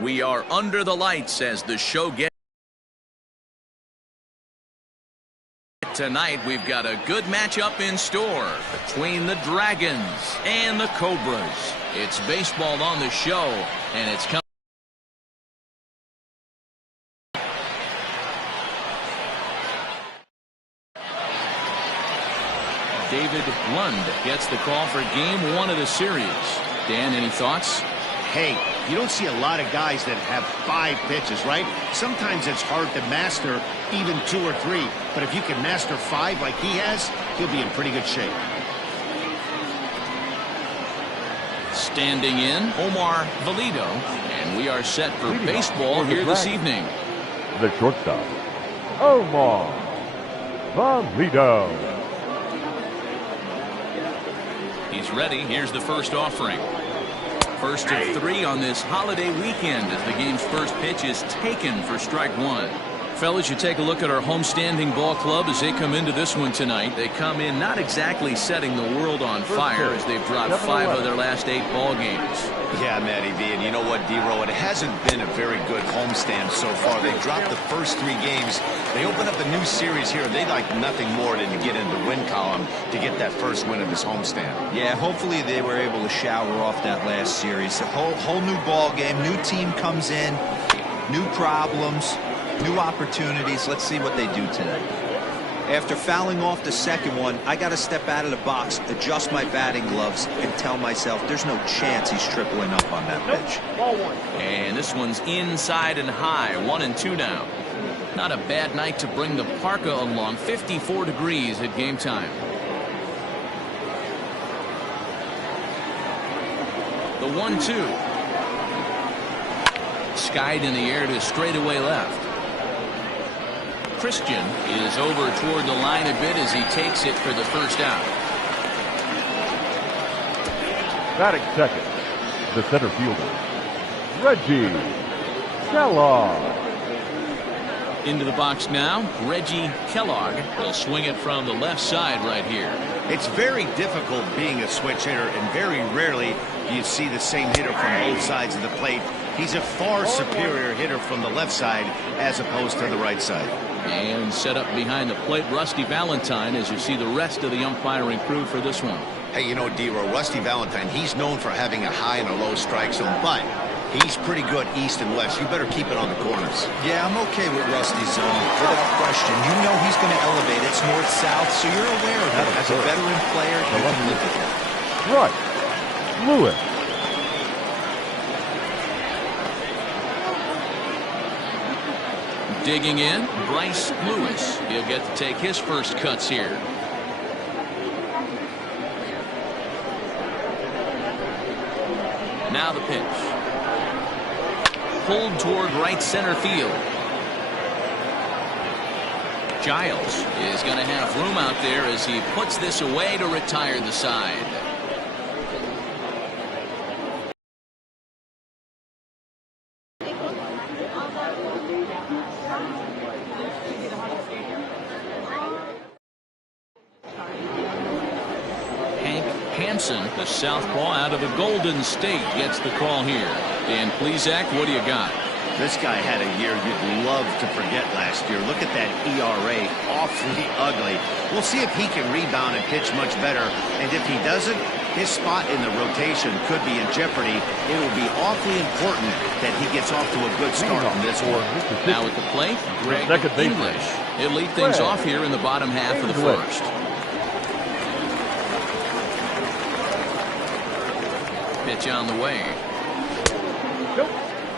We are under the lights as the show gets. Tonight we've got a good matchup in store between the Dragons and the Cobras. It's baseball on the show, and it's coming. David Lund gets the call for game 1 of the series. Dan, any thoughts? Hey, you don't see a lot of guys that have 5 pitches, right? Sometimes it's hard to master even 2 or 3. But if you can master 5 like he has, he'll be in pretty good shape. Standing in, Omar Valido. And we are set for baseball here this evening. The shortstop, Omar Valido. He's ready. Here's the first offering. First of 3 on this holiday weekend as the game's first pitch is taken for strike 1. Fellas, you take a look at our homestanding ball club as they come into this one tonight. They come in not exactly setting the world on fire as they've dropped 5 of their last 8 ball games. Yeah, Matty V, and you know what, D-Row, it hasn't been a very good homestand so far. They've dropped the first 3 games. They open up a new series here, and they'd like nothing more than to get into the win column to get that first win of this homestand. Yeah, hopefully they were able to shower off that last series. A whole new ball game, new team comes in, new problems, new opportunities. Let's see what they do today. After fouling off the second one, I got to step out of the box, adjust my batting gloves, and tell myself there's no chance he's tripling up on that pitch. And this one's inside and high, 1-2 now. Not a bad night to bring the parka along. 54 degrees at game time. The 1-2. Skied in the air to straightaway left. Christian is over toward the line a bit as he takes it for the first out. Batting second, the center fielder, Reggie Kellogg. Into the box now, Reggie Kellogg will swing it from the left side right here. It's very difficult being a switch hitter, and very rarely you see the same hitter from both sides of the plate. He's a far superior hitter from the left side as opposed to the right side. And set up behind the plate, Rusty Valentine, as you see the rest of the umpiring crew for this one. Hey, you know, D-Row, Rusty Valentine, he's known for having a high and a low strike zone, but he's pretty good east and west. You better keep it on the corners. Yeah, I'm okay with Rusty's zone, without question. You know he's going to elevate. It's north-south, so you're aware of it. As a veteran player, you can live with that. Right, Lewis. Digging in, Bryce Lewis. He'll get to take his first cuts here. Now the pitch. Pulled toward right center field. Giles is going to have room out there as he puts this away to retire the side. The southpaw out of the Golden State gets the call here. Dan Plesac, what do you got? This guy had a year you'd love to forget last year. Look at that ERA, awfully ugly. We'll see if he can rebound and pitch much better. And if he doesn't, his spot in the rotation could be in jeopardy. It will be awfully important that he gets off to a good start on this one. Now at the plate, Greg English. He'll lead things off here in the bottom half of the first. Pitch on the way.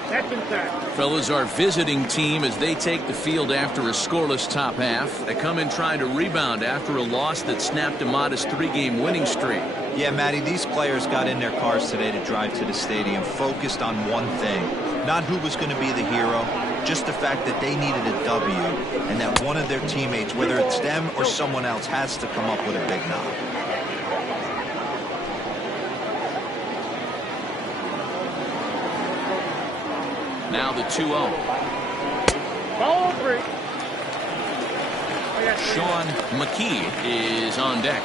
That's inside. Fellas, our visiting team as they take the field after a scoreless top half. They come in trying to rebound after a loss that snapped a modest 3-game winning streak. Yeah, Matty, these players got in their cars today to drive to the stadium focused on one thing. Not who was going to be the hero, just the fact that they needed a W and that one of their teammates, whether it's them or someone else, has to come up with a big knock. Now the 2-0. Ball 3. Sean McKee is on deck.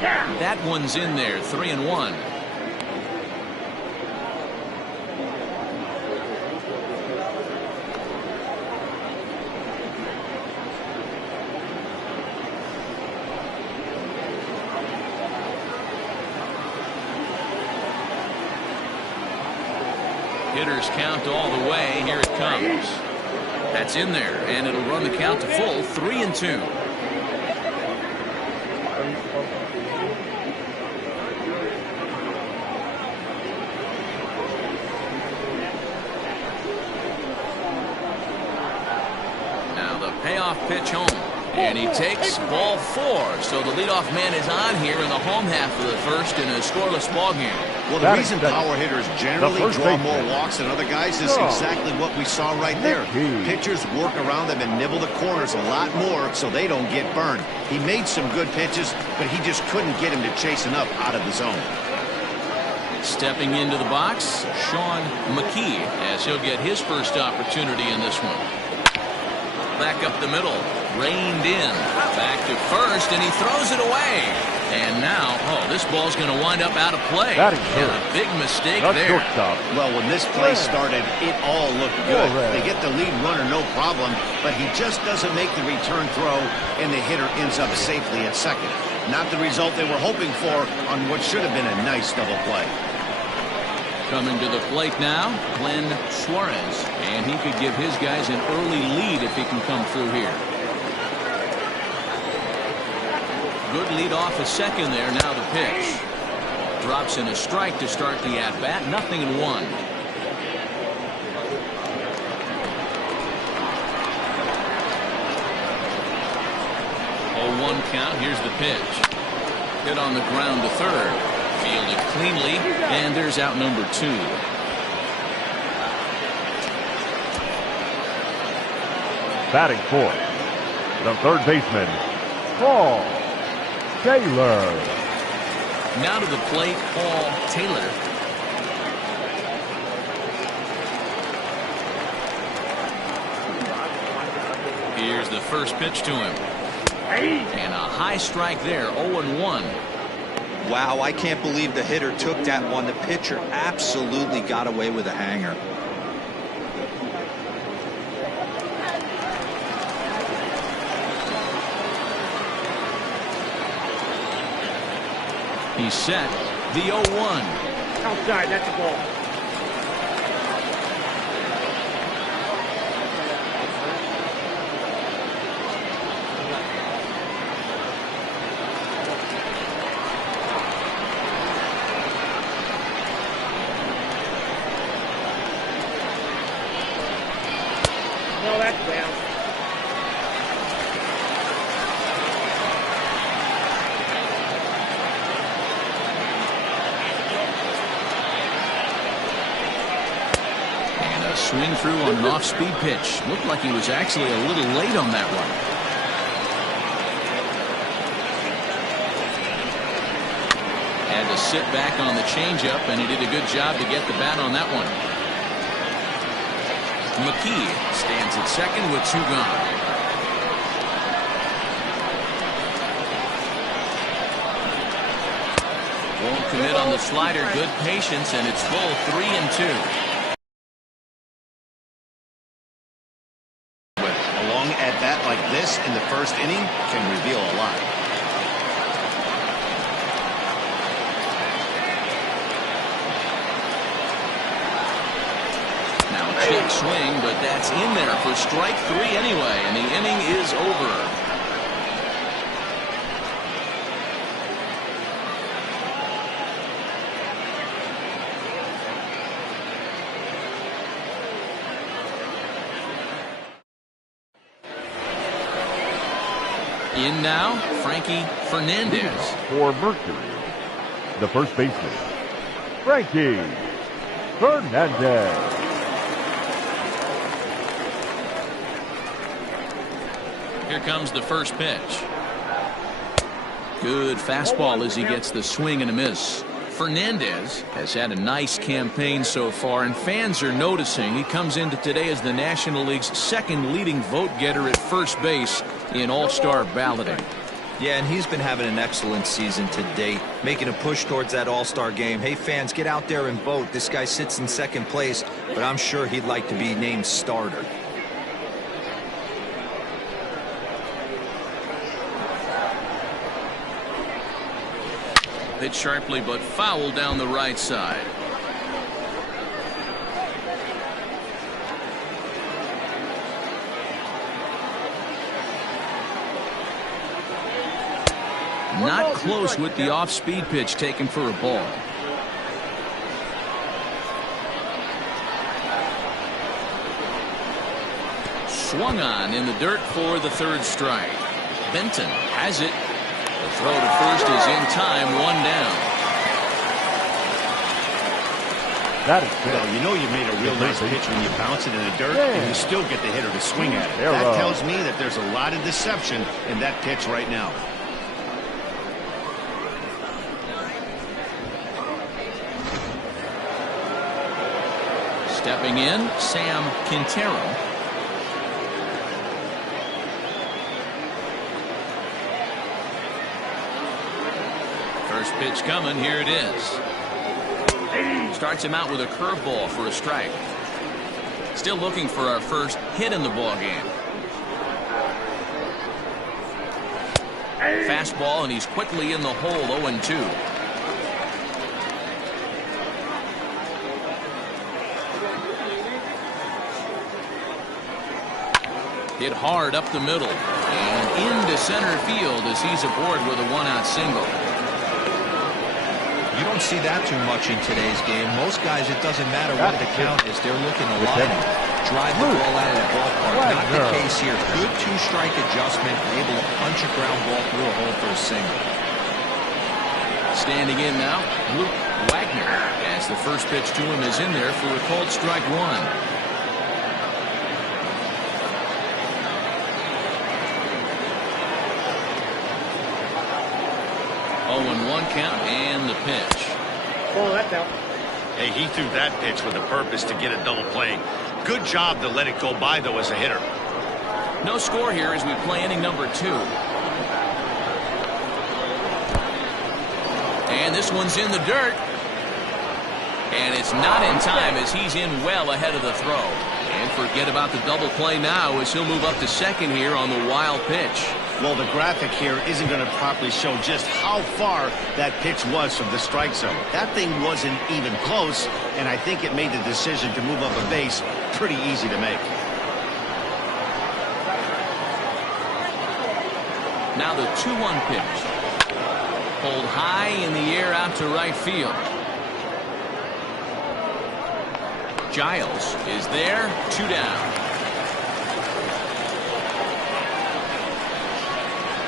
That one's in there, 3-1. Hitters count all the way. Here it comes. That's in there, and it'll run the count to full, 3-2. Now the payoff pitch home. And he takes ball 4. So the leadoff man is on here in the home half of the first in a scoreless ball game. Well, the reason power hitters generally draw more walks than other guys is exactly what we saw right there. Pitchers work around them and nibble the corners a lot more so they don't get burned. He made some good pitches, but he just couldn't get him to chase enough out of the zone. Stepping into the box, Sean McKee, as he'll get his first opportunity in this one. Back up the middle, reined in, back to first, and he throws it away. And now, this ball's going to wind up out of play. That is a big mistake there. Shortstop. Well, when this play started, it all looked good. They get the lead runner, no problem, but he just doesn't make the return throw, and the hitter ends up safely at second. Not the result they were hoping for on what should have been a nice double play. Coming to the plate now, Glenn Suarez, and he could give his guys an early lead if he can come through here. Good lead off a second there. Now the pitch. Drops in a strike to start the at-bat. 0-1. Oh, 1 count. Here's the pitch. Hit on the ground to third. Fielded cleanly, and there's out number 2. Batting fourth, the third baseman, Paul Taylor. Now to the plate, Paul Taylor. Here's the first pitch to him. And a high strike there, 0-1. Wow, I can't believe the hitter took that one. The pitcher absolutely got away with a hanger. He's set. The 0-1. Outside, that's a ball. No, that's down. And a swing through on an off-speed pitch. Looked like he was actually a little late on that one. Had to sit back on the changeup, and he did a good job to get the bat on that one. McKee stands at second with 2 gone. Won't commit on the slider. Good patience, and it's full, 3-2. With a long at-bat like this in the first inning can reveal a lot. Check swing, but that's in there for strike 3 anyway, and the inning is over. In now, Frankie Fernandez. For Mercury, the first baseman, Frankie Fernandez. Here comes the first pitch. Good fastball as he gets the swing and a miss. Fernandez has had a nice campaign so far, and fans are noticing. He comes into today as the National League's second leading vote getter at first base in all-star balloting. Yeah, and he's been having an excellent season to date, making a push towards that all-star game. Hey, fans, get out there and vote. This guy sits in second place, but I'm sure he'd like to be named starter. Hit sharply, but foul down the right side. Not close with the off-speed pitch taken for a ball. Swung on in the dirt for the third strike. Benton has it. The throw to first is in time, one down. That is good. Well, you know you made a real nice pitch when you bounce it in the dirt and you still get the hitter to swing at it. That tells me that there's a lot of deception in that pitch right now. Stepping in, Sam Quintero. First pitch coming, here it is. Starts him out with a curveball for a strike. Still looking for our first hit in the ball game. Fastball, and he's quickly in the hole, 0-2. Hit hard up the middle and into center field as he's aboard with a one-out single. You don't see that too much in today's game. Most guys, it doesn't matter what the count is. They're looking to line up, drive the ball out of the ballpark. Not the case here. Good two-strike adjustment, able to punch a ground ball through a hole for a single. Standing in now, Luke Wagner, as the first pitch to him is in there for a called strike one. 0-1 count and the pitch. Oh, that's out. Hey, he threw that pitch with a purpose to get a double play. Good job to let it go by, though, as a hitter. No score here as we play inning number 2. And this one's in the dirt. And it's not in time as he's in well ahead of the throw. And forget about the double play now as he'll move up to second here on the wild pitch. Well, the graphic here isn't going to properly show just how far that pitch was from the strike zone. That thing wasn't even close, and I think it made the decision to move up a base pretty easy to make. Now the 2-1 pitch. Pulled high in the air out to right field. Giles is there, 2 down.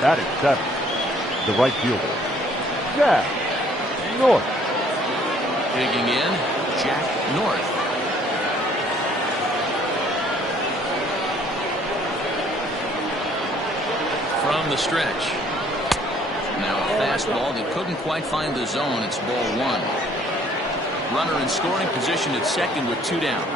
That is 7. The right fielder, Jack North. Digging in, Jack North. From the stretch. Now a fastball that couldn't quite find the zone. It's ball 1. Runner in scoring position at second with 2 down.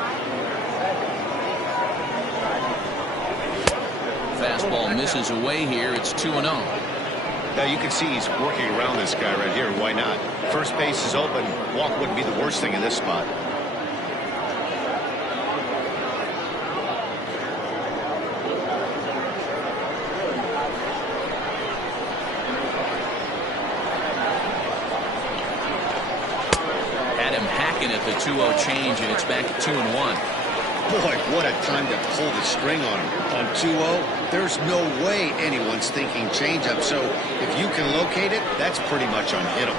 Fastball misses away here. It's 2-0. Now you can see he's working around this guy right here. Why not? First base is open. Walk wouldn't be the worst thing in this spot. Had him hacking at the 2-0 change, and it's back at 2-1. Boy, what a time to pull the string on him. On 2-0, there's no way anyone's thinking changeup, so if you can locate it, that's pretty much unhittable.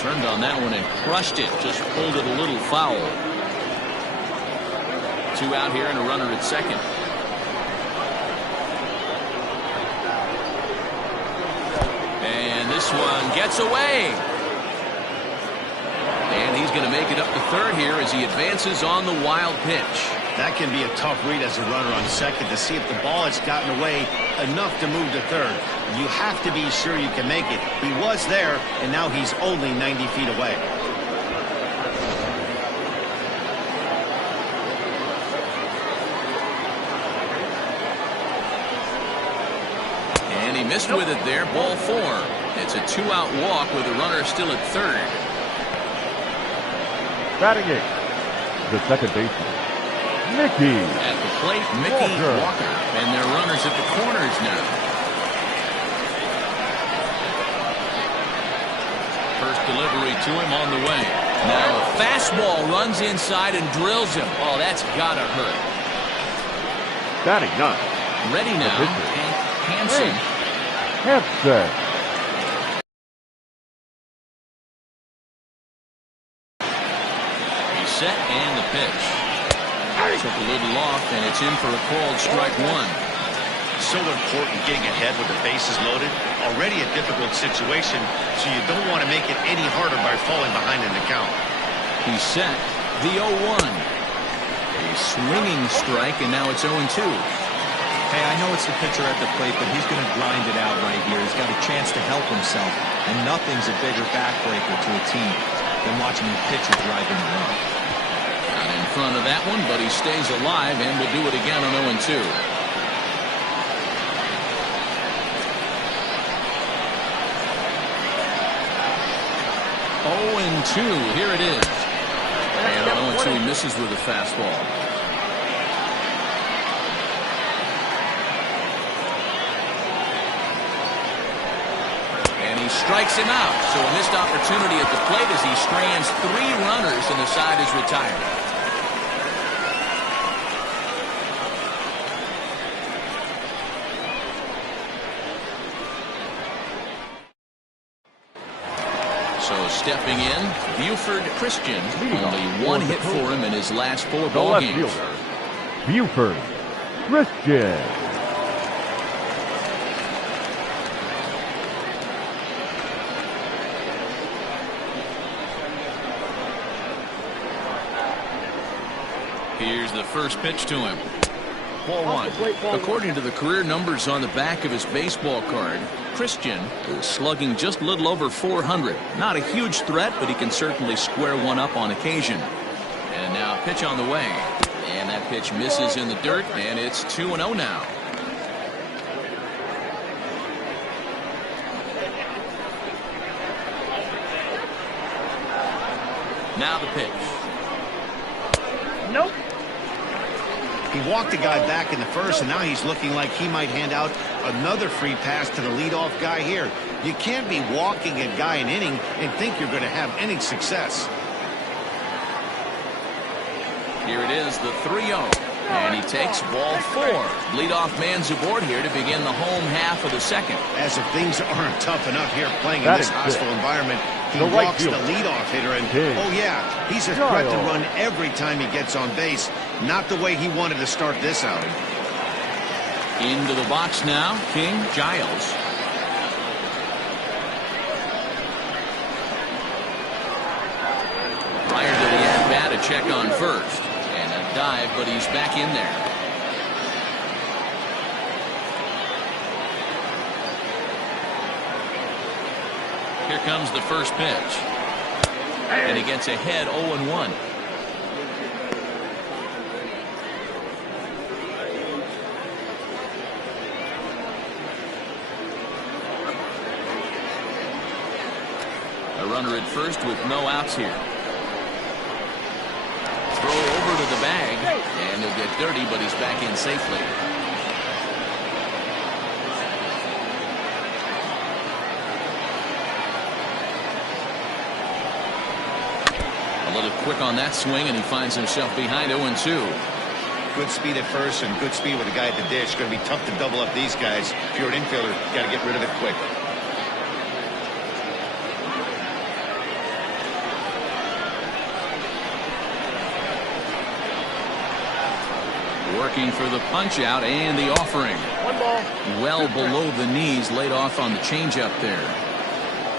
Turned on that one and crushed it. Just pulled it a little foul. 2 out here and a runner at second. And this one gets away. And he's going to make it up to third here as he advances on the wild pitch. That can be a tough read as a runner on second to see if the ball has gotten away enough to move to third. You have to be sure you can make it. He was there, and now he's only 90 feet away. And he missed with it there. Ball 4. It's a 2-out walk with a runner still at third. Batting it, the second baseman, Mickey. At the plate, Mickey Walker. And their runners at the corners now. First delivery to him on the way. Now a fastball runs inside and drills him. Oh, that's gotta hurt. Batting 9. Ready now, Hank Hansen. Hansen. He's set and the pitch. Took a little off and it's in for a called strike 1. So important getting ahead with the bases loaded. Already a difficult situation, so you don't want to make it any harder by falling behind in the count. He's set. The 0-1. A swinging strike, and now it's 0-2. Hey, I know it's the pitcher at the plate, but he's going to grind it out right here. He's got a chance to help himself, and nothing's a bigger backbreaker to a team than watching the pitcher drive in the run. Not in front of that one, but he stays alive and will do it again on 0-2. 0-2. Here it is. And on 0-2, he misses with a fastball. And he strikes him out. So a missed opportunity at the plate as he strands 3 runners and the side is retired. So stepping in, Buford Christian. Only 1 hit for him in his last 4 ball games. Buford Christian. Here's the first pitch to him. Ball 1. According to the career numbers on the back of his baseball card, Christian is slugging just a little over 400. Not a huge threat, but he can certainly square one up on occasion. And now a pitch on the way. And that pitch misses in the dirt, and it's 2-0 now. Now the pitch. Nope. He walked the guy back in the first, and now he's looking like he might hand out another free pass to the leadoff guy here. You can't be walking a guy an inning and think you're going to have inning success. Here it is, the 3-0. And he takes ball 4. Leadoff man's aboard here to begin the home half of the second. As if things aren't tough enough here playing in this hostile environment, he walks the leadoff hitter, and oh yeah, he's a threat to run every time he gets on base. Not the way he wanted to start this outing. Into the box now, King Giles. Prior to the at-bat, a check on first. And a dive, but he's back in there. Here comes the first pitch. And he gets ahead 0-1. A runner at first with no outs here. Throw over to the bag, and he'll get dirty, but he's back in safely. A little quick on that swing, and he finds himself behind 0-2. Good speed at first and good speed with the guy at the dish. Going to be tough to double up these guys. If you're an infielder, got to get rid of it quick. Working for the punch out and the offering. 1 ball. Well below the knees, laid off on the changeup there.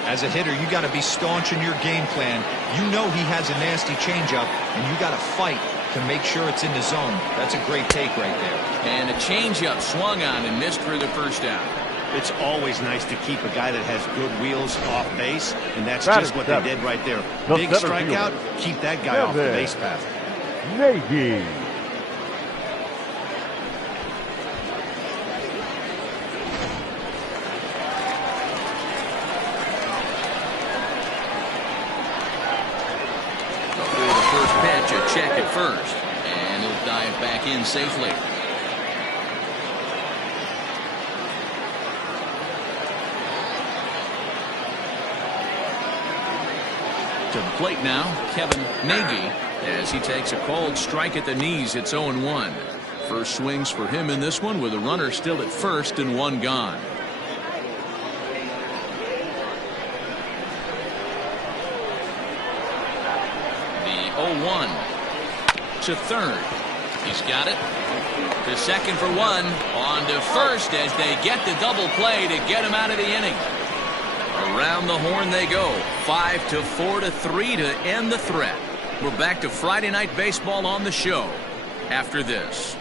As a hitter, you got to be staunch in your game plan. You know he has a nasty changeup, and you got to fight to make sure it's in the zone. That's a great take right there. And a changeup swung on and missed for the first out. It's always nice to keep a guy that has good wheels off base, and that's just what they did right there. Big strikeout, keep that guy off the base path. Nagy. back in safely. To the plate now, Kevin Nagy, as he takes a called strike at the knees. It's 0-1. First swings for him in this one with a runner still at first and one gone. The 0-1 to third. He's got it. To second for one. On to first as they get the double play to get him out of the inning. Around the horn they go. 5-4 to 3 to end the threat. We're back to Friday Night Baseball on the show after this.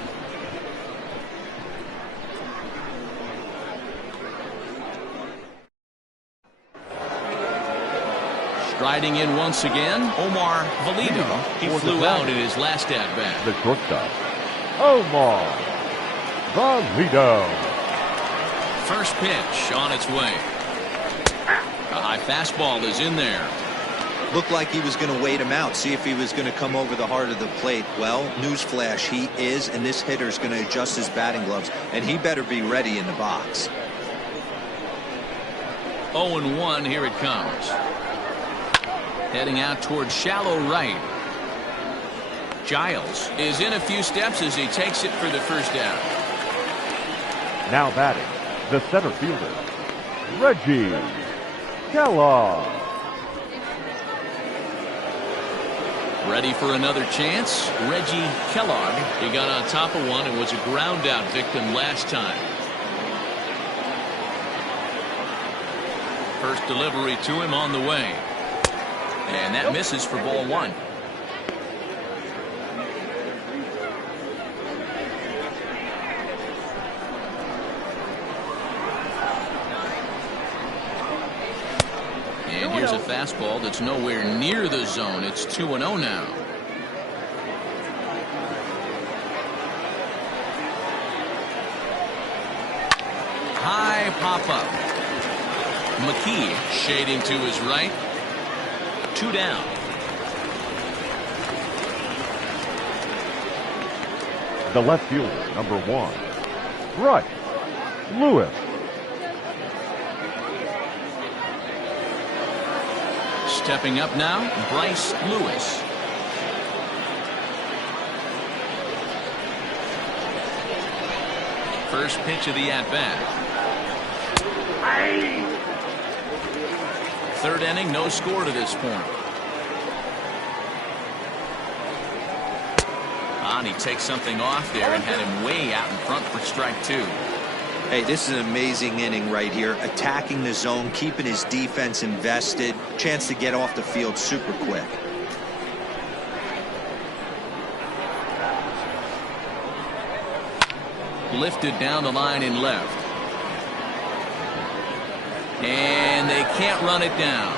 Striding in once again, Omar Valido. He flew out in his last at-bat. The shortstop, Omar Valido. First pitch on its way. A high fastball is in there. Looked like he was going to wait him out, see if he was going to come over the heart of the plate. Well, newsflash, he is, and this hitter's going to adjust his batting gloves, and he better be ready in the box. 0-1, here it comes. Heading out towards shallow right. Giles is in a few steps as he takes it for the first out. Now batting, the center fielder, Reggie Kellogg. Ready for another chance. Reggie Kellogg. He got on top of one and was a ground out victim last time. First delivery to him on the way. And that misses for ball one. And here's a fastball that's nowhere near the zone. It's 2-0 now. High pop up. McKee shading to his right. 2 down. The left fielder, number 1, Bryce Lewis. Stepping up now, Bryce Lewis. First pitch of the at-bat. Third inning, no score to this point. And he takes something off there and had him way out in front for strike 2. Hey, this is an amazing inning right here. Attacking the zone, keeping his defense invested. Chance to get off the field super quick. Lifted down the line in left. And they can't run it down.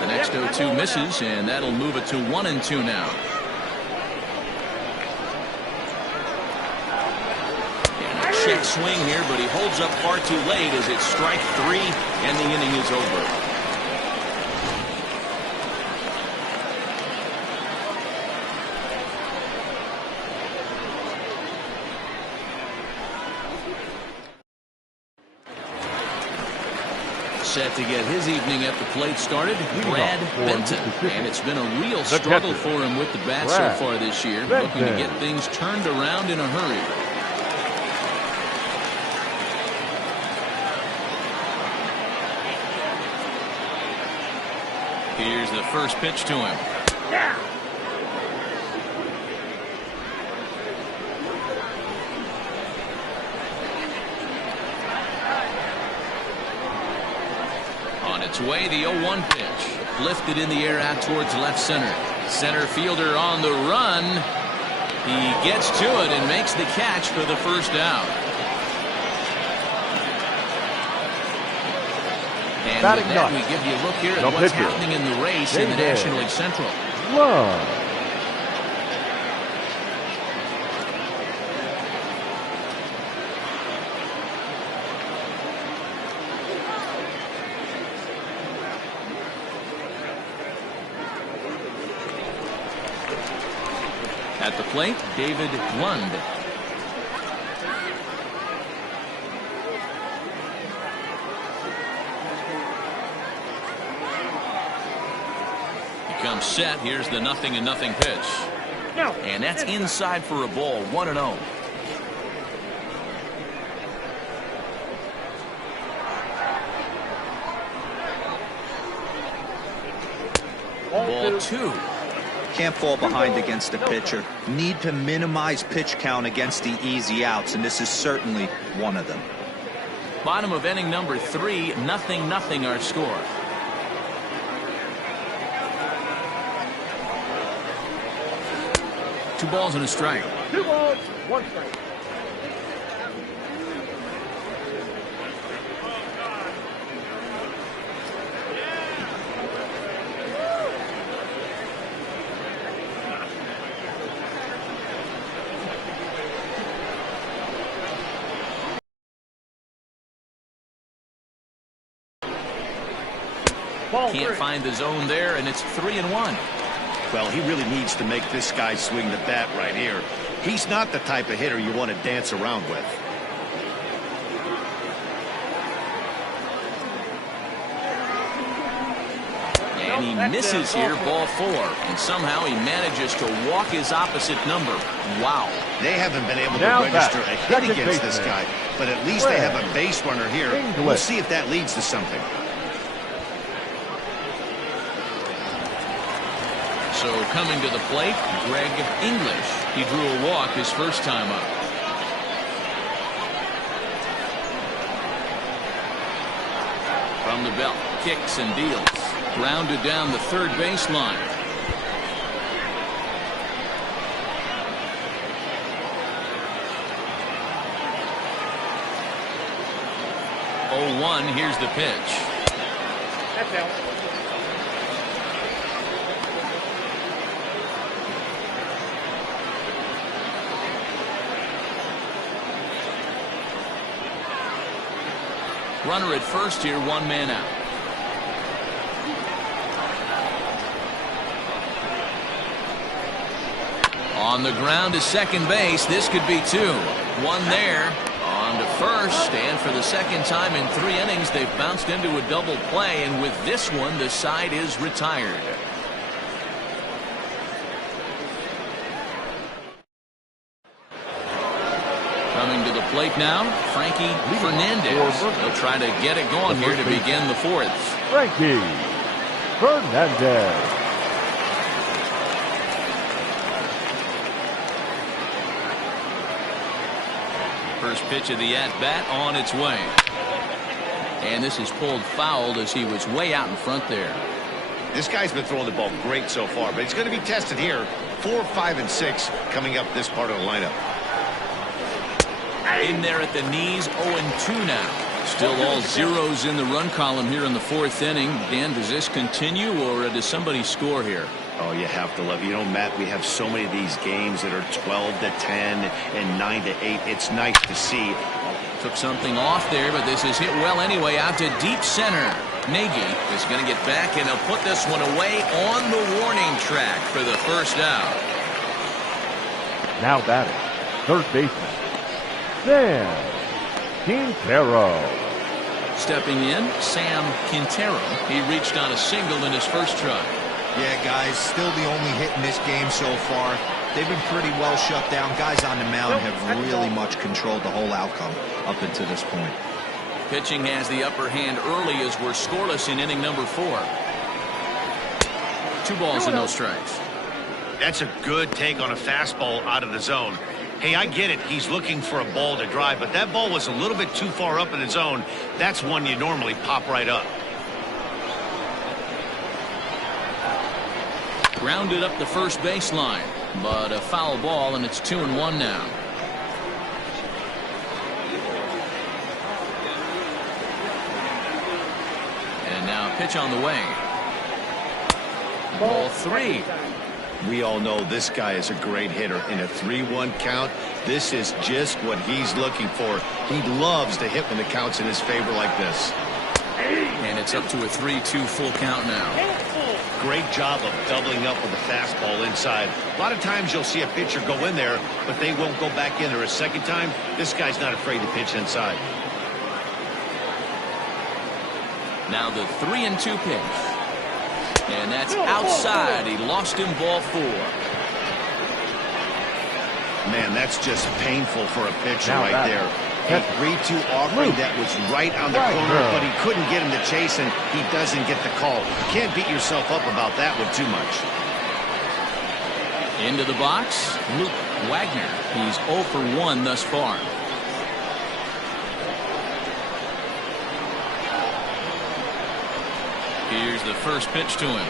The next 0-2 misses, and that'll move it to 1-2 now. And a check swing here, but he holds up far too late as it's strike 3, and the inning is over. Set to get his evening at the plate started, Brad Benton. And it's been a real struggle for him with the bat so far this year. Looking to get things turned around in a hurry. Here's the first pitch to him. Yeah. Its way, the 0-1 pitch. Lifted in the air out towards left center. Center fielder on the run. He gets to it and makes the catch for the first out. And with that, we give you a look here at what's happening in the race in the National League Central. At the plate, David Lund. He comes set. Here's the 0-0 pitch. No. And that's inside for a ball. 1-0. Ball 2. Can't fall behind against the pitcher. Need to minimize pitch count against the easy outs, and this is certainly one of them. Bottom of inning number 3, 0-0 our score. Two balls and a strike. 2 balls, 1 strike. Can't find the zone there, and it's 3-1. Well, he really needs to make this guy swing the bat right here. He's not the type of hitter you want to dance around with. And he misses here, ball 4. And somehow he manages to walk his opposite number. Wow. They haven't been able to Now register back, a hit second against this baseman. guy, but at least they have a base runner here. We'll English. see if that leads to something. So coming to the plate, Greg English. He drew a walk his first time up. From the belt, kicks and deals. Grounded down the third baseline. Oh, 1, here's the pitch. That's out. Runner at first here, 1 man out. On the ground to second base. This could be 2. 1 there. On to first. And for the second time in 3 innings, they've bounced into a double play. And with this one, the side is retired. Coming to the plate now, Frankie Fernandez. He'll try to get it going here to begin the 4th. Frankie Fernandez. First pitch of the at-bat on its way. And this is pulled foul as he was way out in front there. This guy's been throwing the ball great so far, but it's going to be tested here. 4, 5, and 6 coming up this part of the lineup. In there at the knees, 0-2 now. Still all zeros in the run column here in the 4th inning. Dan, does this continue, or does somebody score here? Oh, you have to love. You know, Matt, we have so many of these games that are 12-10 and 9-8. It's nice to see. Took something off there, but this is hit well anyway. Out to deep center. Nagy is going to get back, and he'll put this one away on the warning track for the first out. Now batting, third baseman, Sam Quintero. Stepping in, Sam Quintero. He reached on a single in his first try. Yeah, guys, still the only hit in this game so far. They've been pretty well shut down. Guys on the mound have really much controlled the whole outcome up until this point. Pitching has the upper hand early as we're scoreless in inning number 4. 2 balls and no strikes. That's a good take on a fastball out of the zone. Hey, I get it. He's looking for a ball to drive, but that ball was a little bit too far up in the zone. That's one you normally pop right up. Grounded up the first baseline, but a foul ball, and it's 2-1 now. And now pitch on the way. Ball 3. We all know this guy is a great hitter. In a 3-1 count, this is just what he's looking for. He loves to hit when the count's in his favor like this. And it's up to a 3-2 full count now. Great job of doubling up with a fastball inside. A lot of times you'll see a pitcher go in there, but they won't go back in there a second time. This guy's not afraid to pitch inside. Now the 3-2 pitch. And that's outside. He lost him, ball 4. Man, that's just painful for a pitcher Now right there. A 3-2 offering that was right on the corner, but he couldn't get him to chase, and he doesn't get the call. You can't beat yourself up about that one too much. Into the box, Luke Wagner. He's 0 for 1 thus far. Here's the first pitch to him.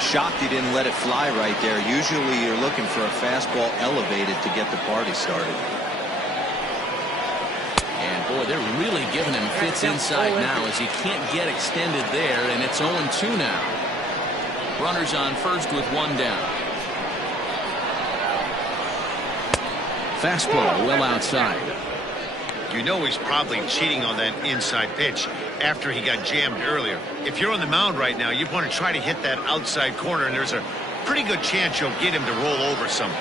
Shocked he didn't let it fly right there. Usually you're looking for a fastball elevated to get the party started. And boy, they're really giving him fits inside now as he can't get extended there, and it's 0-2 now. Runners on first with 1 down. Fastball well outside. You know he's probably cheating on that inside pitch after he got jammed earlier. If you're on the mound right now, you want to try to hit that outside corner, and there's a pretty good chance you'll get him to roll over something.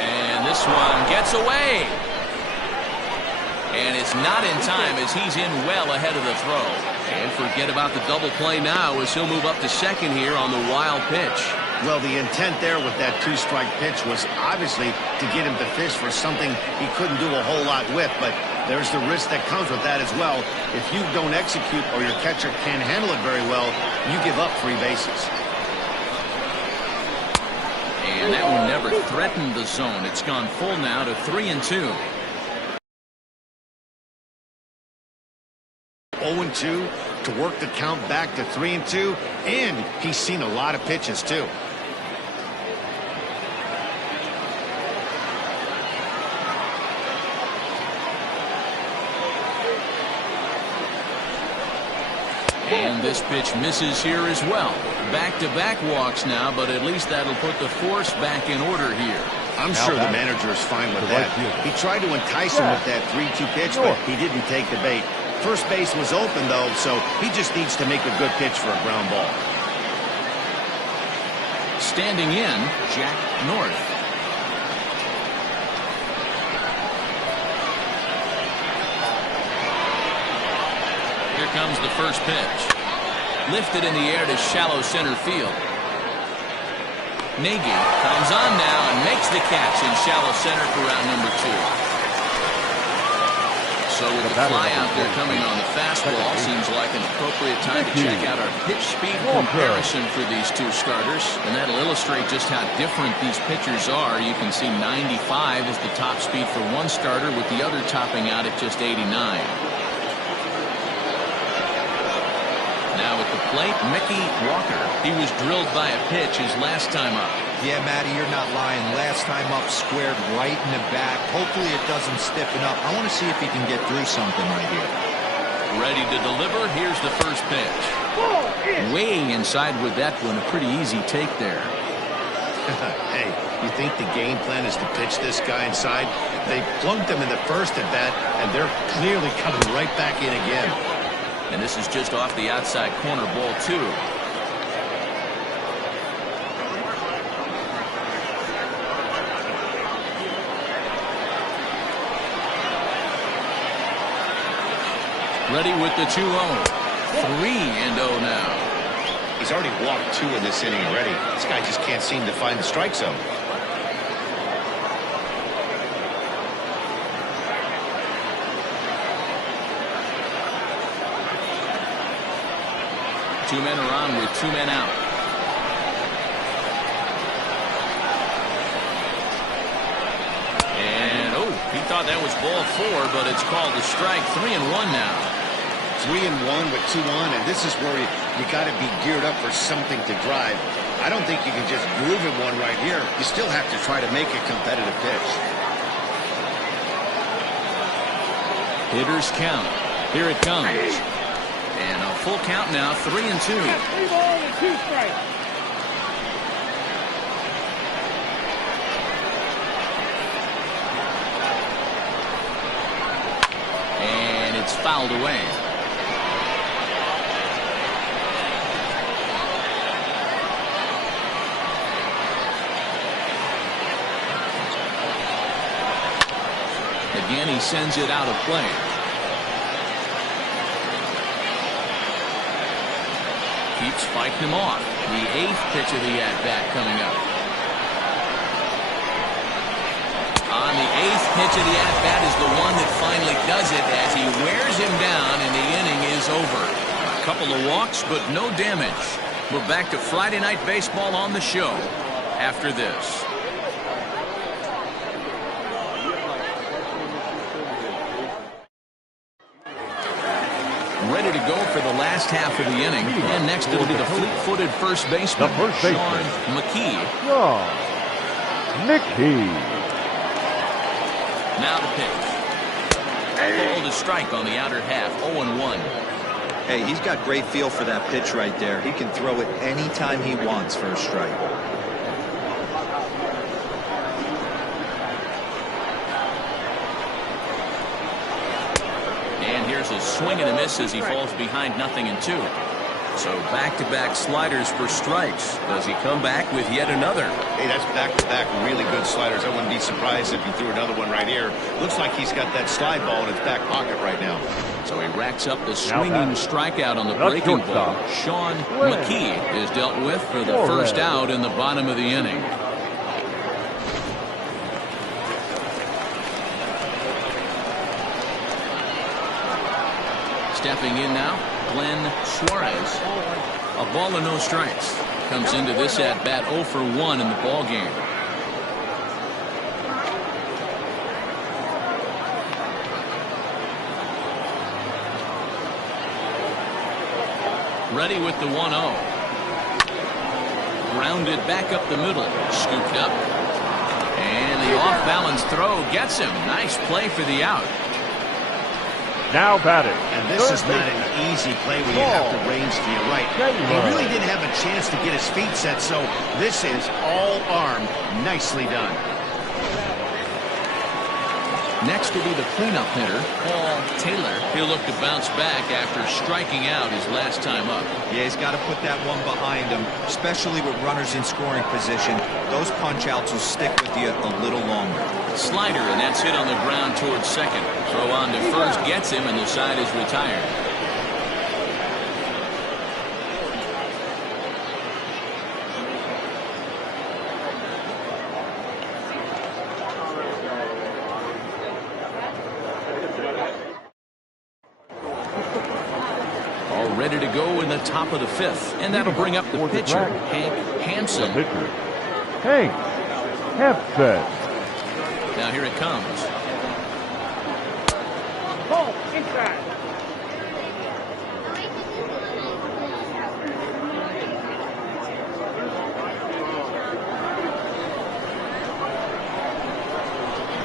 And this one gets away. And it's not in time as he's in well ahead of the throw. And forget about the double play now as he'll move up to second here on the wild pitch. Well, the intent there with that 2-strike pitch was obviously to get him to fish for something he couldn't do a whole lot with, but there's the risk that comes with that as well. If you don't execute or your catcher can't handle it very well, you give up 3 bases. And that one never threatened the zone. It's gone full now to 3-2. 0-2 to work the count back to 3-2, and he's seen a lot of pitches too. And this pitch misses here as well. Back-to-back walks now, but at least that'll put the force back in order here. I'm sure the manager is fine with that. He tried to entice him with that 3-2 pitch, but he didn't take the bait. First base was open, though, so he just needs to make a good pitch for a ground ball. Standing in, Jack North. Here comes the first pitch. Lifted in the air to shallow center field. Nagy comes on now and makes the catch in shallow center for round number 2. So with the fly out there coming on the fastball, seems like an appropriate time to check out our pitch speed comparison for these two starters. And that'll illustrate just how different these pitchers are. You can see 95 is the top speed for one starter, with the other topping out at just 89. Now at the plate, Mickey Walker. He was drilled by a pitch his last time up. Yeah, Matty, you're not lying. Last time up, squared right in the back. Hopefully it doesn't stiffen up. I want to see if he can get through something right here. Ready to deliver. Here's the first pitch. Way inside with that one. A pretty easy take there. Hey, you think the game plan is to pitch this guy inside? They plunked him in the first at bat, and they're clearly coming right back in again. And this is just off the outside corner, ball 2. Ready with the 2-0. 3-0 now. He's already walked 2 in this inning already. This guy just can't seem to find the strike zone. Two men are on with 2 men out. And, oh, he thought that was ball 4, but it's called a strike. 3-1 now. 3-1 with 2 on, and this is where you got to be geared up for something to drive. I don't think you can just groove in one right here. You still have to try to make a competitive pitch. Hitters count. Here it comes. And a full count now, 3-2. 3 balls and 2 strikes. fouled away. Again, he sends it out of play. Keeps fighting him off. The 8th pitch of the at-bat coming up. On the 8th pitch of the at-bat is the one that finally does it as he wears him down and the inning is over. A couple of walks, but no damage. We're back to Friday Night Baseball on the show after this. Ready to go for the last half of the inning. And next it'll be the fleet-footed first baseman, Sean McKee. Now the pitch. Ball to strike on the outer half, 0-1. Hey, he's got great feel for that pitch right there. He can throw it anytime he wants for a strike. Here's a swing and a miss as he falls behind 0-2. So back-to-back sliders for strikes. Does he come back with yet another? Hey, that's back-to-back really good sliders. I wouldn't be surprised if he threw another one right here. Looks like he's got that slide ball in his back pocket right now. So he racks up the swinging strikeout on the breaking ball. Sean McKee is dealt with for the first out in the bottom of the inning. Stepping in now, Glenn Suarez. A ball and no strikes. Comes into this at-bat 0 for 1 in the ball game. Ready with the 1-0. Grounded back up the middle. Scooped up. And the off-balance throw gets him. Nice play for the out. Now batting. And this is not an easy play when you have to range to your right. He really didn't have a chance to get his feet set, so this is all arm. Nicely done. Next will be the cleanup hitter, Paul Taylor. He'll look to bounce back after striking out his last time up. Yeah, he's got to put that one behind him, especially with runners in scoring position. Those punch-outs will stick with you a little longer. Slider, and that's hit on the ground towards second. Throw on to first gets him, and the side is retired. All ready to go in the top of the 5th, and that'll bring up the pitcher, Hank Hansen. Hank Hansen. Now here it comes. Ball inside.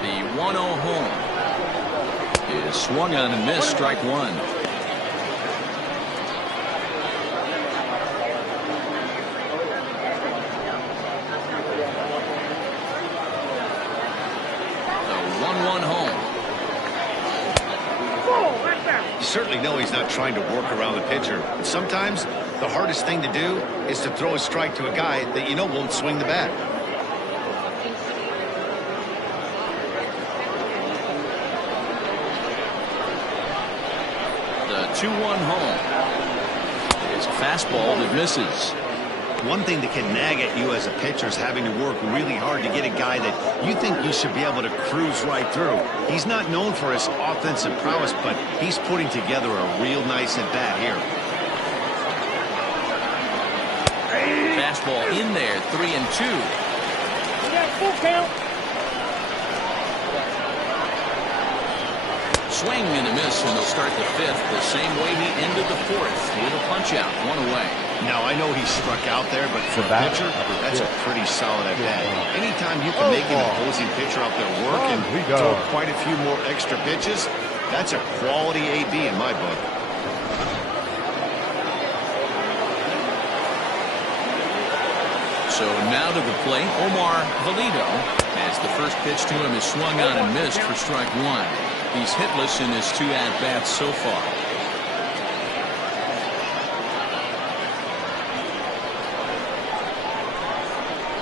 The 1-0 home is swung on and missed. Strike one. Certainly know he's not trying to work around the pitcher. But sometimes the hardest thing to do is to throw a strike to a guy that you know won't swing the bat. The 2-1 home is a fastball that misses. One thing that can nag at you as a pitcher is having to work really hard to get a guy that you think you should be able to cruise right through. He's not known for his offensive prowess, but he's putting together a real nice at-bat here. Fastball in there, 3-2. We got full count. Swing and a miss, and they'll start the 5th the same way he ended the 4th with a punch-out, 1 away. Now, I know he struck out there, but for a pitcher, that's a pretty solid at-bat. Anytime you can make an opposing pitcher out there work and throw quite a few more extra pitches, that's a quality AB in my book. So now to the plate, Omar Valido, as the first pitch to him is swung on and missed for strike one. He's hitless in his 2 at-bats so far.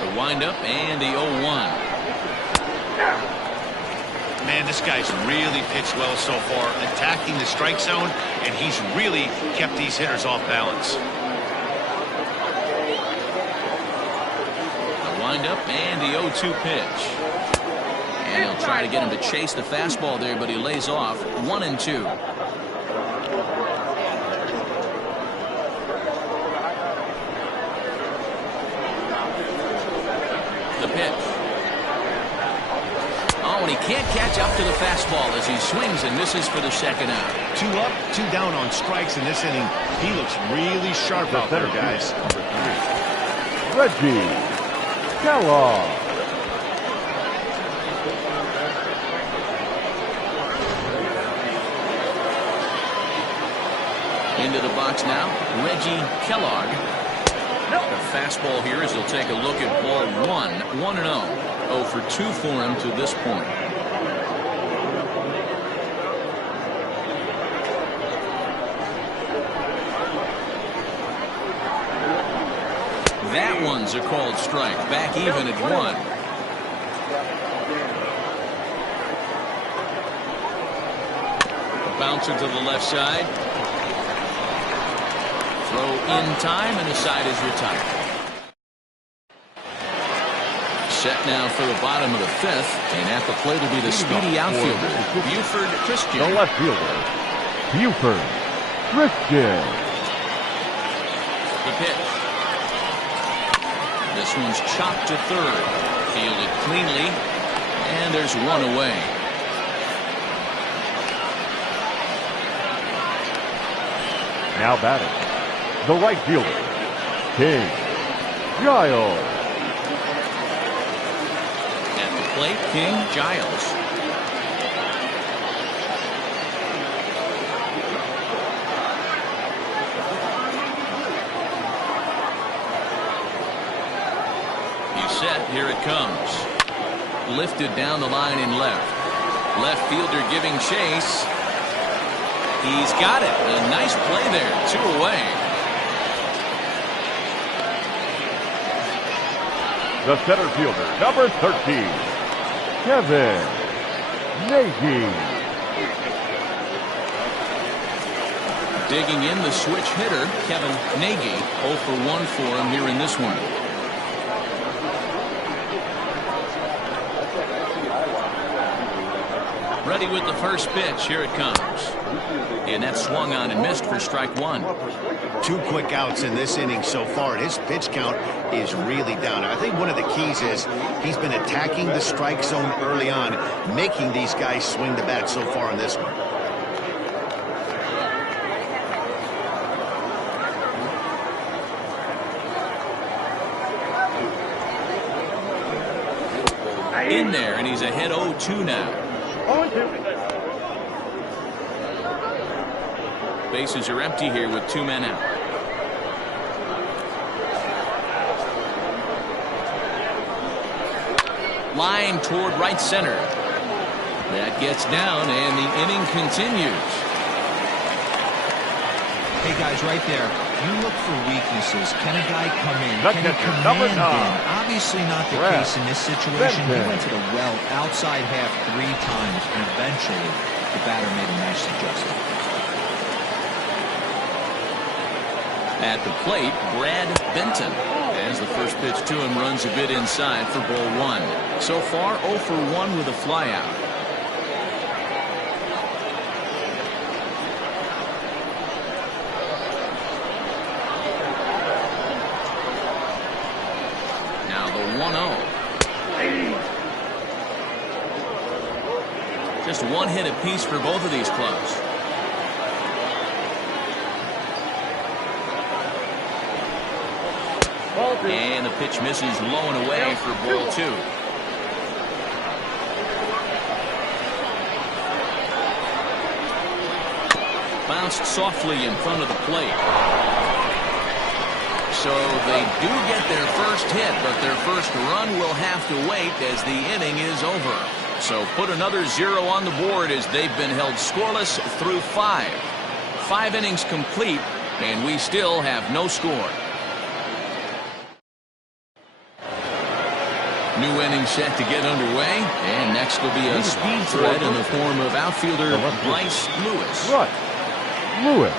The windup and the 0-1. Man, this guy's really pitched well so far, attacking the strike zone, and he's really kept these hitters off balance. The windup and the 0-2 pitch. And he'll try to get him to chase the fastball there, but he lays off 1-2. The pitch. Oh, and he can't catch up to the fastball as he swings and misses for the second out. 2 up, 2 down on strikes in this inning. He looks really sharp out there, guys. Reggie Kellogg. Into the box now, Reggie Kellogg. The fastball here as he'll take a look at ball 1, 1-0. 0 for 2 for him to this point. That one's a called strike. Back even at 1. Bouncer to the left side. Throw in time, and the side is retired. Set now for the bottom of the 5th, and at the plate will be the speedy outfielder, Buford Christian. The left fielder, Buford Christian. The pitch. This one's chopped to third. Fielded cleanly, and there's 1 away. Now batting, the right fielder, King Giles. At the plate, King Giles. He's set. Here it comes. Lifted down the line in left. Left fielder giving chase. He's got it. A nice play there. 2 away. The center fielder, number 13, Kevin Nagy. Digging in the switch hitter, Kevin Nagy. 0 for 1 for him here in this one. Ready with the first pitch. Here it comes. And that swung on and missed for strike 1. 2 quick outs in this inning so far. His pitch count is really down. I think one of the keys is he's been attacking the strike zone early on, making these guys swing the bat so far in this one. In there, and he's ahead 0-2 now. Bases are empty here with 2 men out. Line toward right center. That gets down, and the inning continues. Hey, guys, right there. You look for weaknesses. Can a guy come in? The Can he catcher, command number 9. in? Obviously not the Brad case in this situation. He Benton. went to the well outside half 3 times, and eventually the batter made a nice adjustment. At the plate, Brad Benton. As the first pitch to him runs a bit inside for ball 1. So far, 0 for 1 with a flyout. Now the 1-0. Just 1 hit apiece for both of these clubs. And the pitch misses low and away for ball 2. Bounced softly in front of the plate. So they do get their first hit, but their first run will have to wait as the inning is over. So put another 0 on the board as they've been held scoreless through 5. 5 innings complete, and we still have no score. New inning set to get underway, and next will be a speed threat in the form of outfielder Bryce Lewis. Right. Lewis.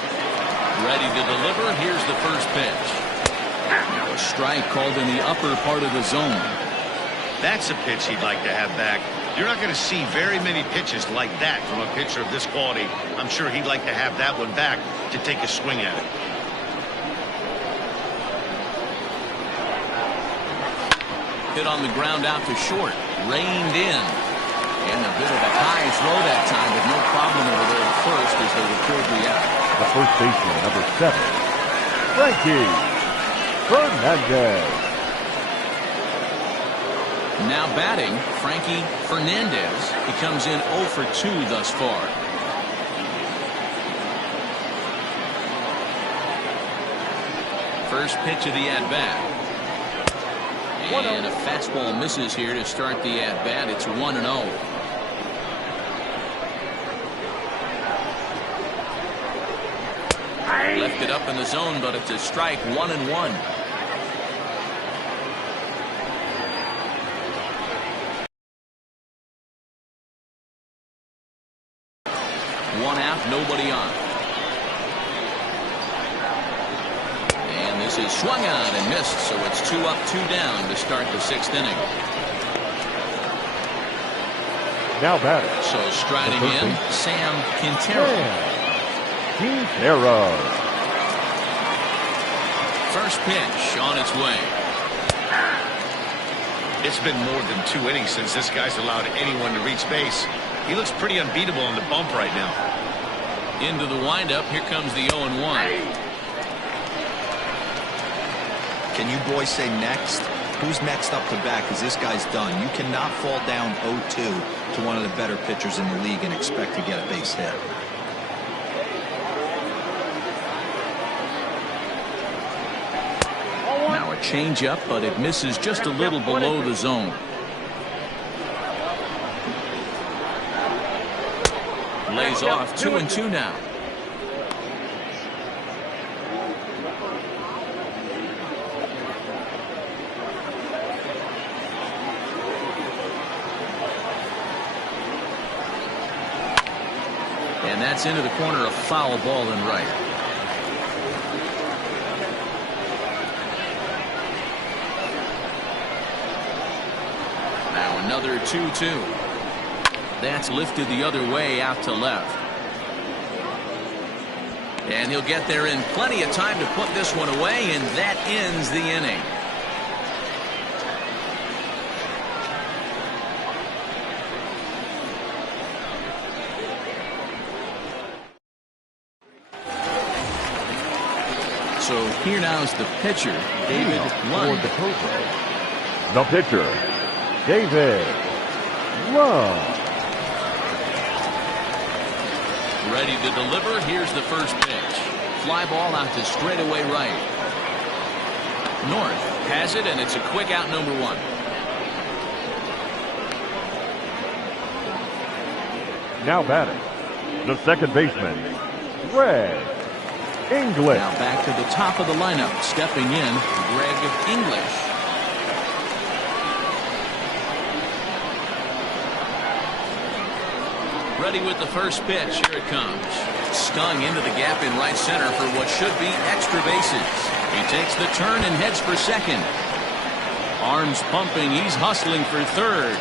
Ready to deliver. Here's the first pitch. Now a strike called in the upper part of the zone. That's a pitch he'd like to have back. You're not going to see very many pitches like that from a pitcher of this quality. I'm sure he'd like to have that one back to take a swing at it. Hit on the ground out to short. Reined in. And a bit of a high throw that time, but no problem over there at first as they record the out. The first baseman, number 7, Frankie Fernandez. Now batting, Frankie Fernandez. He comes in 0 for 2 thus far. First pitch of the at-bat. And a fastball misses here to start the at-bat. It's 1-0. Left it up in the zone, but it's a strike. 1-1. One out, nobody on. And this is swung on and missed, so it's 2 up, 2 down to start the 6th inning. Now batting. So striding in, Sam Quintero. First pitch on its way. It's been more than 2 innings since this guy's allowed anyone to reach base. He looks pretty unbeatable on the bump right now. Into the windup. Here comes the 0-1. Can you boys say next? Who's next up to bat? Because this guy's done. You cannot fall down 0-2 to one of the better pitchers in the league and expect to get a base hit. Now a changeup, but it misses just a little below the zone. Lays off. 2-2 now. And that's into the corner, a foul ball and right. Now another 2-2. That's lifted the other way out to left. And he'll get there in plenty of time to put this one away, and that ends the inning. So here now is the pitcher, David Lund. The Cobras. The pitcher, David Lund. Ready to deliver. Here's the first pitch. Fly ball out to straightaway right. North has it, and it's a quick out, number 1. Now batting, the second baseman, Greg English. Now back to the top of the lineup. Stepping in, Greg English. Ready with the first pitch. Here it comes. Stung into the gap in right center for what should be extra bases. He takes the turn and heads for second. Arms pumping. He's hustling for third.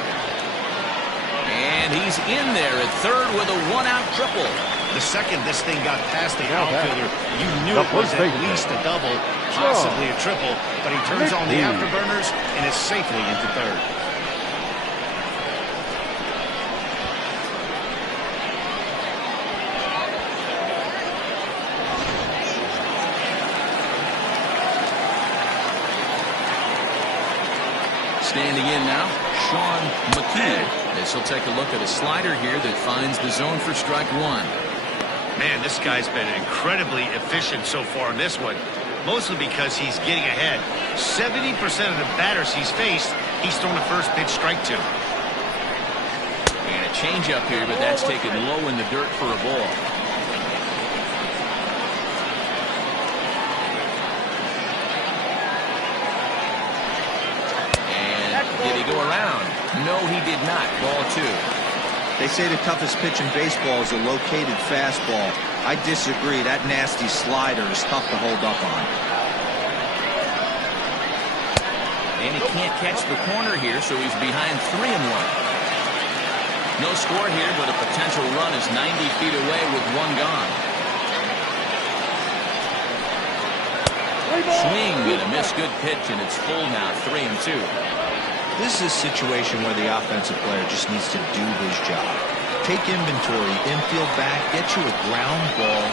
And he's in there at third with a 1-out triple. The second this thing got past the outfielder, you knew it was at least a double, possibly a triple, but he turns on the afterburners and is safely into third. Standing in now, Sean McKee, as he'll take a look at a slider here that finds the zone for strike 1. Man, this guy's been incredibly efficient so far in this one, mostly because he's getting ahead. 70% of the batters he's faced, he's thrown a first pitch strike to. changeup here, but that's taken low in the dirt for a ball. And did he go around? No, he did not. Ball 2. They say the toughest pitch in baseball is a located fastball. I disagree. That nasty slider is tough to hold up on. And he can't catch the corner here, so he's behind 3-1. No score here, but a potential run is 90 feet away with one gone. Swing and a miss. Good pitch, and it's full now, 3-2. This is a situation where the offensive player just needs to do his job. Take inventory, infield back, get you a ground ball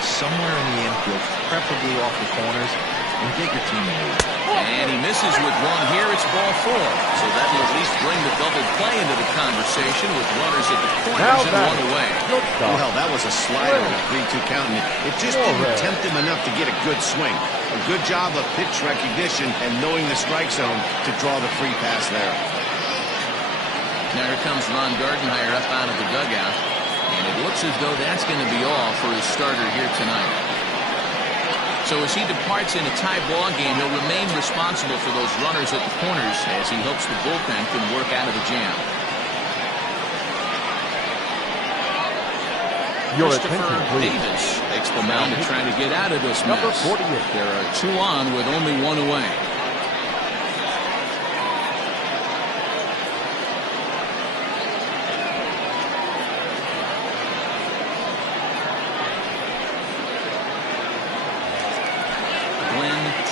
somewhere in the infield, preferably off the corners, and get your team a lead. And he misses with one here. It's ball 4. So that will at least bring the double play into the conversation with runners at the corners and one away. Well, that was a slider with a 3-2 count, and it just didn't tempt him enough to get a good swing. A good job of pitch recognition and knowing the strike zone to draw the free pass there. Now here comes Ron Gardenhire up out of the dugout, and it looks as though that's going to be all for his starter here tonight. So as he departs in a tie ball game, he'll remain responsible for those runners at the corners as he hopes the bullpen can work out of the jam. Christopher Davis takes the mound to try to get out of this mess. There are 2 on with only 1 away.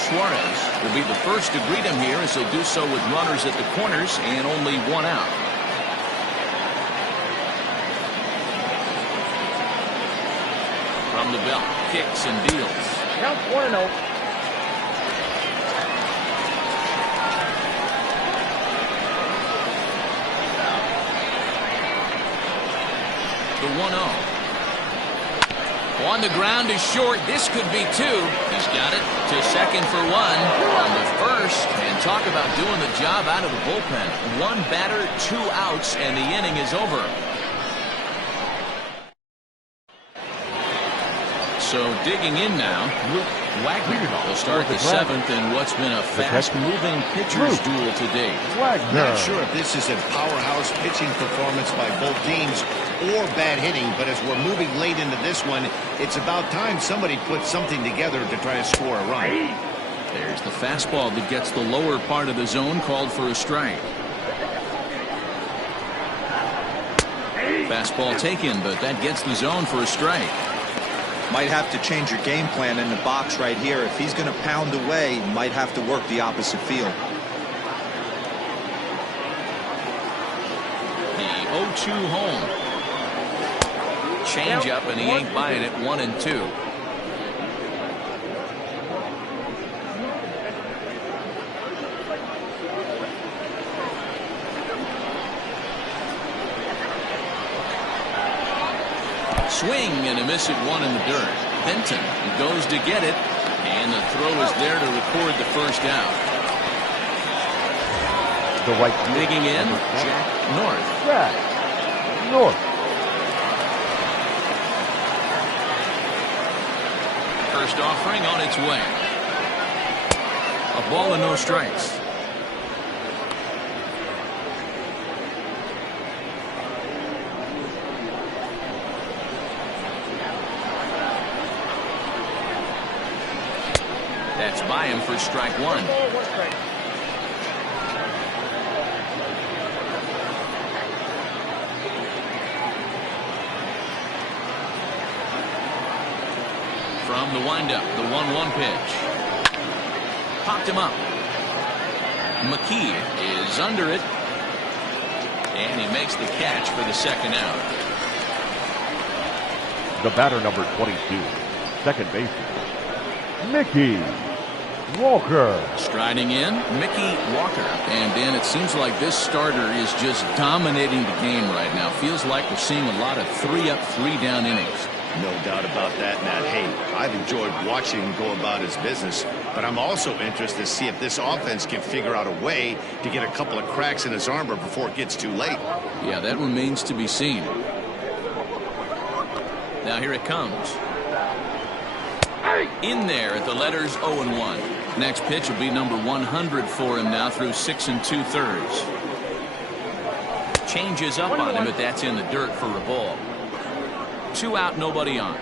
Suarez will be the first to greet him here as he'll do so with runners at the corners and only 1 out. From the belt, kicks and deals. Count 1-0. The 1-0. On the ground is short. This could be 2. He's got it to second for 1 on the first. And talk about doing the job out of the bullpen. 1 batter, 2 outs, and the inning is over. So digging in now, Wagner will start the 7th in what's been a fast-moving pitcher's duel to date. Not sure if this is a powerhouse pitching performance by both teams or bad hitting, but as we're moving late into this one, it's about time somebody puts something together to try to score a run. There's the fastball that gets the lower part of the zone, called for a strike. Fastball taken, but that gets the zone for a strike. Might have to change your game plan in the box right here. If he's going to pound away, might have to work the opposite field. The 0-2 home. Change up, and he ain't buying it. 1-2. Swing and a miss at 1 in the dirt. Benton goes to get it, and the throw is there to record the first out. The right digging in, Jack North. First offering on its way. A ball and no strikes. That's by him for strike 1. From the windup, the 1-1 pitch. Popped him up. McKee is under it. And he makes the catch for the second out. The batter, number 22, second baseman, Mickey Walker. Striding in, Mickey Walker. And Dan, it seems like this starter is just dominating the game right now. Feels like we're seeing a lot of 3-up, 3-down innings. No doubt about that, Matt. Hey, I've enjoyed watching him go about his business, but I'm also interested to see if this offense can figure out a way to get a couple of cracks in his armor before it gets too late. Yeah, that remains to be seen. Now here it comes. In there at the letters 0-1. Next pitch will be number 100 for him now through 6 2/3. Changes up on him, but that's in the dirt for a ball. 2 out, nobody on.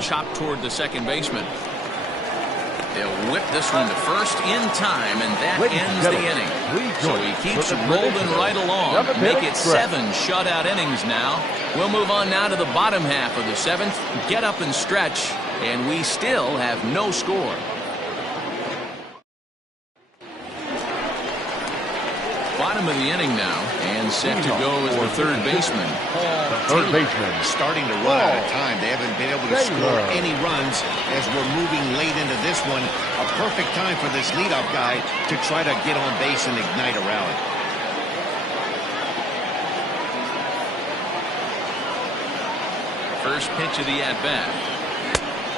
Chop toward the second baseman. They'll whip this one to first in time, and that ends the inning. So he keeps rolling right along. Make it 7 shutout innings now. We'll move on now to the bottom half of the 7th. Get up and stretch, and we still have no score. Bottom of the inning now, and set to go is the third baseman. Starting to run out of time. They haven't been able to score any runs as we're moving late into this one. A perfect time for this leadoff guy to try to get on base and ignite a rally. First pitch of the at-bat.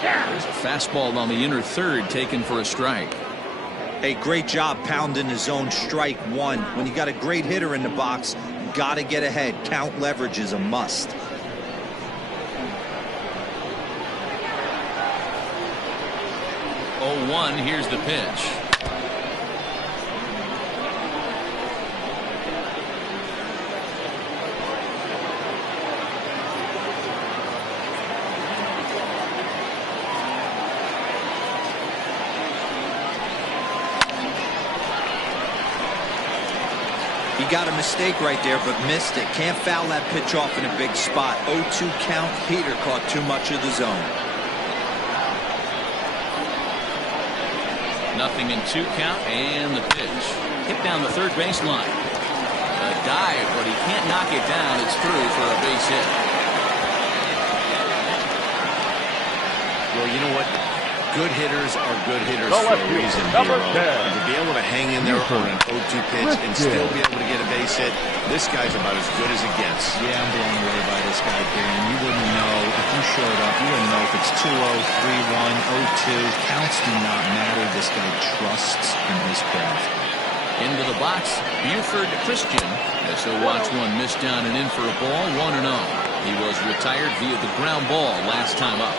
There's a fastball on the inner third taken for a strike. Hey, great job pounding his own strike 1. When you got a great hitter in the box, got to get ahead. Count leverage is a must. Oh, 1, here's the pitch. He got a mistake right there, but missed it. Can't foul that pitch off in a big spot. 0-2 count. Peter caught too much of the zone. Nothing in 2 count, and the pitch. Hit down the third baseline. A dive, but he can't knock it down. It's through for a base hit. Well, you know what? Good hitters are good hitters for a reason, Hero. And to be able to hang in there on an 0-2 pitch and still be able to get a base hit, this guy's about as good as it gets. Yeah, I'm blown away by this guy, Darren. You wouldn't know if you showed up. You wouldn't know if it's 2-0, 3-1, 0-2. Counts do not matter. This guy trusts in his craft. Into the box, Buford Christian, as he'll watch one miss down and in for a ball, 1-0. He was retired via the ground ball last time up.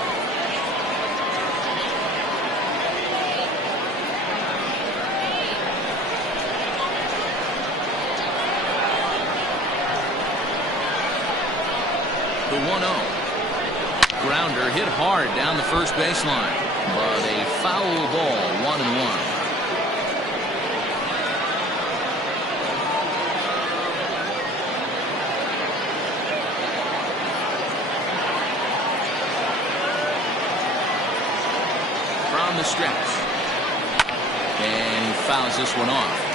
The 1-0. Grounder hit hard down the first baseline, but a foul ball, 1-1. From the stretch, and he fouls this one off.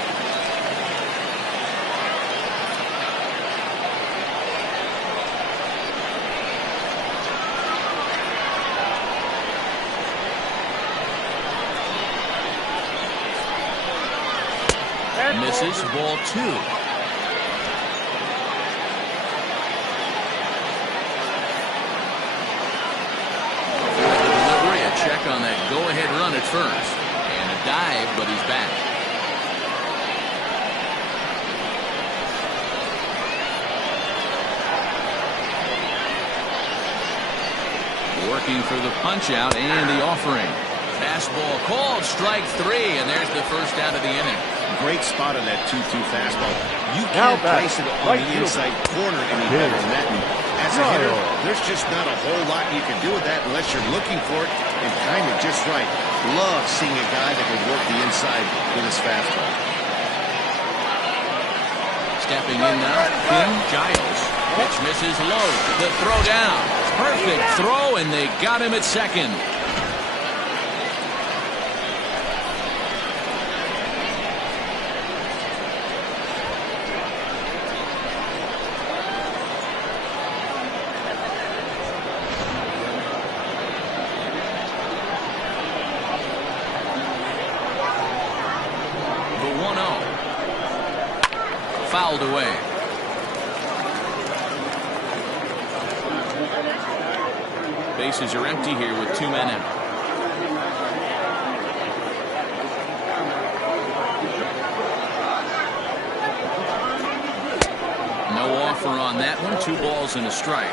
Misses, ball 2. For the delivery, a check on that go-ahead run at first. And a dive, but he's back. Working for the punch-out and the offering. Fastball called, strike 3, and there's the first out of the inning. Great spot on that 2-2 fastball. You can't place it on the inside corner any better than that. And as a hitter, there's just not a whole lot you can do with that unless you're looking for it and time it just right. Love seeing a guy that can work the inside with his fastball. Stepping in now, Kim Giles. Pitch misses low. The throw down. Perfect throw, and they got him at second. Fouled away. Bases are empty here with 2 men out. No offer on that one. 2 balls and a strike.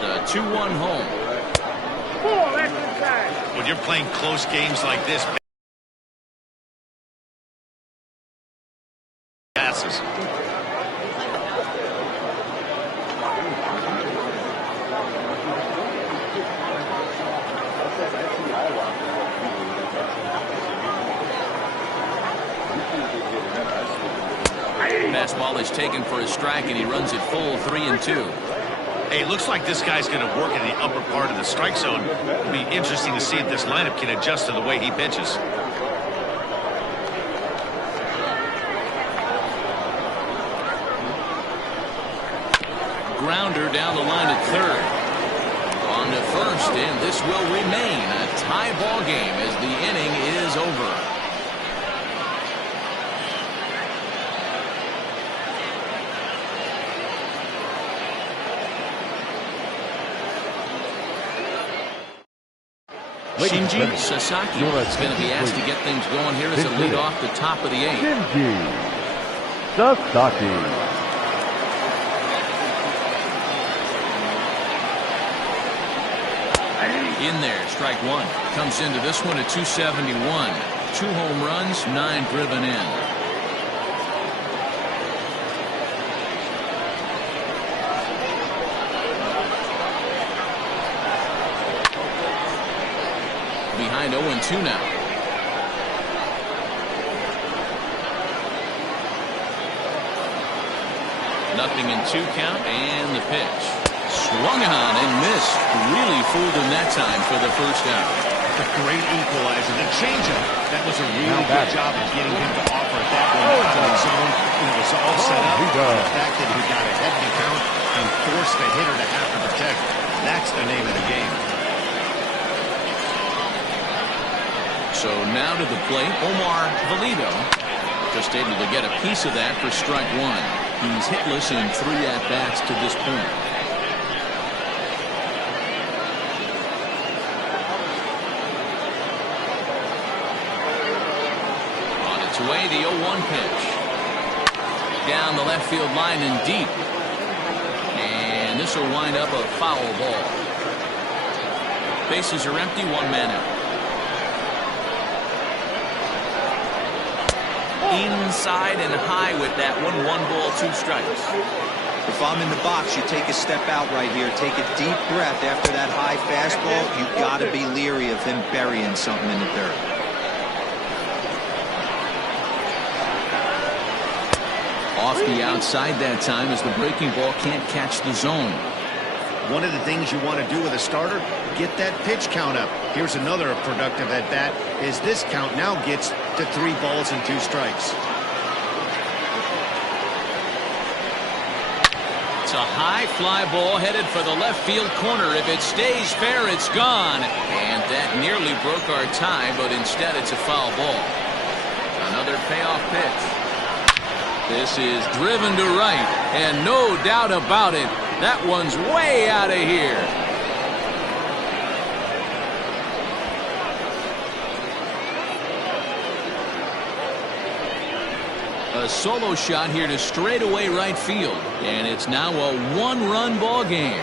The 2-1 home. When you're playing close games like this, passes. Fastball is taken for a strike, and he runs it full 3-2. Hey, it looks like this guy's going to work in the upper part of the strike zone. It'll be interesting to see if this lineup can adjust to the way he pitches. Grounder down the line at third. On to first, and this will remain a tie ball game as the inning is over. Shinji Sasaki is going to be asked to get things going here as a lead off the top of the 8th. Shinji Sasaki. In there, strike 1. Comes into this one at 271. 2 home runs, 9 driven in. Behind 0-2 now. Nothing in 2 count, and the pitch. Swung on and missed. Really fooled him that time for the first out. A great equalizer. The changeup. That was a really good job of getting him to offer at that one out of the zone. It was all set up. The fact that he got ahead in the count and forced the hitter to have to protect. That's the name of the game. So now to the plate, Omar Valido. Just able to get a piece of that for strike 1. He's hitless in 3 at-bats to this point. On its way, the 0-1 pitch. Down the left field line and deep. And this will wind up a foul ball. Bases are empty, 1 man out. Inside and high with that one. 1 ball, 2 strikes. If I'm in the box, you take a step out right here. Take a deep breath after that high fastball. You got to be leery of him burying something in the dirt. Off the outside that time as the breaking ball can't catch the zone. One of the things you want to do with a starter, get that pitch count up. Here's another productive at bat, is this count now gets to 3 balls and 2 strikes. It's a high fly ball headed for the left field corner. If it stays fair, it's gone. And that nearly broke our tie, but instead it's a foul ball. Another payoff pitch. This is driven to right, and no doubt about it, that one's way out of here. A solo shot here to straightaway right field, and it's now a 1-run ball game.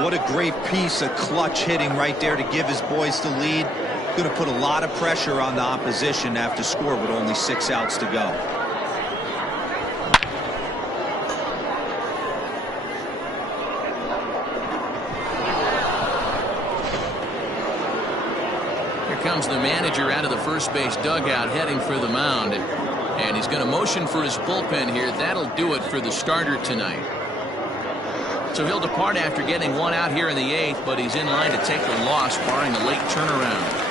What a great piece of clutch hitting right there to give his boys the lead. Going to put a lot of pressure on the opposition to have to score with only 6 outs to go. Here comes the manager out of the first base dugout heading for the mound. And he's going to motion for his bullpen here. That'll do it for the starter tonight. So he'll depart after getting one out here in the 8th, but he's in line to take the loss, barring a late turnaround.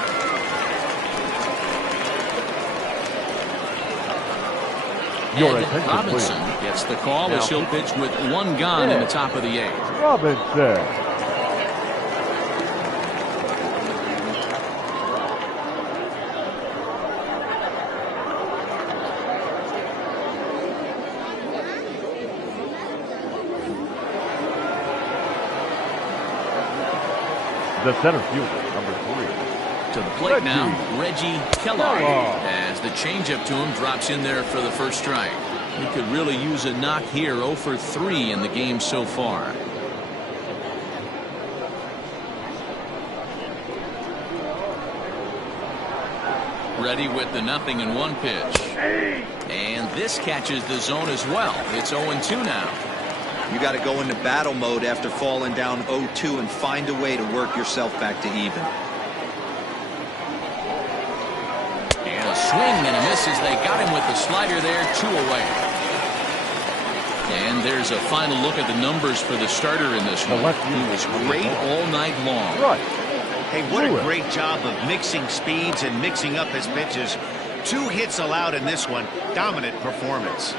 And Robinson gets the call as he'll pitch with one gone in the top of the 8th. Robinson. The center fielder, number 3. To the plate now, Reggie Kellogg, as the changeup to him drops in there for the first strike. He could really use a knock here. 0 for 3 in the game so far. Ready with the 0-1 pitch. And this catches the zone as well. It's 0-2 now. You got to go into battle mode after falling down 0-2 and find a way to work yourself back to even. And a swing and a miss as they got him with the slider there, 2 away. And there's a final look at the numbers for the starter in this one. He was great all night long. Right. Hey, what a great job of mixing speeds and mixing up his pitches. 2 hits allowed in this one. Dominant performance.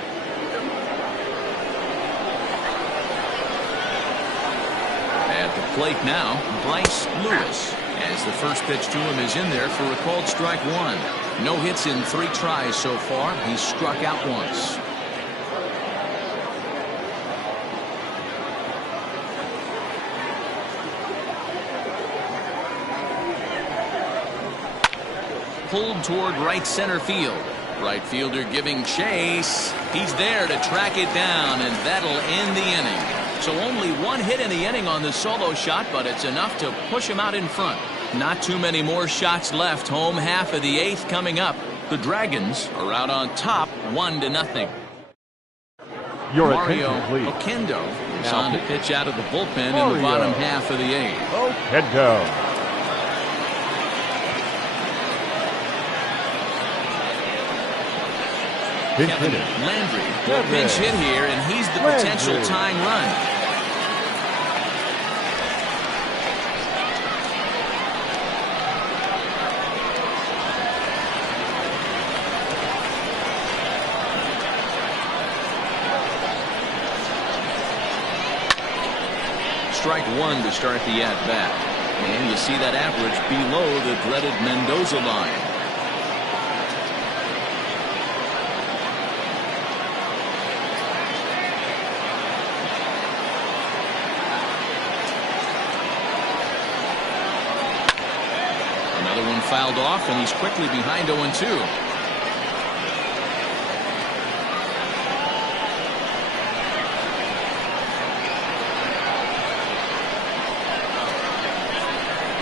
At the plate now, Bryce Lewis, as the first pitch to him is in there for a called strike 1. No hits in 3 tries so far. He's struck out once. Pulled toward right center field. Right fielder giving chase. He's there to track it down, and that'll end the inning. So only 1 hit in the inning on the solo shot, but it's enough to push him out in front. Not too many more shots left. Home half of the 8th coming up. The Dragons are out on top 1-0. Your Mario attention, please. Oquendo is on to pitch out of the bullpen in the bottom half of the 8th. Oquendo. Kevin Landry will pinch hit here, and he's the potential tying run. Strike 1 to start the at-bat. And you see that average below the dreaded Mendoza line. Fouled off, and he's quickly behind 0-2.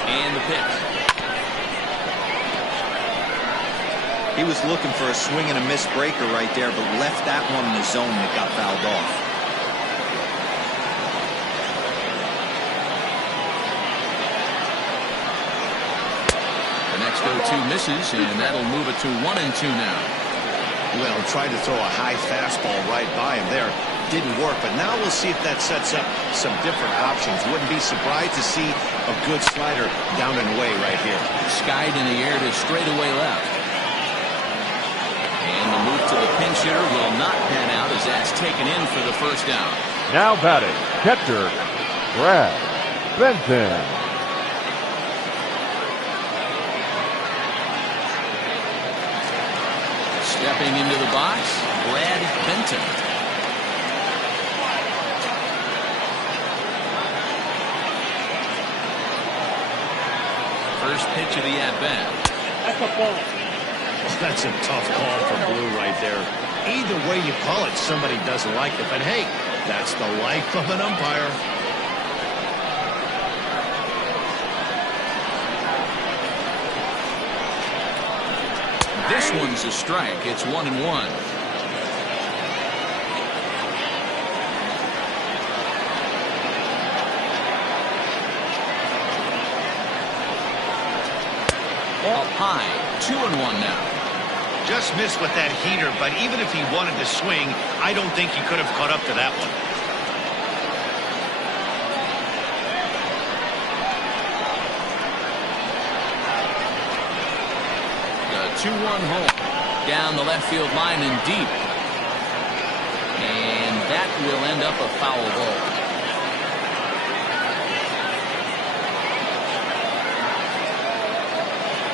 And the pitch. He was looking for a swing and a miss breaker right there, but left that one in the zone that got fouled off. The next 0-2 misses, and that'll move it to 1-2 now. Well, tried to throw a high fastball right by him there. Didn't work, but now we'll see if that sets up some different options. Wouldn't be surprised to see a good slider down and away right here. Skied in the air to straightaway left. And the move to the pinch hitter will not pan out as that's taken in for the first down. Now batting, catcher, Brad Benton. Stepping into the box, Brad Benton. First pitch of the at-bat. That's a ball. Well, that's a tough call for Blue right there. Either way you call it, somebody doesn't like it. But hey, that's the life of an umpire. This one's a strike. It's 1-1. Up high, 2-1 now. Just missed with that heater, but even if he wanted to swing, I don't think he could have caught up to that one. 2-1 home. Down the left field line and deep. And that will end up a foul ball.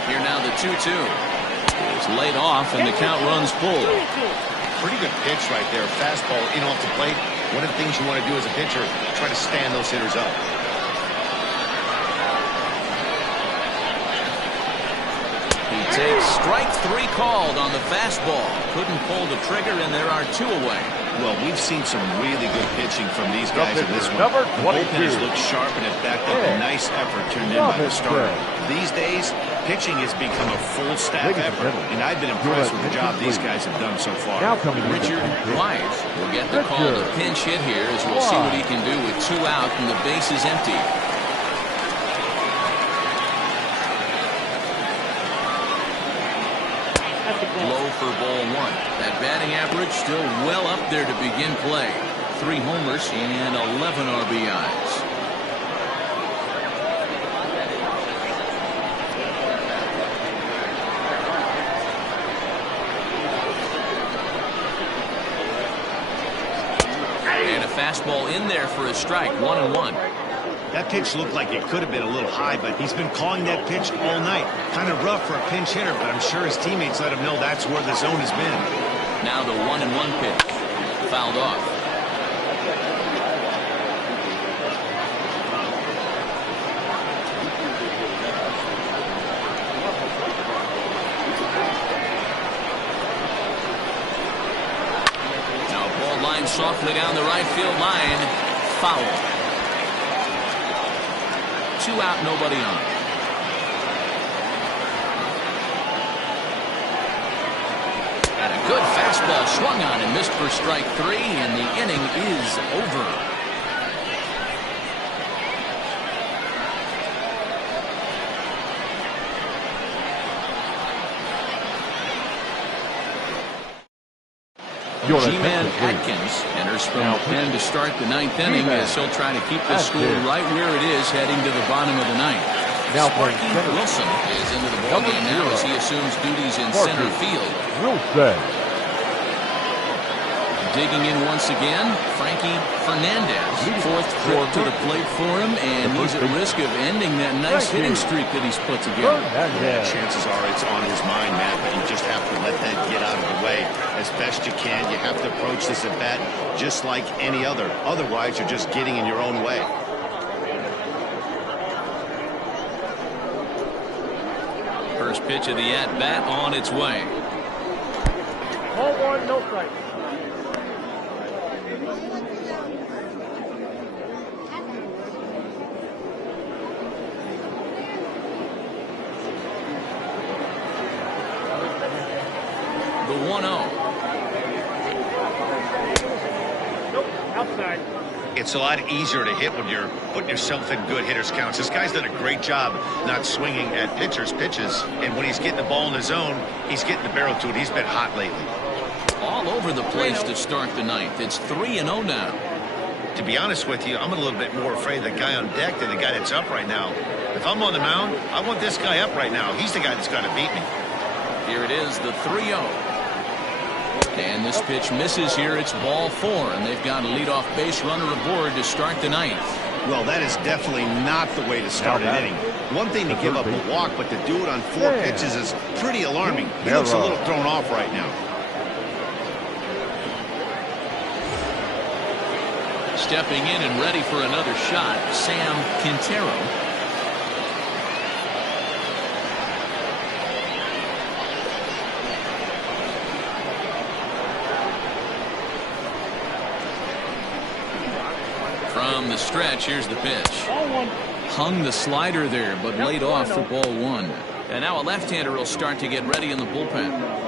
Here now the 2-2. It's laid off and the count runs full. Pretty good pitch right there. Fastball in off the plate. One of the things you want to do as a pitcher, try to stand those hitters up. He takes strike 3 called on the fastball. Couldn't pull the trigger, and there are 2 away. Well, we've seen some really good pitching from these guys in this one. Number The bullpen 22. has looked sharp and it backed up a nice effort turned in by the starter. These days, pitching has become a full staff effort, and I've been impressed with the job these guys have done so far. Now coming in. Richard Wise will get the call to pinch hit here as we'll see what he can do with 2 out and the base is empty. Low for ball 1. That batting average still well up there to begin play. 3 homers and 11 RBIs. And a fastball in there for a strike. 1-1. That pitch looked like it could have been a little high, but he's been calling that pitch all night. Kind of rough for a pinch hitter, but I'm sure his teammates let him know that's where the zone has been. Now the 1-1 pitch. Fouled off. Now ball line softly down the right field line. Foul. 2 out, nobody on. And a good fastball swung on and missed for strike 3, and the inning is over. G-Man Atkins enters from the pen to start the 9th inning as he'll try to keep the score right where it is heading to the bottom of the 9th. Now Sparky Wilson is into the ballgame now as he assumes duties in center field. Wilson. Digging in once again, Frankie Fernandez. 4th trip to the plate for him, and he's at risk of ending that nice hitting streak that he's put together. Chances are it's on his mind, Matt, but you just have to let that get out of the way as best you can. You have to approach this at bat just like any other. Otherwise, you're just getting in your own way. First pitch of the at-bat on its way. Ball 1, no strike. The 1-0. Nope, outside. It's a lot easier to hit when you're putting yourself in good hitters counts. This guy's done a great job not swinging at pitchers' pitches. And when he's getting the ball in the zone, he's getting the barrel to it. He's been hot lately. All over the place to start the 9th. It's 3-0 now. To be honest with you, I'm a little bit more afraid of the guy on deck than the guy that's up right now. If I'm on the mound, I want this guy up right now. He's the guy that's got to beat me. Here it is, the 3-0. And this pitch misses here. It's ball 4, and they've got a leadoff base runner aboard to start the 9th. Well, that is definitely not the way to start an inning. One thing to give up a walk, but to do it on 4 pitches is pretty alarming. He looks a little thrown off right now. Stepping in and ready for another shot, Sam Quintero. From the stretch, here's the pitch. Ball 1. Hung the slider there, but laid off for ball 1. And now a left-hander will start to get ready in the bullpen.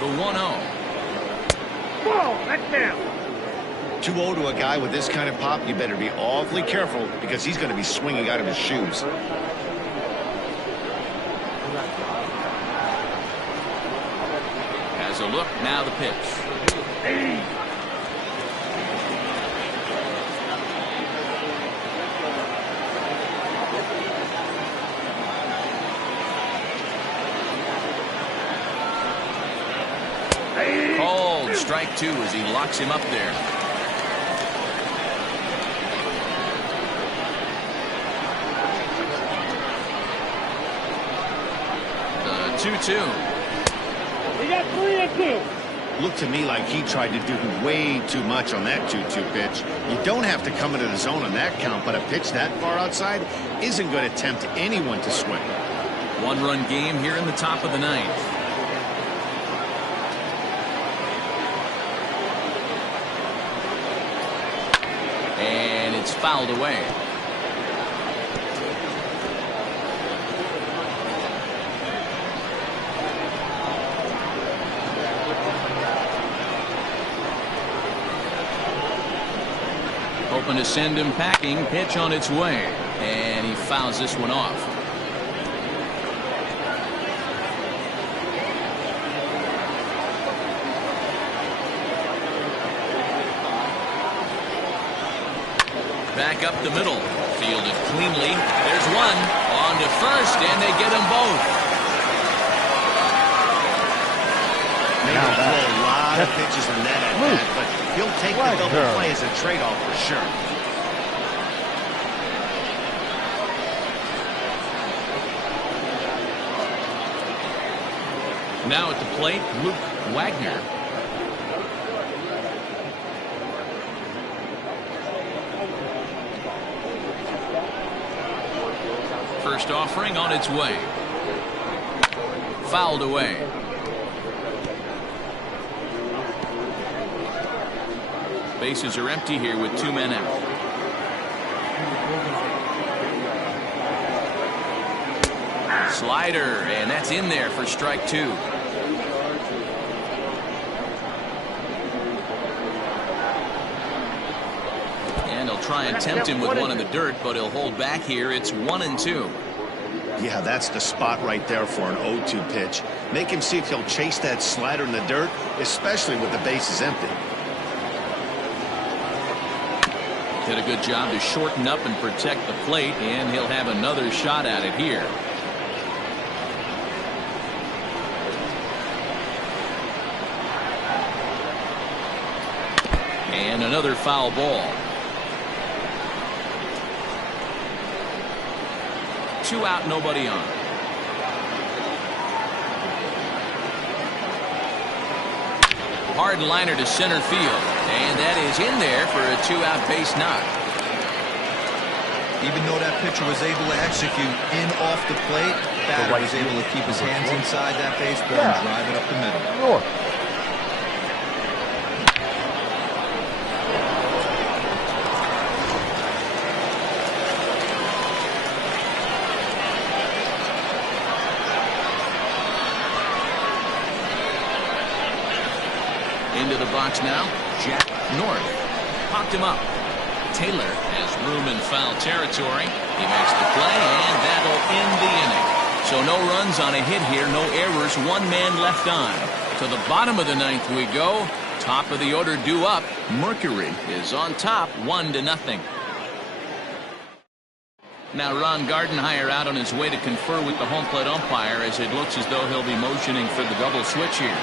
The 1-0. Ball, that's down. 2-0 to a guy with this kind of pop, you better be awfully careful because he's going to be swinging out of his shoes. Has a look, now the pitch. Called strike 2 as he locks him up there. The 2-2. We got 3-2. Looked to me like he tried to do way too much on that 2-2 pitch. You don't have to come into the zone on that count, but a pitch that far outside isn't going to tempt anyone to swing. One-run game here in the top of the 9th. And it's fouled away. Hoping to send him packing. Pitch on its way. And he fouls this one off. Back up the middle. Fielded cleanly. There's one. On to first, and they get them both. Maybe he'll throw a lot of pitches in that at bat, but he'll take the double play as a trade-off for sure. Now at the plate, Luke Wagner. First offering on its way. Fouled away. Bases are empty here with 2 men out. Slider, and that's in there for strike 2. And he'll try and tempt him with one in the dirt, but he'll hold back here. It's 1-2. Yeah, that's the spot right there for an 0-2 pitch. Make him see if he'll chase that slider in the dirt, especially with the bases empty. Did a good job to shorten up and protect the plate, and he'll have another shot at it here. And another foul ball. 2 out, nobody on. Hard liner to center field, and that is in there for a 2-out base knock. Even though that pitcher was able to execute in off the plate, batter was able to keep his hands inside that baseball and drive it up the middle. Into the box now, Jack North. Popped him up. Taylor has room in foul territory. He makes the play, and that'll end the inning. So no runs on a hit here, no errors, 1 man left on. To the bottom of the 9th we go. Top of the order due up. Mercury is on top, 1-0. Now Ron Gardenhire out on his way to confer with the home plate umpire as it looks as though he'll be motioning for the double switch here.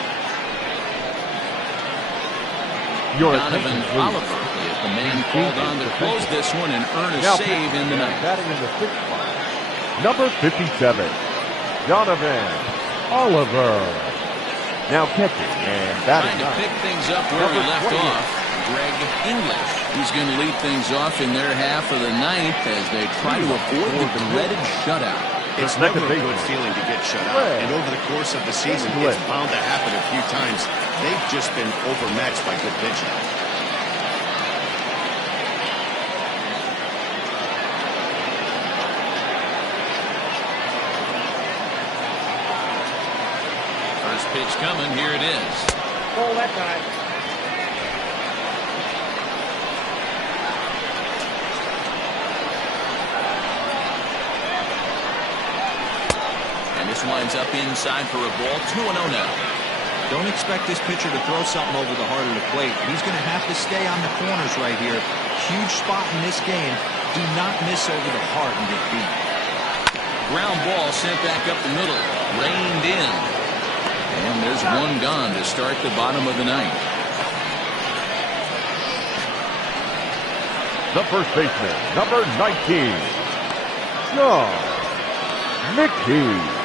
Donovan Oliver is the man called on to close this one and earn a save in the 9th. Batting in the 6th spot, number 57, Donovan Oliver. Now catching and batting. Trying to pick things up where he left off, Greg English. He's going to lead things off in their half of the 9th as they try to avoid the dreaded shutout. It's never a good feeling to get shut out, and over the course of the season, it's bound to happen a few times. They've just been overmatched by good pitching. First pitch coming, here it is. Ball that time. This winds up inside for a ball. 2-0 now. Don't expect this pitcher to throw something over the heart of the plate. He's going to have to stay on the corners right here. Huge spot in this game. Do not miss over the heart and get beat. Ground ball sent back up the middle. Reined in. And there's one gone to start the bottom of the ninth. The first baseman, number 19, John McKee.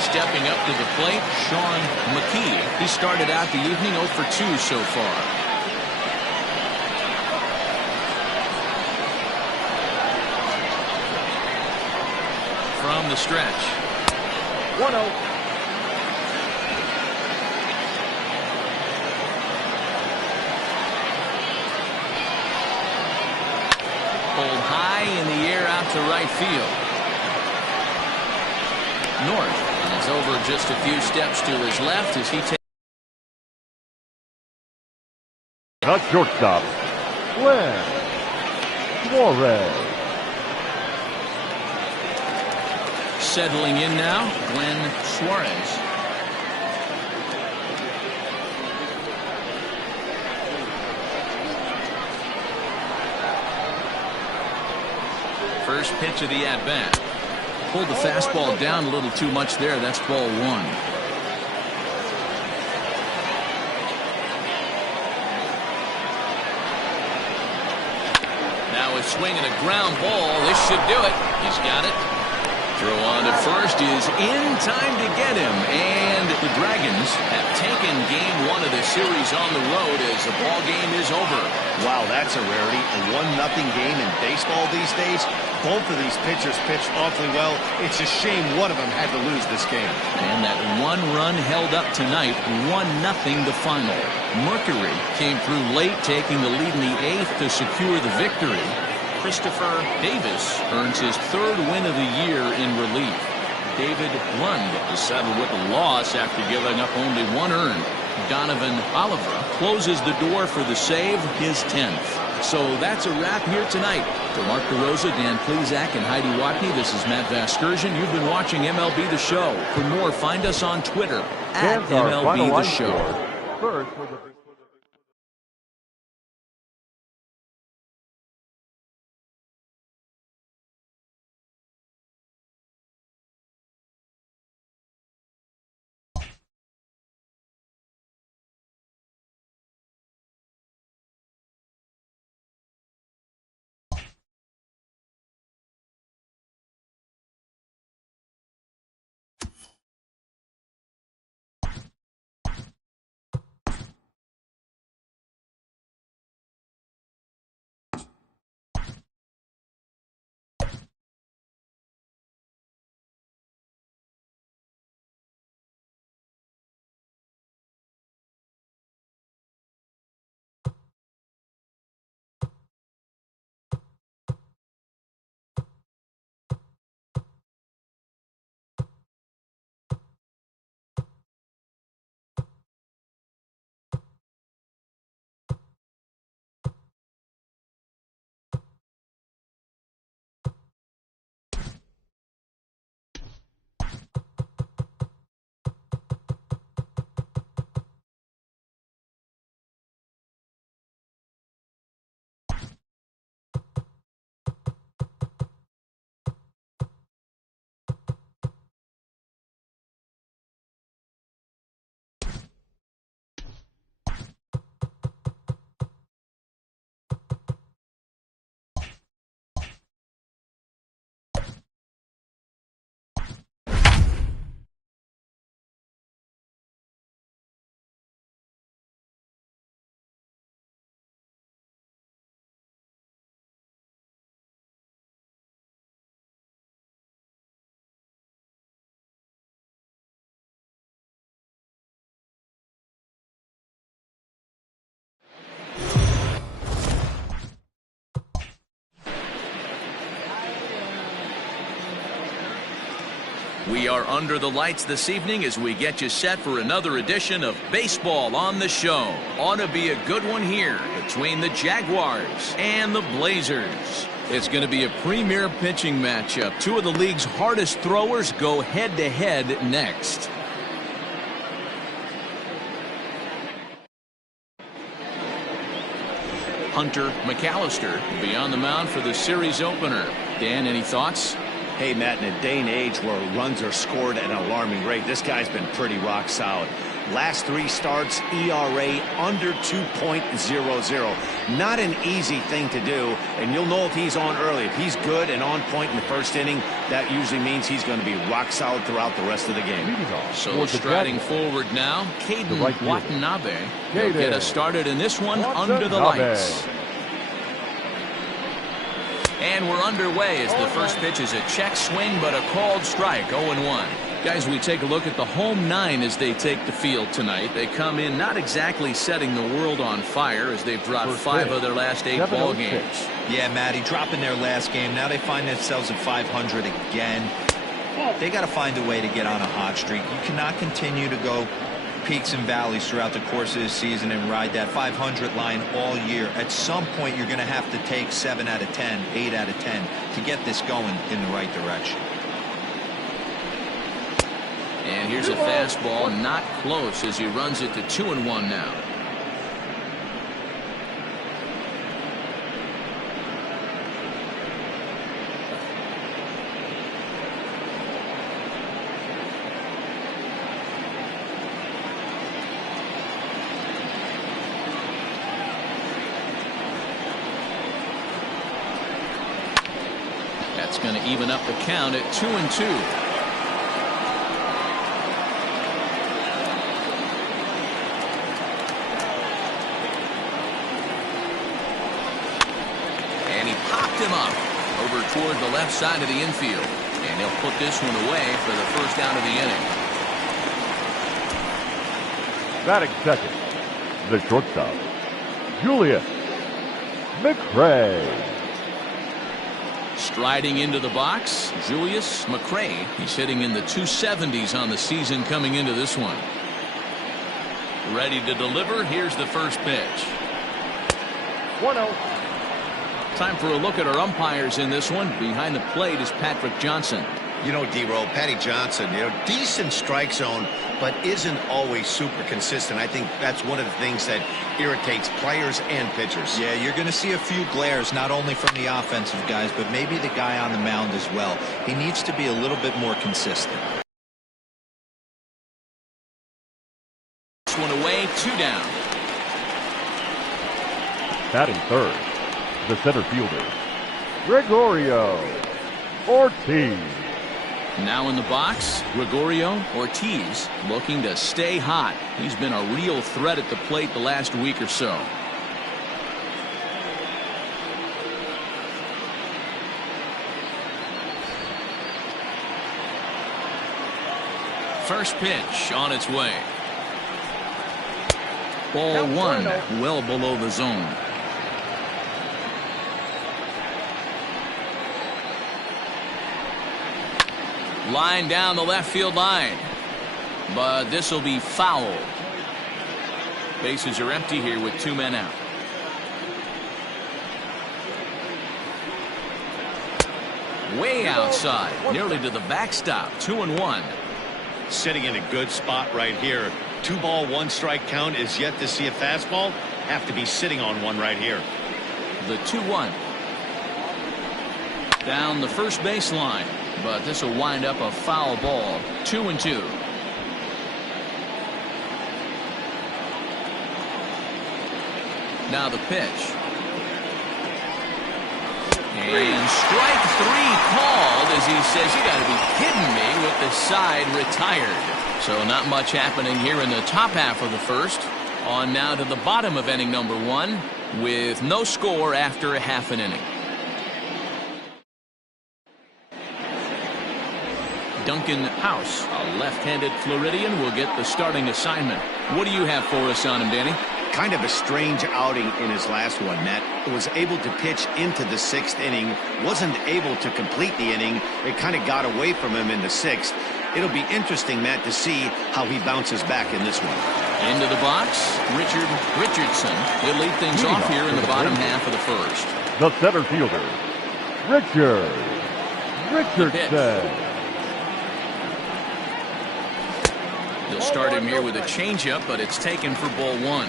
Stepping up to the plate, Sean McKee. He started out the evening 0 for 2 so far. From the stretch. 1-0. Pulled high in the air out to right field. North. And it's over just a few steps to his left as he takes. The shortstop, Glenn Suarez. Settling in now, Glenn Suarez. First pitch of the at-bat. Pulled the fastball down a little too much there. That's ball one. Now a swing and a ground ball. This should do it. He's got it. Throw on to first is in time to get him. And the Dragons have taken game one of the series on the road as the ball game is over. Wow, that's a rarity. A 1-0 game in baseball these days. Both of these pitchers pitched awfully well. It's a shame one of them had to lose this game. And that one run held up tonight, 1-0 the final. Mercury came through late, taking the lead in the eighth to secure the victory. Christopher Davis earns his third win of the year in relief. David Lund is settled with a loss after giving up only one earned. Donovan Oliver closes the door for the save, his 10th. So that's a wrap here tonight. For Mark DeRosa, Dan Plezak, and Heidi Watney, this is Matt Vasgersian. You've been watching MLB The Show. For more, find us on Twitter at MLB The Show. First for the We are under the lights this evening as we get you set for another edition of Baseball on the Show. Ought to be a good one here between the Jaguars and the Blazers. It's going to be a premier pitching matchup. Two of the league's hardest throwers go head-to-head next. Hunter McAllister will be on the mound for the series opener. Dan, any thoughts? Hey, Matt, in a day and age where runs are scored at an alarming rate, this guy's been pretty rock solid. Last 3 starts, ERA under 2.00. Not an easy thing to do, and you'll know if he's on early. If he's good and on point in the first inning, that usually means he's going to be rock solid throughout the rest of the game. So striding forward now, Caden Watanabe will get us started in this one under the lights. And we're underway as the first pitch is a check swing, but a called strike, 0-1. Guys, we take a look at the home 9 as they take the field tonight. They come in not exactly setting the world on fire as they've dropped 5 of their last 8 ball games. Yeah, Matty, dropping their last game. Now they find themselves at 500 again. They got to find a way to get on a hot streak. You cannot continue to go peaks and valleys throughout the course of the season and ride that 500 line all year. At some point, you're going to have to take 7 out of 10, 8 out of 10 to get this going in the right direction. And here's a fastball, not close as he runs it to 2-1 now. That's going to even up the count at 2-2. Him up over toward the left side of the infield, and he'll put this one away for the first out of the inning. Batting second, the shortstop, Julius McRae. Striding into the box, Julius McRae. He's hitting in the 270s on the season coming into this one. Ready to deliver. Here's the first pitch. 1-0. Time for a look at our umpires in this one. Behind the plate is Patrick Johnson. You know, D-Roll, Patty Johnson, decent strike zone, but isn't always super consistent. I think that's one of the things that irritates players and pitchers. Yeah, you're going to see a few glares, not only from the offensive guys, but maybe the guy on the mound as well. He needs to be a little bit more consistent. This one away, 2 down. Batting third, the center fielder, Gregorio Ortiz. Now in the box, Gregorio Ortiz looking to stay hot. He's been a real threat at the plate the last week or so. First pitch on its way. Ball 1, well below the zone. Line down the left field line, but this will be foul. Bases are empty here with 2 men out. Way outside, nearly to the backstop. 2-1. Sitting in a good spot right here. 2 ball, 1 strike count is yet to see a fastball. Have to be sitting on one right here. The 2-1. Down the first baseline. But this will wind up a foul ball. 2-2. Now the pitch. And strike 3 called as he says, you got to be kidding me, with the side retired. So not much happening here in the top half of the first. On now to the bottom of inning number 1 with no score after a half an inning. Duncan House, a left-handed Floridian, will get the starting assignment. What do you have for us on him, Danny? Kind of a strange outing in his last one, Matt. Was able to pitch into the 6th inning, wasn't able to complete the inning. It kind of got away from him in the 6th. It'll be interesting, Matt, to see how he bounces back in this one. Into the box, Richardson. He'll lead things off here in the bottom half of the first. The center fielder, Richardson. He'll start him here with a changeup, but it's taken for ball 1.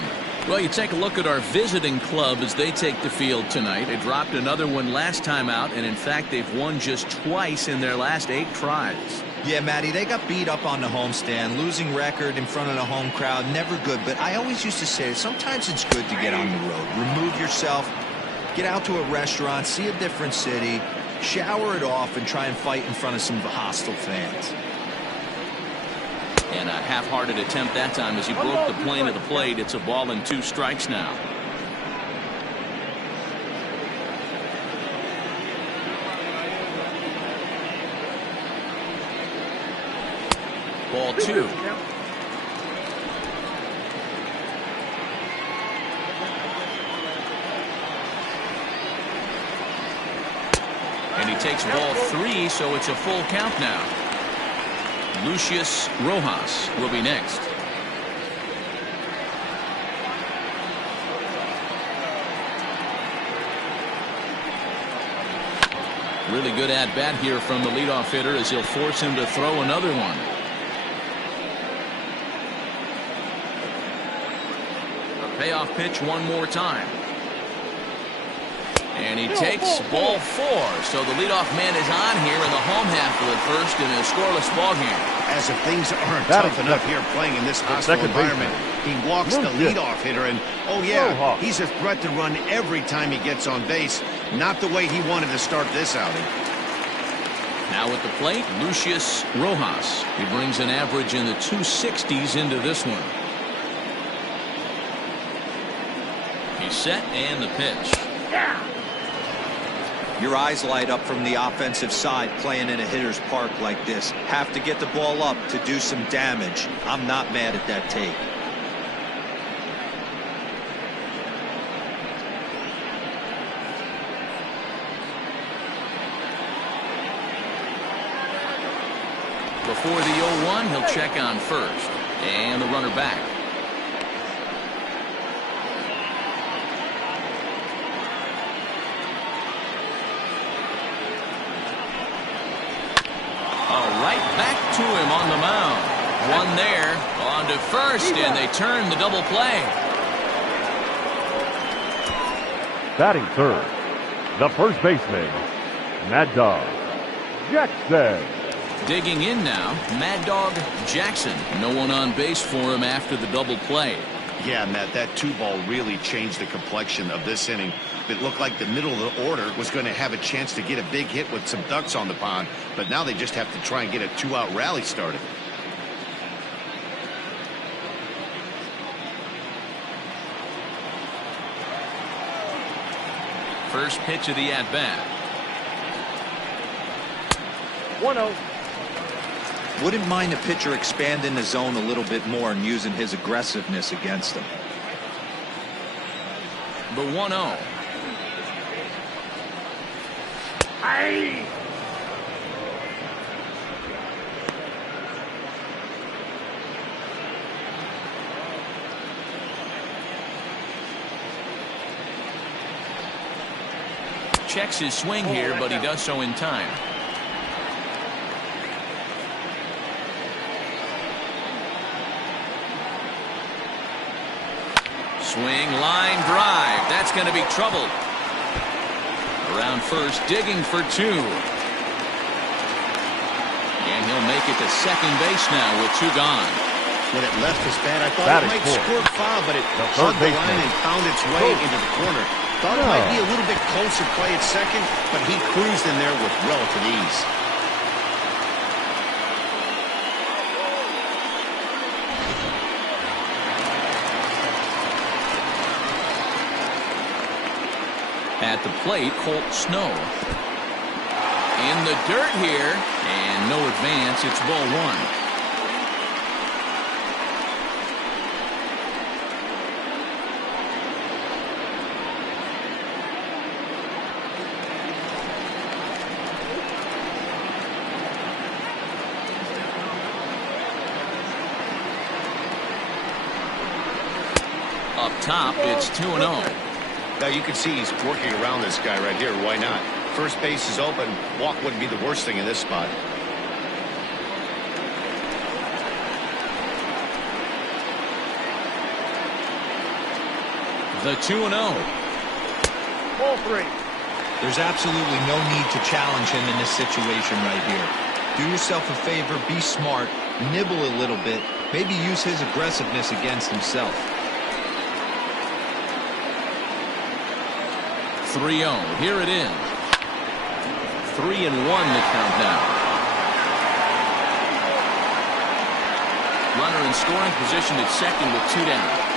Well, you take a look at our visiting club as they take the field tonight. They dropped another one last time out, and in fact, they've won just twice in their last 8 tries. Yeah, Matty, they got beat up on the homestand. Losing record in front of the home crowd, never good. But I always used to say, sometimes it's good to get on the road. Remove yourself, get out to a restaurant, see a different city, shower it off, and try and fight in front of some hostile fans. And a half-hearted attempt that time as he broke the plane of the plate. It's a ball and 2 strikes now. Ball 2. And he takes ball 3, so it's a full count now. Lucius Rojas will be next. Really good at-bat here from the leadoff hitter as he'll force him to throw another one. A payoff pitch one more time. And he takes ball 4. So the leadoff man is on here in the home half of the first in a scoreless ball game. As if things aren't tough enough here playing in this hostile environment, he walks the leadoff hitter, and oh yeah, he's a threat to run every time he gets on base. Not the way he wanted to start this outing. Now at the plate, Lucius Rojas. He brings an average in the 260s into this one. He's set and the pitch. Your eyes light up from the offensive side playing in a hitter's park like this. Have to get the ball up to do some damage. I'm not mad at that take. Before the 0-1, he'll check on first. And the runner back. Right back to him on the mound. One there, on to first, and they turn the double play. Batting third, the first baseman, Mad Dog Jackson. Digging in now, Mad Dog Jackson. No one on base for him after the double play. Yeah, Matt, that 2-ball really changed the complexion of this inning. It looked like the middle of the order was going to have a chance to get a big hit with some ducks on the pond, but now they just have to try and get a 2-out rally started. First pitch of the at-bat. 1-0. Wouldn't mind a pitcher expanding the zone a little bit more and using his aggressiveness against him. The 1-0. Aye. Checks his swing here, but he does so in time. Swing, line drive. That's going to be trouble. Around first, digging for 2. And he'll make it to second base now with 2 gone. When it left his bat, I thought it might squirt foul, but it hugged the line and found its way into the corner. Thought it might be a little bit closer play at second, but he cruised in there with relative ease. At the plate, Colt Snow. In the dirt here, and no advance. It's ball 1. Up top, it's 2-0. Now you can see he's working around this guy right here. Why not? First base is open. Walk wouldn't be the worst thing in this spot. The 2-0. Ball 3. There's absolutely no need to challenge him in this situation right here. Do yourself a favor, be smart, nibble a little bit, maybe use his aggressiveness against himself. 3-0. Here it is. 3-1 the count now. Runner in scoring position at second with 2 down.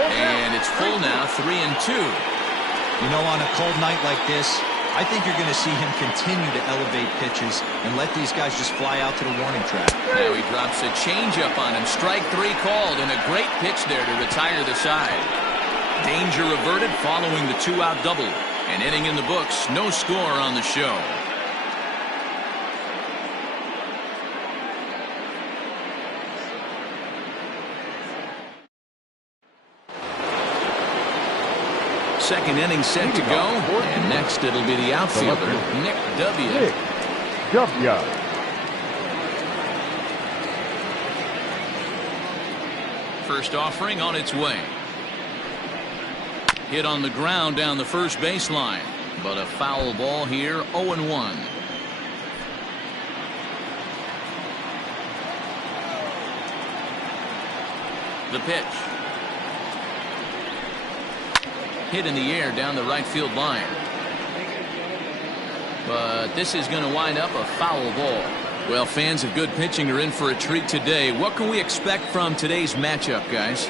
And it's full now, 3-2. You know, on a cold night like this, I think you're going to see him continue to elevate pitches and let these guys just fly out to the warning track. Now he drops a changeup on him. Strike 3 called, and a great pitch there to retire the side. Danger averted following the 2-out double. And inning in the books, no score on the show. Second inning set to go, and next it'll be the outfielder, Nick W. Nick W. First offering on its way. Hit on the ground down the first baseline, but a foul ball here, 0-1. The pitch. Hit in the air down the right field line. But this is going to wind up a foul ball. Well, fans of good pitching are in for a treat today. What can we expect from today's matchup, guys?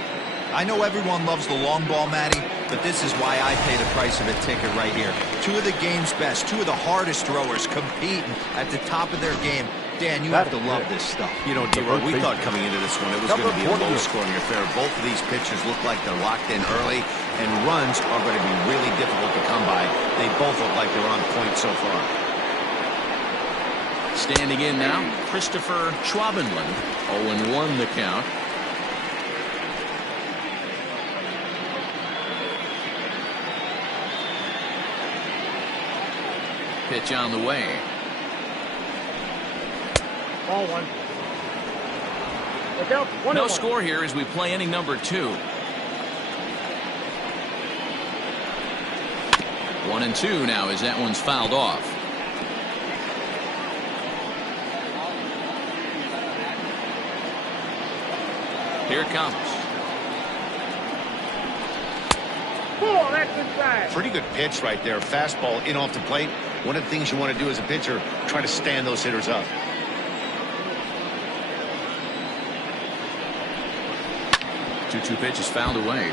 I know everyone loves the long ball, Matty, but this is why I pay the price of a ticket right here. Two of the game's best, two of the hardest throwers competing at the top of their game. Dan, you have to love this stuff. You know, D-Roy, we thought coming into this one it was going to be a low-scoring affair. Both of these pitchers look like they're locked in early, and runs are going to be really difficult to come by. They both look like they're on point so far. Standing in now, Christopher Schwabenland. 0-1 the count. Pitch on the way. Ball 1. Look out. 1-1. No score here as we play inning number 2. 1-2 now as that one's fouled off. Here it comes. Ball, that's inside. Pretty good pitch right there. Fastball in off the plate. One of the things you want to do as a pitcher, try to stand those hitters up. 2-2 pitch is fouled away.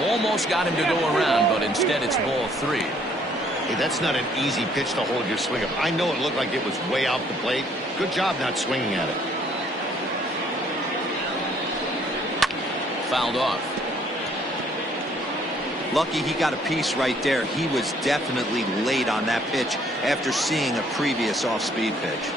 Almost got him to go around, but instead it's ball 3. Hey, that's not an easy pitch to hold your swing up. I know it looked like it was way out the plate. Good job not swinging at it. Fouled off. Lucky he got a piece right there. He was definitely late on that pitch after seeing a previous off-speed pitch.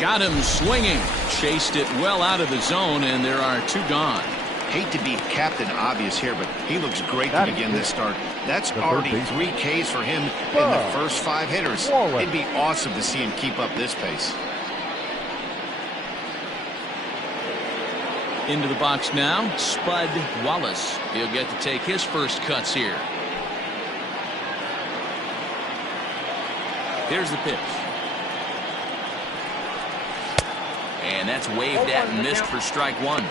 Got him swinging. Chased it well out of the zone, and there are 2 gone. Hate to be Captain Obvious here, but he looks great to begin this start. That's already 3 Ks for him in the first 5 hitters. It'd be awesome to see him keep up this pace. Into the box now, Spud Wallace. He'll get to take his first cuts here. Here's the pitch. And that's waved at and missed for strike 1.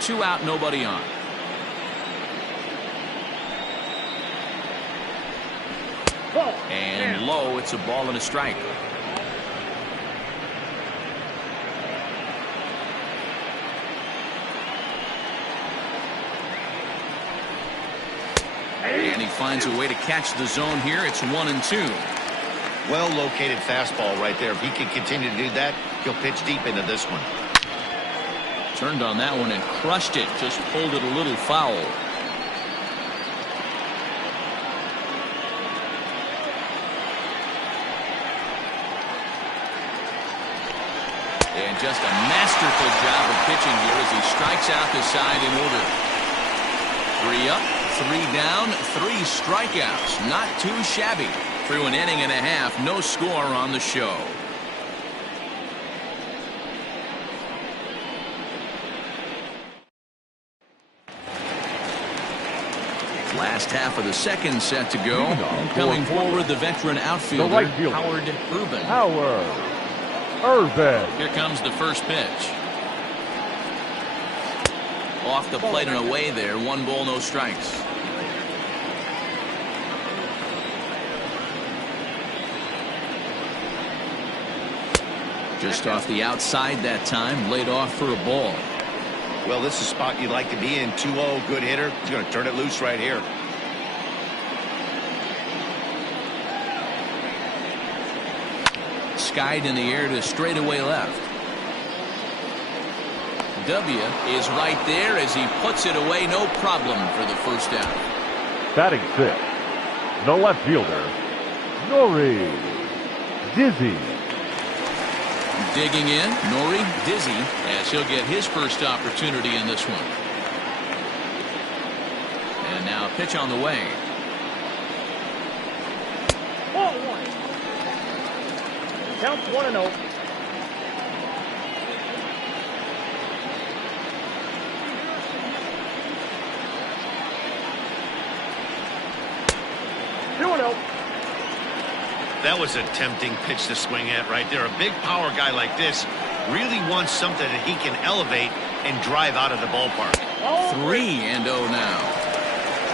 2 out, nobody on. And low, it's a ball and a strike. And he finds a way to catch the zone here. It's 1-2. Well located fastball right there. If he can continue to do that, he'll pitch deep into this one. Turned on that one and crushed it. Just pulled it a little foul. And just a masterful job of pitching here as he strikes out the side in order. 3 up, 3 down, 3 strikeouts. Not too shabby. Through an inning and a half, no score on the show. Last half of the second set to go. And coming forward, the veteran outfielder, Howard Urban. Here comes the first pitch. Off the plate and away there. 1 ball, no strikes. Just off the outside that time. Laid off for a ball. Well, this is a spot you'd like to be in. 2-0, good hitter. He's going to turn it loose right here. Skied in the air to straightaway left. W is right there as he puts it away. No problem for the first out. Batting 6, the left fielder, Nori Dizzy. Digging in, Nori Dizzy, as he'll get his first opportunity in this one. And now a pitch on the way. Ball 1. Count 1-0. That was a tempting pitch to swing at right there. A big power guy like this really wants something that he can elevate and drive out of the ballpark. 3-0 now.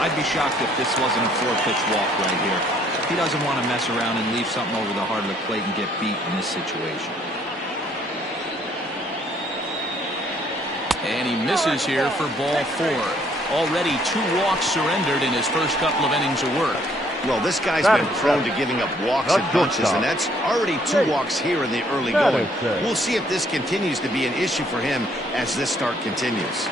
I'd be shocked if this wasn't a 4-pitch walk right here. He doesn't want to mess around and leave something over the heart of the plate and get beat in this situation. And he misses here for ball 4. Already 2 walks surrendered in his first couple of innings of work. Well, this guy's been prone to giving up walks and bunches, and that's already 2 walks here in the early going. We'll see if this continues to be an issue for him as this start continues.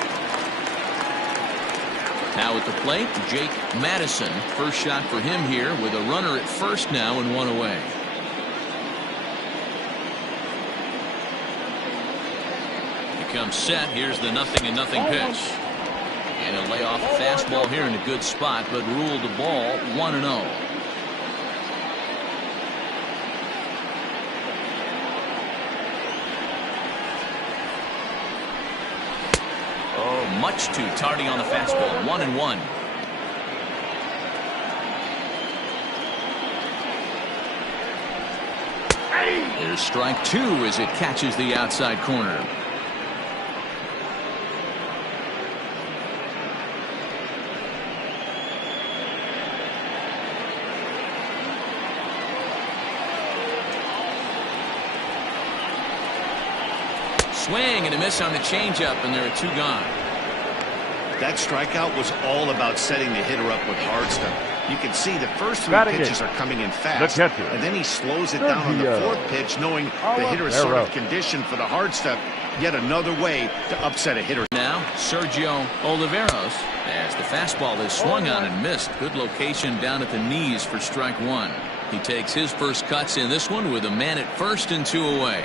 Now at the plate, Jake Madison. First shot for him here with a runner at first now and 1 away. He comes set. Here's the 0-0 pitch. And a layoff fastball here in a good spot, but ruled the ball 1-0. Oh, much too tardy on the fastball. 1-1. There's strike 2 as it catches the outside corner. Swing and a miss on the changeup, and there are 2 gone. That strikeout was all about setting the hitter up with hard stuff. You can see the first 3 pitches are coming in fast, and then he slows it down on the 4th pitch, knowing the hitter is sort of conditioned for the hard stuff. Yet another way to upset a hitter. Now, Sergio Oliveros, as the fastball is swung on and missed. Good location down at the knees for strike 1. He takes his first cuts in this one with a man at first and 2 away.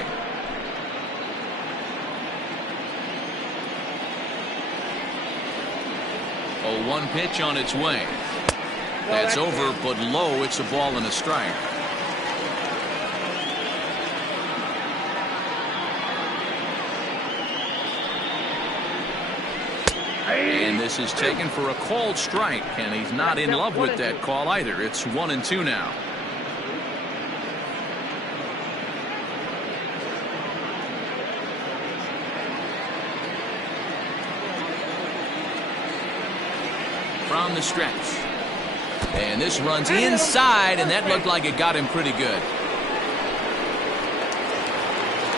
Oh, 1 pitch on its way. That's over, but low. It's a ball and a strike. And this is taken for a called strike, and he's not in love with that call either. It's 1-2 now. From the stretch. And this runs inside, and that looked like it got him pretty good.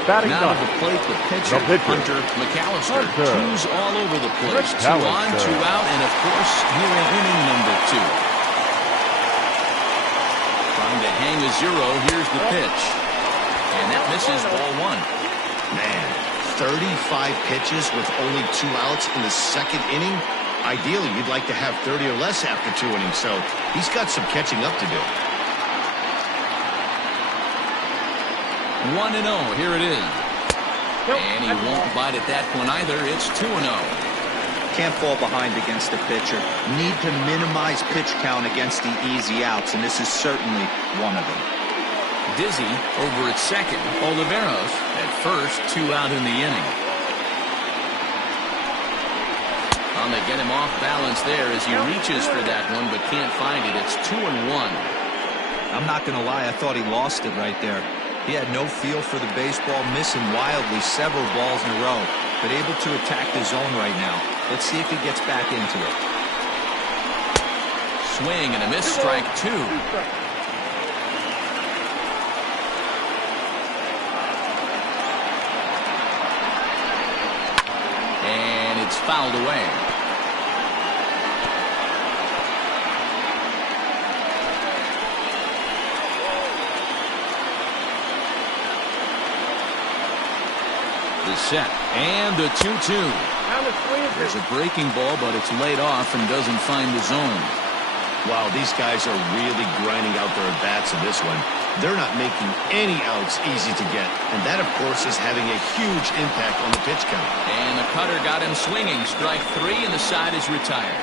Now to the plate, the pitcher, Hunter McAllister. 2s all over the place. 2 on, 2 out, and of course, here in inning number 2. Trying to hang a 0. Here's the pitch. And that misses ball 1. Man, 35 pitches with only 2 outs in the 2nd inning. Ideally, you'd like to have 30 or less after 2 innings, so he's got some catching up to do. 1-0. Here it is. And he won't bite at that one either. It's 2-0. Can't fall behind against the pitcher. Need to minimize pitch count against the easy outs, and this is certainly one of them. Dizzy over at second. Oliveros at first, 2 out in the inning. They get him off balance there as he reaches for that one, but can't find it. It's 2-1. I'm not going to lie, I thought he lost it right there. He had no feel for the baseball, missing wildly several balls in a row, but able to attack the zone right now. Let's see if he gets back into it. Swing and a miss, strike 2. And it's fouled away. The set and the 2-2. There's a breaking ball, but it's laid off and doesn't find the zone. Wow, these guys are really grinding out their at-bats in this one. They're not making any outs easy to get, and that, of course, is having a huge impact on the pitch count. And the cutter got him swinging. Strike 3, and the side is retired.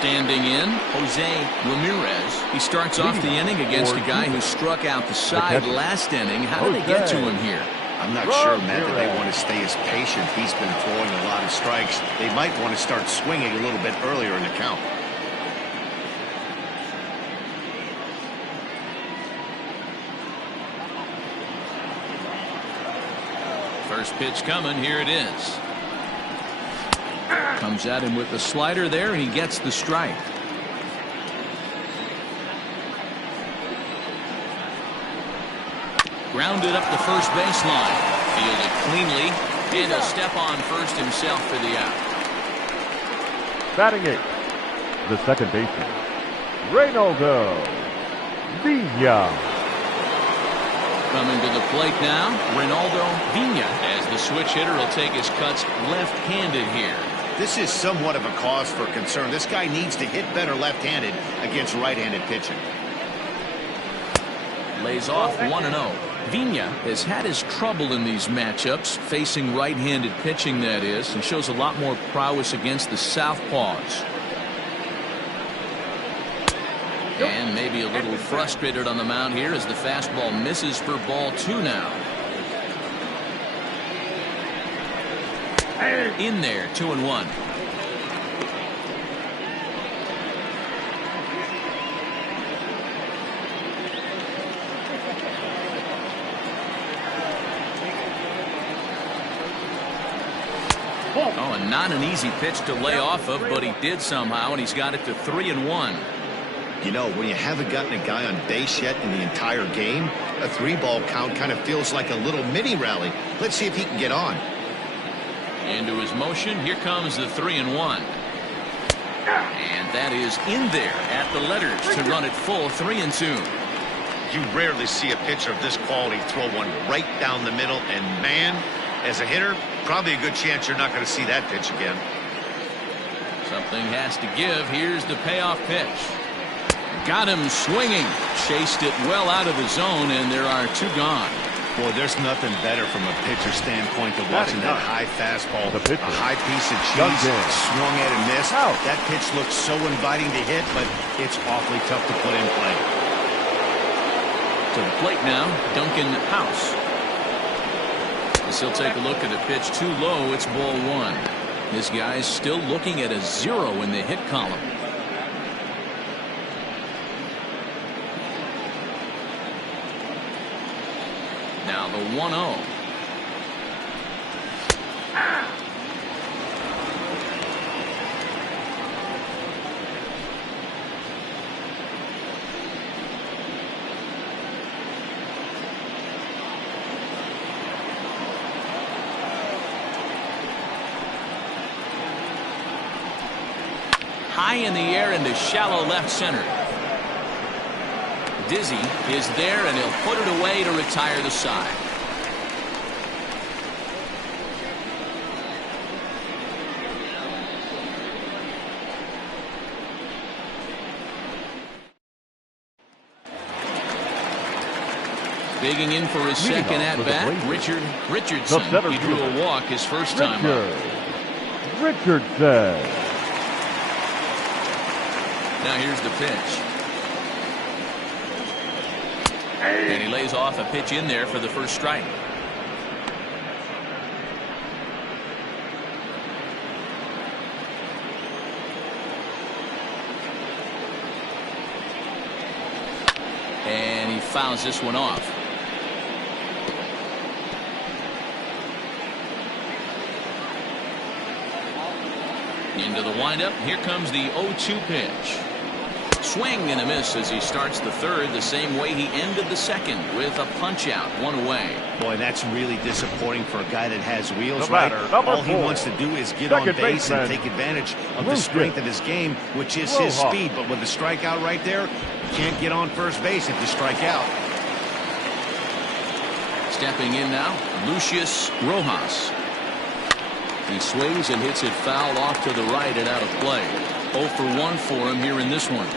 Standing in, Jose Ramirez. He starts off the inning against a guy who struck out the side last inning. How did they get to him here? I'm not sure, Matt, that they want to stay as patient. He's been throwing a lot of strikes. They might want to start swinging a little bit earlier in the count. First pitch coming. Here it is. Comes at him with the slider there, and he gets the strike. Grounded up the first baseline. Fielded cleanly, and he'll step on first himself for the out. Batting 8, the second baseman, Reynaldo Villa. Coming to the plate now, Reynaldo Villa, as the switch hitter will take his cuts left-handed here. This is somewhat of a cause for concern. This guy needs to hit better left-handed against right-handed pitching. Lays off 1-0. Villa has had his trouble in these matchups, facing right-handed pitching, that is, and shows a lot more prowess against the southpaws. And maybe a little frustrated on the mound here as the fastball misses for ball 2 now. In there, 2-1. Oh, and not an easy pitch to lay off of, but he did somehow, and he's got it to 3-1. You know, when you haven't gotten a guy on base yet in the entire game, a 3-ball count kind of feels like a little mini rally. Let's see if he can get on. Into his motion, here comes the 3-1. And that is in there at the letters to run it full 3-2. You rarely see a pitcher of this quality throw one right down the middle, and man, as a hitter, probably a good chance you're not going to see that pitch again. Something has to give. Here's the payoff pitch. Got him swinging. Chased it well out of the zone, and there are 2 gone. Boy, there's nothing better from a pitcher standpoint than watching that high fastball, a high piece of cheese, swung at and missed. That pitch looks so inviting to hit, but it's awfully tough to put in play. To the plate now, Duncan House. As he'll take a look at the pitch too low, it's ball 1. This guy's still looking at a 0 in the hit column. Now the 1-0. High in the air into shallow left center. Dizzy is there, and he'll put it away to retire the side. Digging in for his second at-bat, Richard Richardson. He drew a walk his first time up. Richardson. Now here's the pitch. And he lays off a pitch in there for the first strike. And he fouls this one off. Into the windup. Here comes the 0-2 pitch. Swing and a miss as he starts the third the same way he ended the second with a punch out, one away. Boy, that's really disappointing for a guy that has wheels, No right? matter, number All he 4. wants to do is get Second on base baseman. and take advantage of the Lucas. strength of his game, which is his Rojas. speed. But with the strikeout right there, you can't get on first base if you strike out. Stepping in now, Lucius Rojas. He swings and hits it foul off to the right and out of play. 0 for 1 for him here in this one.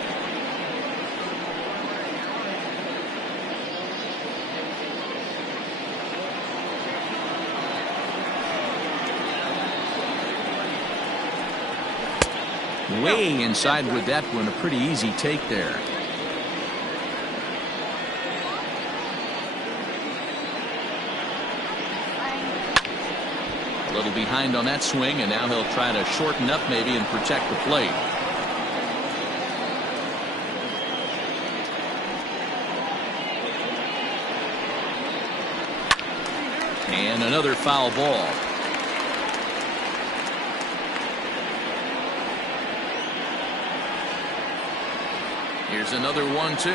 Way inside with that one, a pretty easy take there. A little behind on that swing, and now he'll try to shorten up maybe and protect the plate. And another foul ball. Here's another 1-2.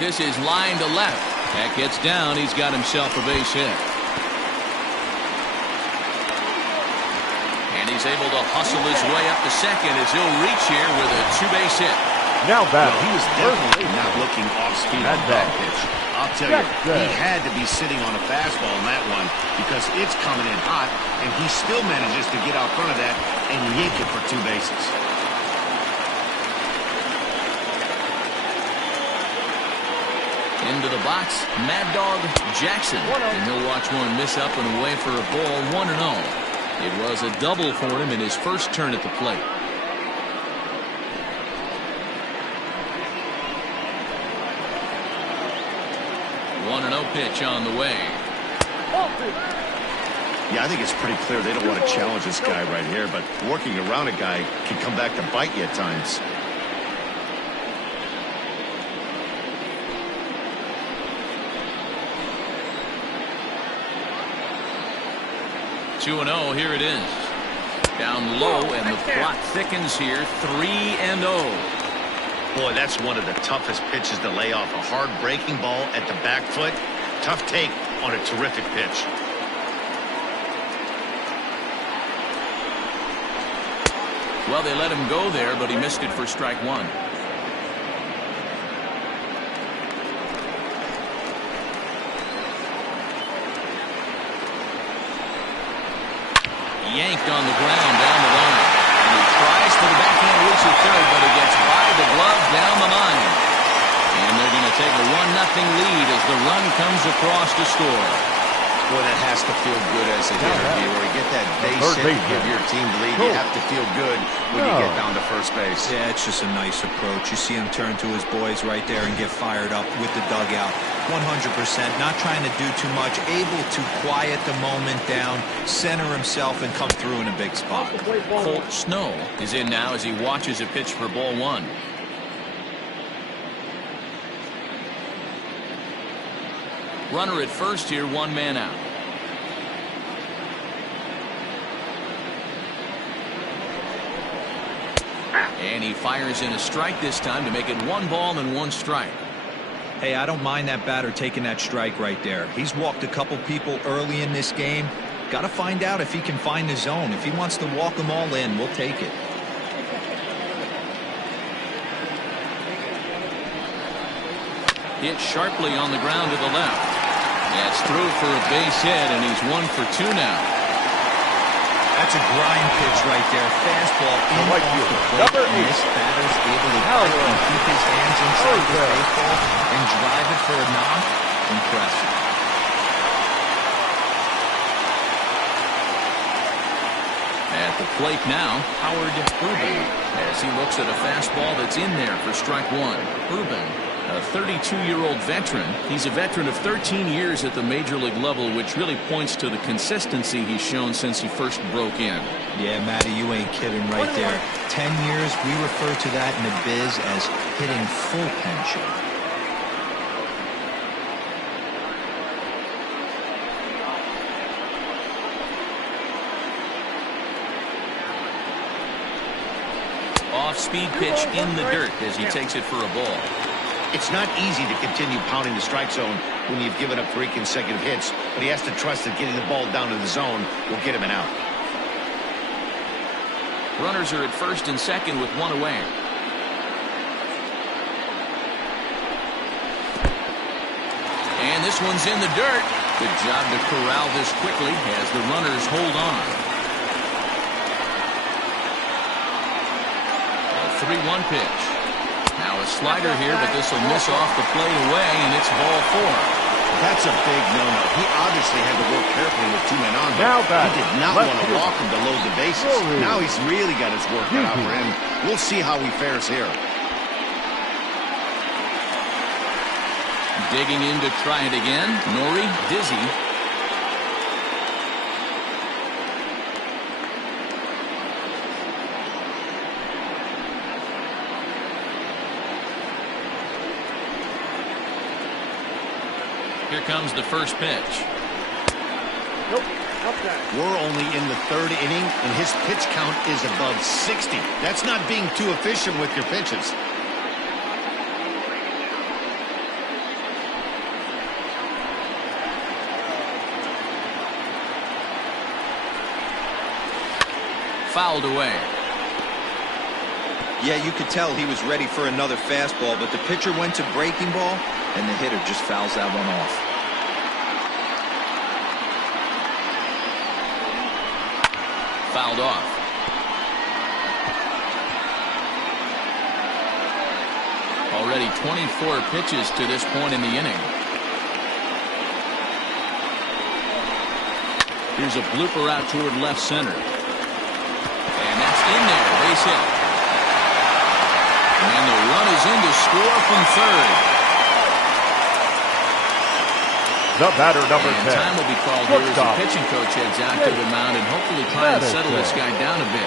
This is line to left. That gets down. He's got himself a base hit. And he's able to hustle his way up to second as he'll reach here with a two-base hit. Now back. He was definitely not looking off speed on that pitch. I'll tell you, he had to be sitting on a fastball on that one because it's coming in hot, and he still manages to get out front of that and yank it for two bases. Into the box, Mad Dog Jackson. And he'll watch one miss up and away for a ball, 1-0. It was a double for him in his first turn at the plate. One 1-0 pitch on the way. Yeah, I think it's pretty clear they don't want to challenge this guy right here, but working around a guy can come back to bite you at times. 2-0, here it is. Down low, and the plot thickens here, 3-0. Boy, that's one of the toughest pitches to lay off. A hard breaking ball at the back foot. Tough take on a terrific pitch. Well, they let him go there, but he missed it for strike one. Yanked on the ground down the line. And he tries for the backhand reach at third, but he gets by the glove down the line. And they're going to take a 1-0 lead as the run comes across to score. Boy, that has to feel good as a hitter, viewer. You get that base hit to give your team the lead. You have to feel good when you get down to first base. Yeah, it's just a nice approach. You see him turn to his boys right there and get fired up with the dugout. 100%, not trying to do too much, able to quiet the moment down, center himself, and come through in a big spot. Colt Snow is in now as he watches a pitch for ball one. Runner at first here, one man out. And he fires in a strike this time to make it 1 ball and 1 strike. Hey, I don't mind that batter taking that strike right there. He's walked a couple people early in this game. Got to find out if he can find the zone. If he wants to walk them all in, we'll take it. Hit sharply on the ground to the left. That's through for a base hit, and he's 1 for 2 now. That's That's a grind pitch right there. Fastball in Right off the fielder, plate. number And 8. this batter's able to Now fight and keep his hands inside the Cobras. baseball and drive it for a knock. Impressive. At the plate now, Howard Urban, as he looks at a fastball that's in there for strike one. Urban, a 32-year-old veteran. He's a veteran of 13 years at the major league level, which really points to the consistency he's shown since he first broke in. Yeah, Matty, you ain't kidding right there. 10 years, we refer to that in the biz as hitting full pension. Off-speed pitch in the dirt as he takes it for a ball. It's not easy to continue pounding the strike zone when you've given up 3 consecutive hits, but he has to trust that getting the ball down to the zone will get him an out. Runners are at first and second with one away. And this one's in the dirt. Good job to corral this quickly as the runners hold on. A 3-1 pitch. Now a slider here, but this will miss off the plate away, and it's ball 4. That's a big no-no. He obviously had to work carefully with 2 men on him. Now He did not left want to fielder. walk him to load the bases. Mercury. Now he's really got his work cut out for him. We'll see how he fares here. Digging in to try it again, Nori Dizzy. Here comes the first pitch. Nope. Up that. We're only in the 3rd inning, and his pitch count is above 60. That's not being too efficient with your pitches. Fouled away. Yeah, you could tell he was ready for another fastball, but the pitcher went to breaking ball, and the hitter just fouls that one off. Fouled off. Already 24 pitches to this point in the inning. Here's a blooper out toward left center. And that's in there, base hit. And the run is in to score from third. The batter, number And 10. time will be called here as the Shortstop. pitching coach heads out to the mound and hopefully try and settle this guy down a bit.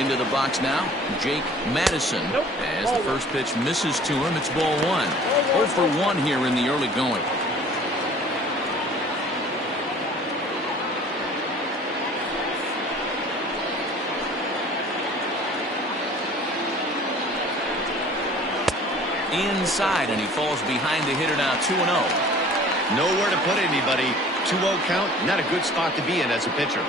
Into the box now, Jake Madison. Nope. As the first pitch misses to him, it's ball 1. 0 for 1 here in the early going. Inside, and he falls behind the hitter now 2-0. Nowhere to put anybody. 2-0 count, not a good spot to be in as a pitcher.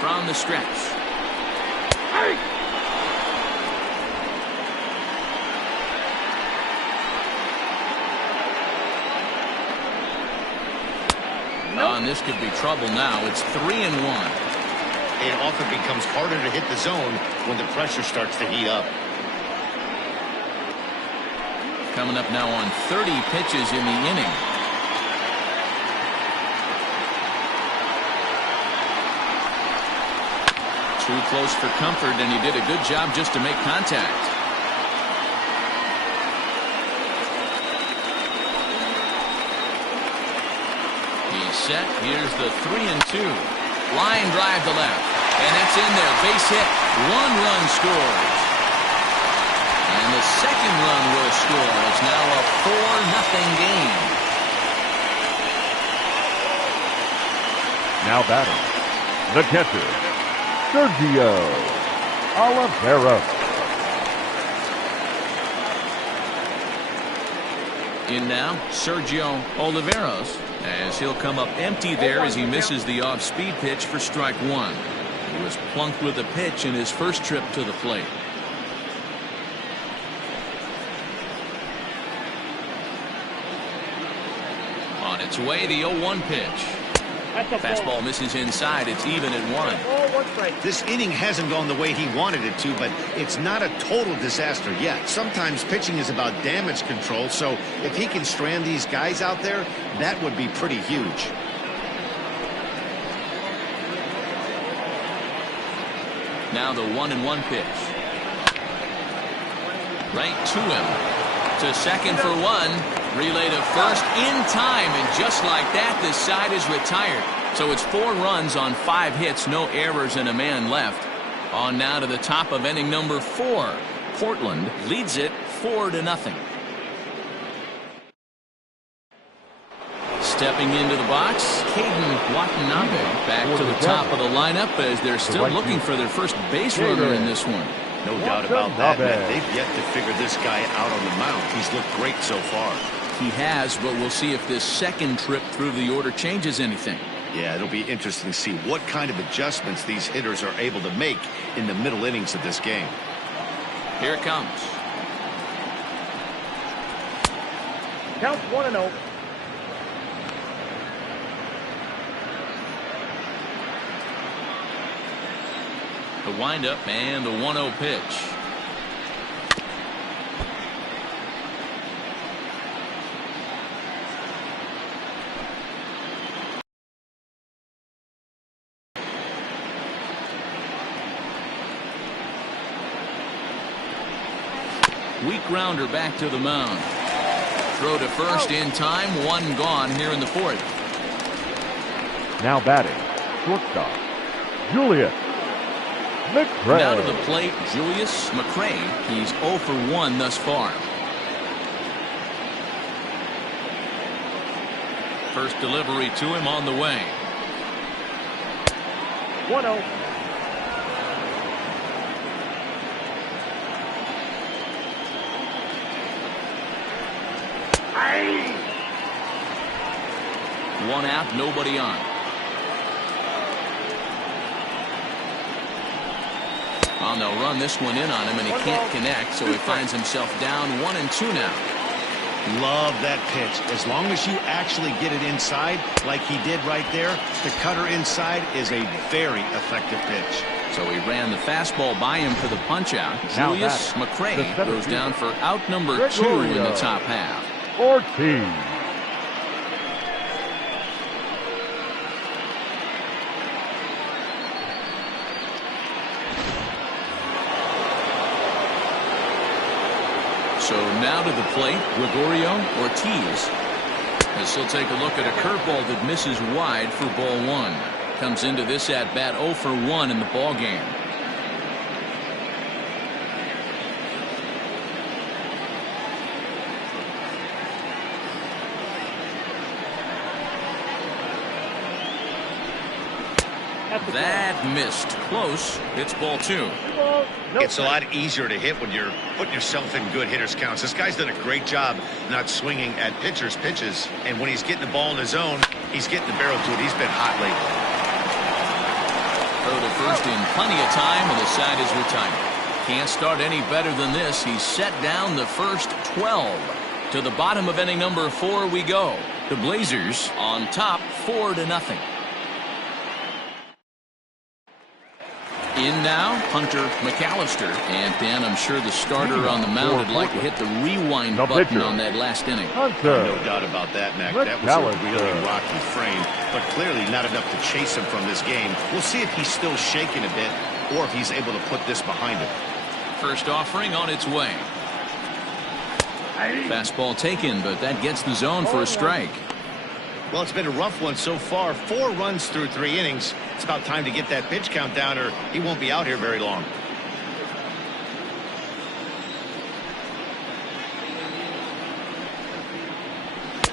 From the stretch. And this could be trouble now. It's 3-1. It often becomes harder to hit the zone when the pressure starts to heat up. Coming up now on 30 pitches in the inning. Too close for comfort, and he did a good job just to make contact. He's set. Here's the 3-2. Line drive to left. And it's in there. Base hit. 1 run scores. And the second run will score. It's now a 4-0 game. Now batting, the catcher, Sergio Oliveira. In now, Sergio Oliveros, as he'll come up empty there as he misses the off-speed pitch for strike one. He was plunked with a pitch in his first trip to the plate. On its way, the 0-1 pitch. Fastball misses inside. It's even at 1. This inning hasn't gone the way he wanted it to, but it's not a total disaster yet. Sometimes pitching is about damage control, so if he can strand these guys out there, that would be pretty huge. Now the 1-1 pitch. Right to him. To second for one. Relay to first in time, and just like that, this side is retired. So it's 4 runs on 5 hits, no errors, and a man left. On now to the top of inning number 4. Portland leads it 4-0. Stepping into the box, Caden Watanabe back to the top of the lineup as they're still looking for their first base runner in this one. No doubt about that, man. They've yet to figure this guy out on the mound. He's looked great so far. He has, but we'll see if this second trip through the order changes anything. Yeah, it'll be interesting to see what kind of adjustments these hitters are able to make in the middle innings of this game. Here it comes. Count 1-0. The windup and the 1-0 pitch. Weak grounder back to the mound. Throw to first in time. 1 gone here in the 4th. Now batting, shortstop, Julius McCray. Now to the plate, Julius McCray. He's 0 for 1 thus far. First delivery to him on the way. 1-0. One out, nobody on. Well, they'll run this one in on him, and he can't connect, so he finds himself down 1-2 now. Love that pitch. As long as you actually get it inside, like he did right there, the cutter inside is a very effective pitch. So he ran the fastball by him for the punch-out. Now Julius McCray goes down for out number 2 in the top half. Ortiz. So now to the plate, Gregorio Ortiz. As he'll take a look at a curveball that misses wide for ball 1. Comes into this at bat 0 for 1 in the ball game. That missed close. It's ball 2. It's a lot easier to hit when you're putting yourself in good hitters counts. This guy's done a great job not swinging at pitchers' pitches, and when he's getting the ball in his zone, he's getting the barrel to it. He's been hot lately. Throw to first in plenty of time, and the side is retired. Can't start any better than this. He's set down the first 12. To the bottom of inning number 4 we go. The Blazers on top 4-0. In now, Hunter McAllister. And Dan, I'm sure the starter on the mound would like to hit the rewind button on that last inning. Hunter. No doubt about that, Mac. That was a really rocky frame, but clearly not enough to chase him from this game. We'll see if he's still shaking a bit or if he's able to put this behind him. First offering on its way. Fastball taken, but that gets the zone for a strike. Well, it's been a rough one so far. 4 runs through 3 innings. It's about time to get that pitch count down or he won't be out here very long.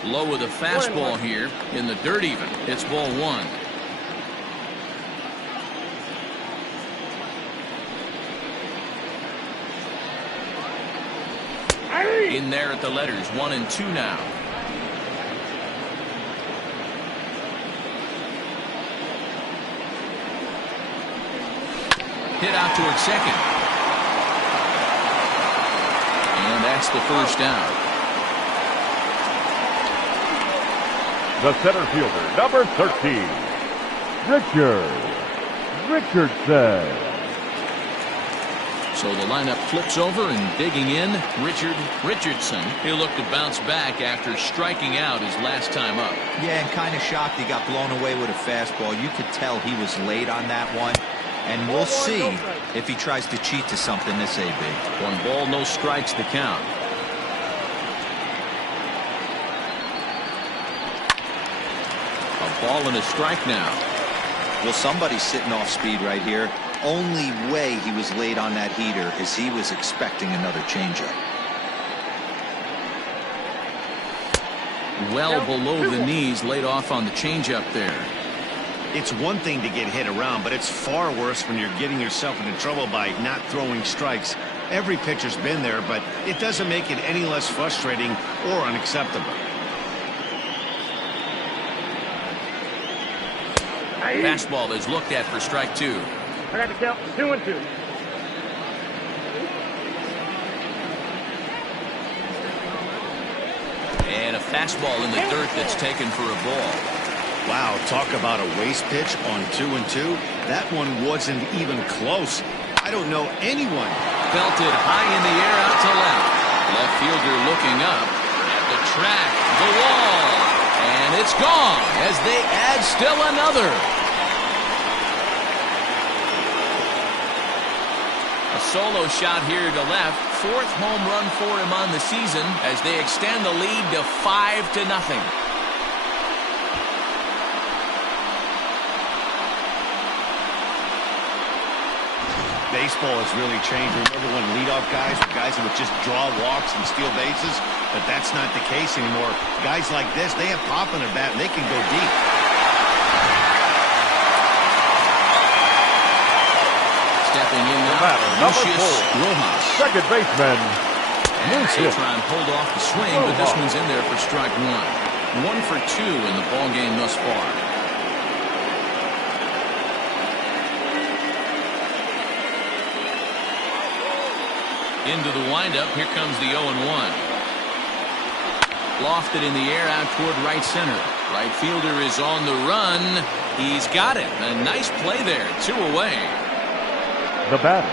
Low with a fastball here in the dirt even. It's ball 1. In there at the letters, 1-2 now. Hit out towards second. And that's the first down. The center fielder, number 13, Richardson. So the lineup flips over and digging in, Richardson. He'll look to bounce back after striking out his last time up. Yeah, and kind of shocked he got blown away with a fastball. You could tell he was late on that one. And we'll see if he tries to cheat to something this AB. 1 ball, no strikes the count. A ball and a strike now. Well, somebody's sitting off speed right here. Only way he was late on that heater is he was expecting another changeup. Well below the knees, laid off on the changeup there. It's one thing to get hit around, but it's far worse when you're getting yourself into trouble by not throwing strikes. Every pitcher's been there, but it doesn't make it any less frustrating or unacceptable. Fastball is looked at for strike 2. I got to count 2-2. And a fastball in the dirt that's taken for a ball. Wow, talk about a waste pitch on 2-2. That one wasn't even close. I don't know anyone. Belted high in the air out to left. Left fielder looking up at the track, the wall, and it's gone as they add still another. A solo shot here to left. 4th home run for him on the season as they extend the lead to 5-0. Baseball has really changed. Remember when leadoff guys were guys that would just draw walks and steal bases? But that's not the case anymore. Guys like this, they have pop in their bat and they can go deep. Stepping in now, Lucius Rojas. Second baseman, And he'll try and hold off the swing, but this one's in there for strike 1. 1 for 2 in the ball game thus far. Into the windup. Here comes the 0-1. Lofted in the air out toward right center. Right fielder is on the run. He's got it. A nice play there. 2 away. the batter,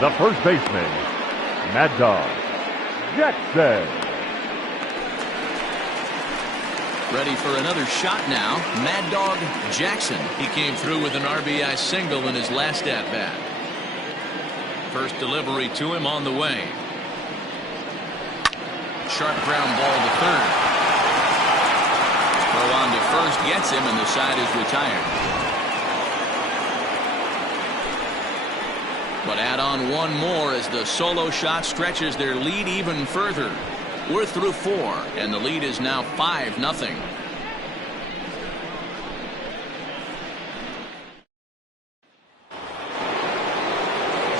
the first baseman, Mad Dog Jackson. Ready for another shot now. Mad Dog Jackson. He came through with an RBI single in his last at-bat. First delivery to him on the way. Sharp ground ball to third. Throw on to first gets him, and the side is retired. But add on one more as the solo shot stretches their lead even further. We're through 4, and the lead is now 5-0.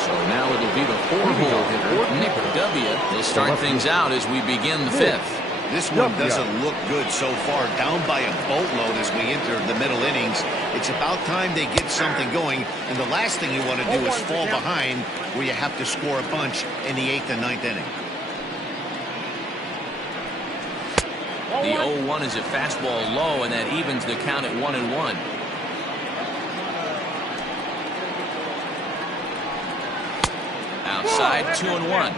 So now it'll be the 4-hole hitter, Nick W. He'll start things out as we begin the 5th. This one doesn't look good so far. Down by a boatload as we enter the middle innings. It's about time they get something going, and the last thing you want to do is fall behind where you have to score a bunch in the 8th and 9th inning. The 0-1 is a fastball low, and that evens the count at 1-1. Outside, 2-1.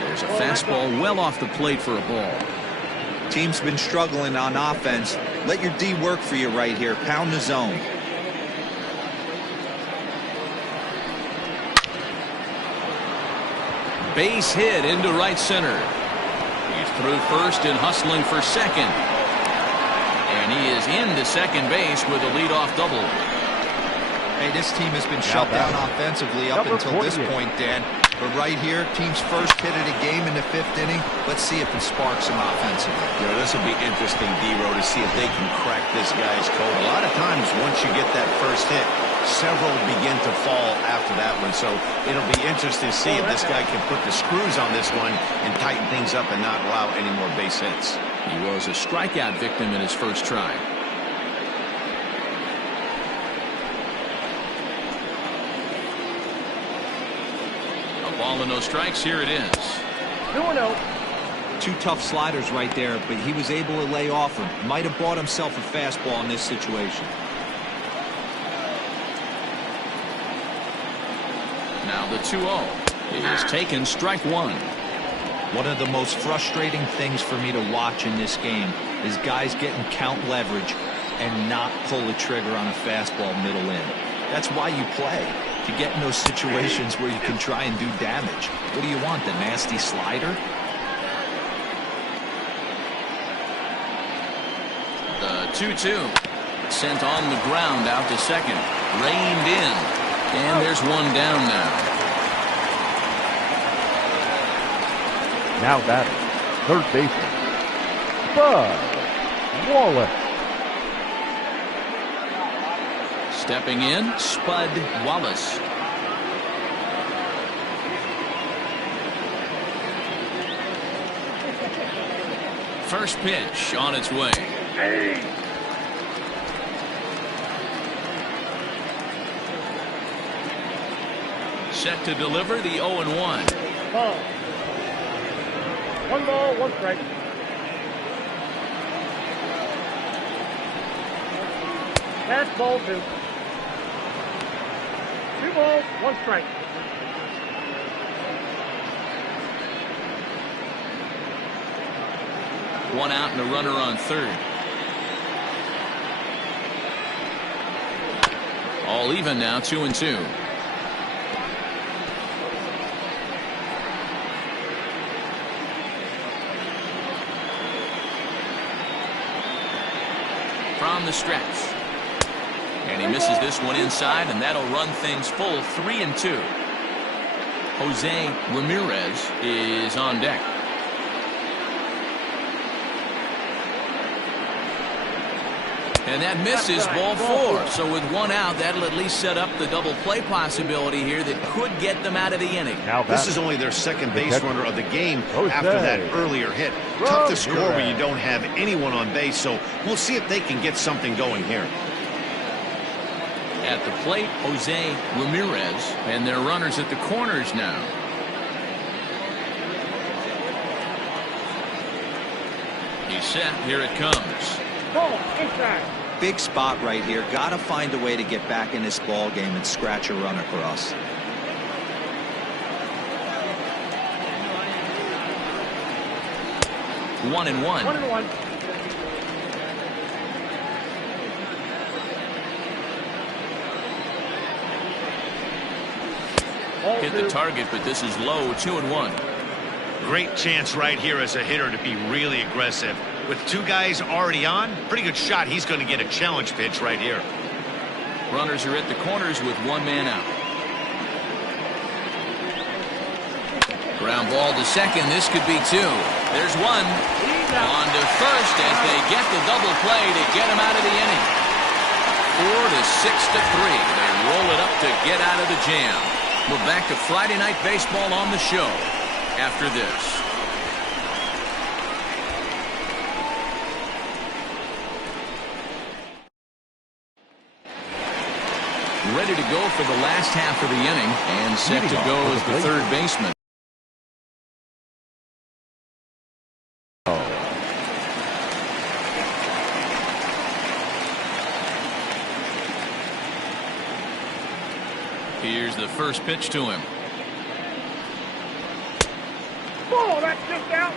There's a fastball well off the plate for a ball. Team's been struggling on offense. Let your D work for you right here. Pound the zone. Base hit into right center. He's through first and hustling for second. And he is into second base with a leadoff double. Hey, this team has been shut down offensively up until this point, Dan. But right here, team's first hit of the game in the 5th inning. Let's see if it sparks them offensively. You know, this will be interesting, D-Row, to see if they can crack this guy's code. A lot of times, once you get that first hit, several begin to fall after that one. So it'll be interesting to see if this guy can put the screws on this one and tighten things up and not allow any more base hits. He was a strikeout victim in his first try. Ball and no strikes. Here it is. 2-0. 2 tough sliders right there, but he was able to lay off him. Might have bought himself a fastball in this situation. Now the 2-0 is taken, strike 1. One of the most frustrating things for me to watch in this game is guys getting count leverage and not pull the trigger on a fastball middle in. That's why you play, to get in those situations where you can try and do damage. What do you want, the nasty slider? The 2-2 sent on the ground out to second, reined in, and there's one down now. Now batting, third baseman, Bud Wallace. Stepping in, Spud Wallace. First pitch on its way. Set to deliver the 0-1. Ball. 1 ball, 1 strike. Fastball 2. 2 balls, 1 strike. One out and a runner on third. All even now, 2-2. From the stretch. And he misses this one inside, and that'll run things full 3-2. Jose Ramirez is on deck. And that misses, ball 4. So with 1 out, that'll at least set up the double play possibility here that could get them out of the inning. This is only their second base runner of the game after that earlier hit. Tough to score when you don't have anyone on base, so we'll see if they can get something going here. At the plate, Jose Ramirez, and their runners at the corners now. He's set. Here it comes. Ball, inside. Big spot right here. Got to find a way to get back in this ball game and scratch a run across. One and one. 1-1. Hit the target, but this is low. 2-1. Great chance right here as a hitter to be really aggressive. With 2 guys already on, pretty good shot. He's going to get a challenge pitch right here. Runners are at the corners with 1 man out. Ground ball to second. This could be 2. There's 1. On to first as they get the double play to get him out of the inning. 4-6 to 3. They roll it up to get out of the jam. We're back to Friday Night Baseball on the show after this. Ready to go for the last half of the inning and set to go as the third baseman. Here's the first pitch to him. Ball, that's just out.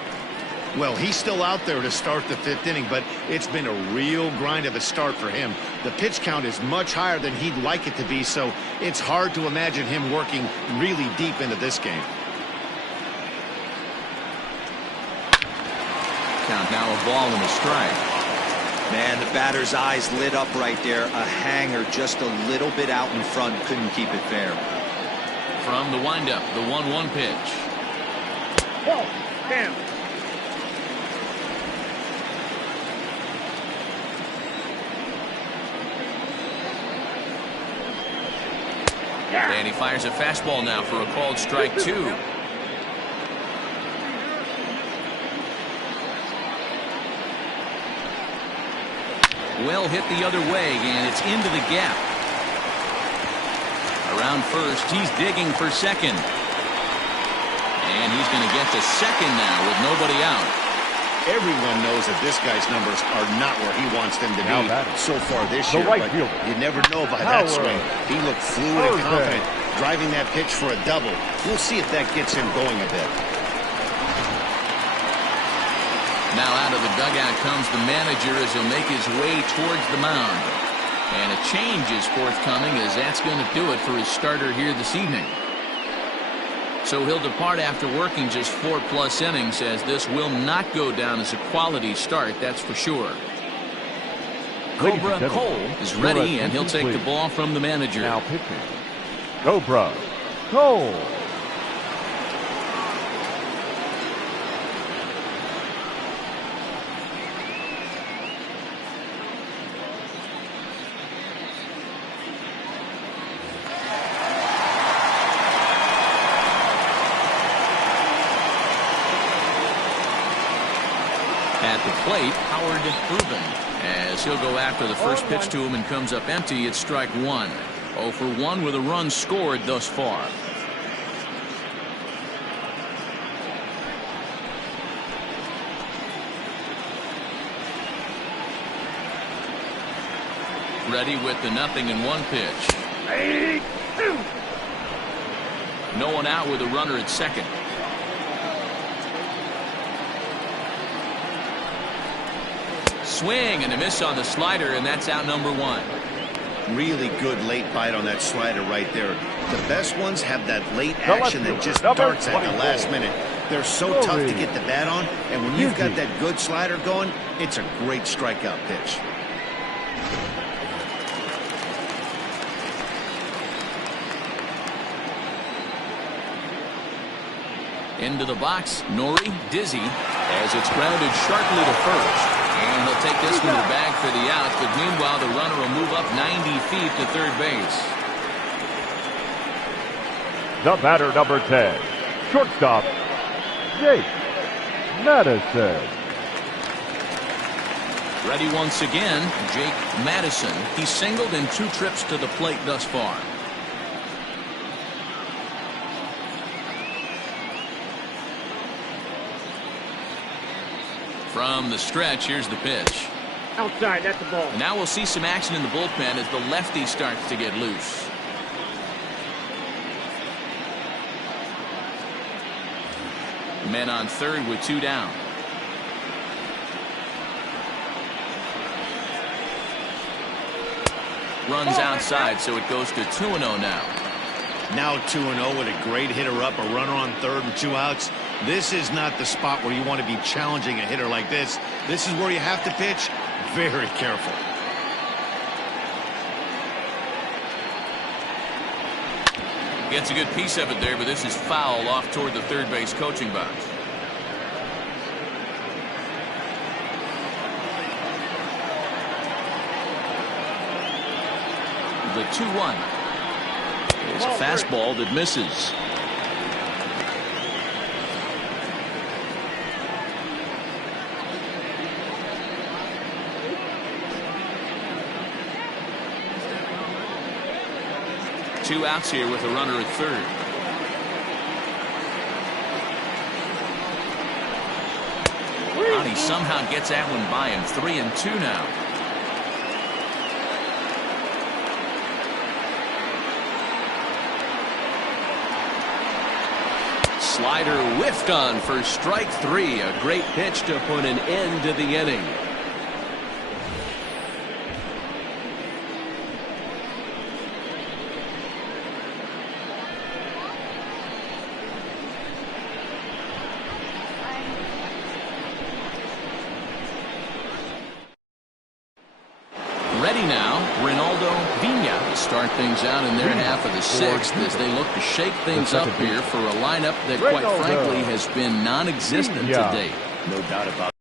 Well, he's still out there to start the 5th inning, but it's been a real grind of a start for him. The pitch count is much higher than he'd like it to be, so it's hard to imagine him working really deep into this game. Count now, a ball and a strike. Man, the batter's eyes lit up right there. A hanger just a little bit out in front. Couldn't keep it fair. From the windup, the 1-1 pitch. Ball. Down. And he fires a fastball now for a called strike 2. Well hit the other way, and it's into the gap. Around first, he's digging for second. And he's going to get to second now with nobody out. Everyone knows that this guy's numbers are not where he wants them to be so far this year. Right but fielder. you never know by that swing. He looked fluid and confident, driving that pitch for a double. We'll see if that gets him going a bit. Now out of the dugout comes the manager as he'll make his way towards the mound. And a change is forthcoming, as that's going to do it for his starter here this evening. So he'll depart after working just 4+ innings, as this will not go down as a quality start, that's for sure. Cobra Cole is ready, and he'll take the ball from the manager. Now pitching. Cobra Cole. At the plate, Howard Rubin, as he'll go after the first pitch to him and comes up empty. It's strike 1. 0 for 1 with a run scored thus far. Ready with the 0-1 pitch. 8-2. No one out with a runner at second. Swing and a miss on the slider, and that's out number 1. Really good late bite on that slider right there. The best ones have that late action that just darts at the last minute. They're so tough to get the bat on, and when you've got that good slider going, it's a great strikeout pitch. Into the box, Nori dizzy as it's grounded sharply to first. And he'll take this one to the bag for the out, but meanwhile the runner will move up 90 feet to third base. The batter, number 10, shortstop, Jake Madison. Ready once again, Jake Madison. He's singled in 2 trips to the plate thus far. From the stretch, here's the pitch. Outside, that's the ball. Now we'll see some action in the bullpen as the lefty starts to get loose. Men on third with 2 down. Runs outside, so it goes to 2-0 now. Now 2-0 with a great hitter up, a runner on third and 2 outs. This is not the spot where you want to be challenging a hitter like this. This is where you have to pitch very careful. Gets a good piece of it there, but this is foul off toward the third base coaching box. The 2-1 is a fastball that misses. Two outs here with a runner at third. And he somehow gets that one by him. 3-2 now. Slider whiffed on for strike 3. A great pitch to put an end to the inning. Ready ready now. Ronaldo Vina to start things out in their half of the sixth as they look to shake things up here for a lineup that, quite frankly, has been non-existent to date. No doubt about it.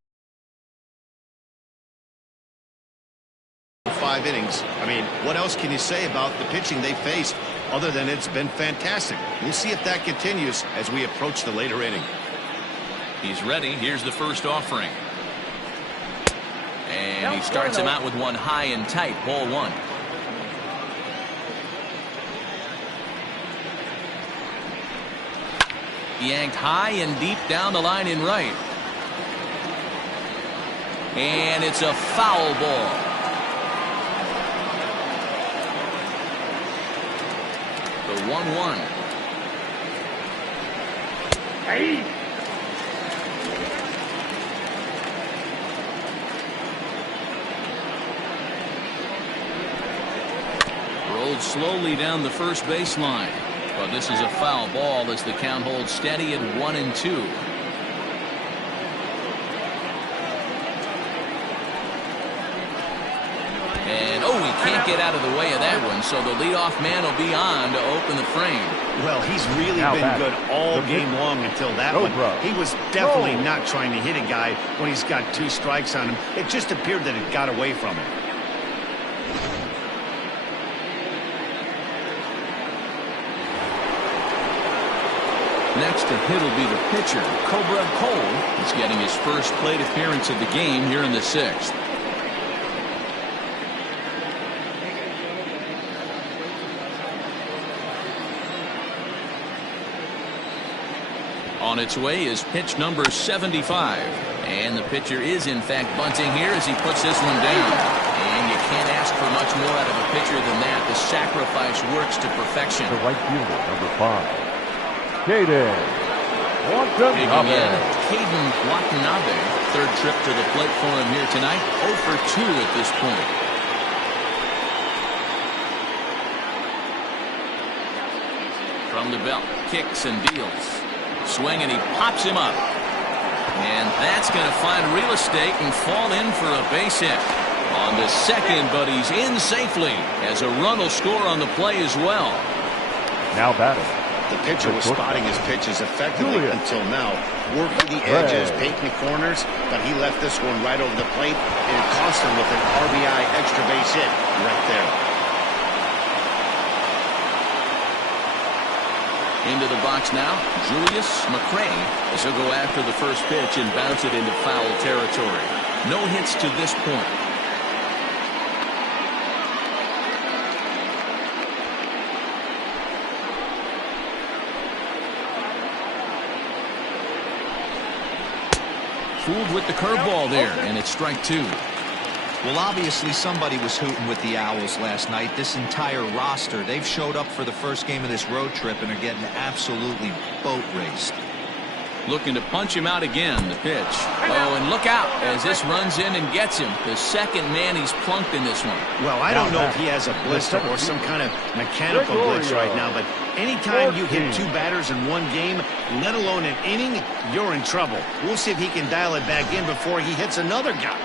5 innings. I mean, what else can you say about the pitching they faced other than it's been fantastic? We'll see if that continues as we approach the later inning. He's ready. Here's the first offering. And he starts him out with one high and tight. Ball 1. Yanked high and deep down the line in right. And it's a foul ball. The 1-1. Hey. Rolled slowly down the first baseline. But this is a foul ball as the count holds steady at 1-2. And, oh, he can't get out of the way of that one, so the leadoff man will be on to open the frame. Well, he's really been good all game long until that one. He was definitely not trying to hit a guy when he's got 2 strikes on him. It just appeared that it got away from him. Next to hit will be the pitcher, Cobra Cole. He's getting his first plate appearance of the game here in the 6th. On its way is pitch number 75. And the pitcher is, in fact, bunting here as he puts this one down. And you can't ask for much more out of a pitcher than that. The sacrifice works to perfection. The right fielder, number 5. Caden Watanabe. Caden Watanabe. Third trip to the plate for him here tonight. 0 for 2 at this point. From the belt, kicks and deals. Swing and he pops him up. And that's going to find real estate and fall in for a base hit. On the second, but he's in safely as a run will score on the play as well. Now batting. The pitcher was spotting his pitches effectively until now, working the edges, painting the corners, but he left this one right over the plate, and it cost him with an RBI extra base hit right there. Into the box now, Julius McCray as he'll go after the first pitch and bounce it into foul territory. No hits to this point. Fooled with the curveball there, and it's strike 2. Well, obviously somebody was hooting with the Owls last night. This entire roster, they've showed up for the first game of this road trip and are getting absolutely boat raced. Looking to punch him out again, the pitch. Oh, and look out as this runs in and gets him. The second man he's plunked in this one. Well, I don't know if he has a blister or some kind of mechanical glitch right now, but anytime you hit 2 batters in one game, let alone an inning, you're in trouble. We'll see if he can dial it back in before he hits another guy.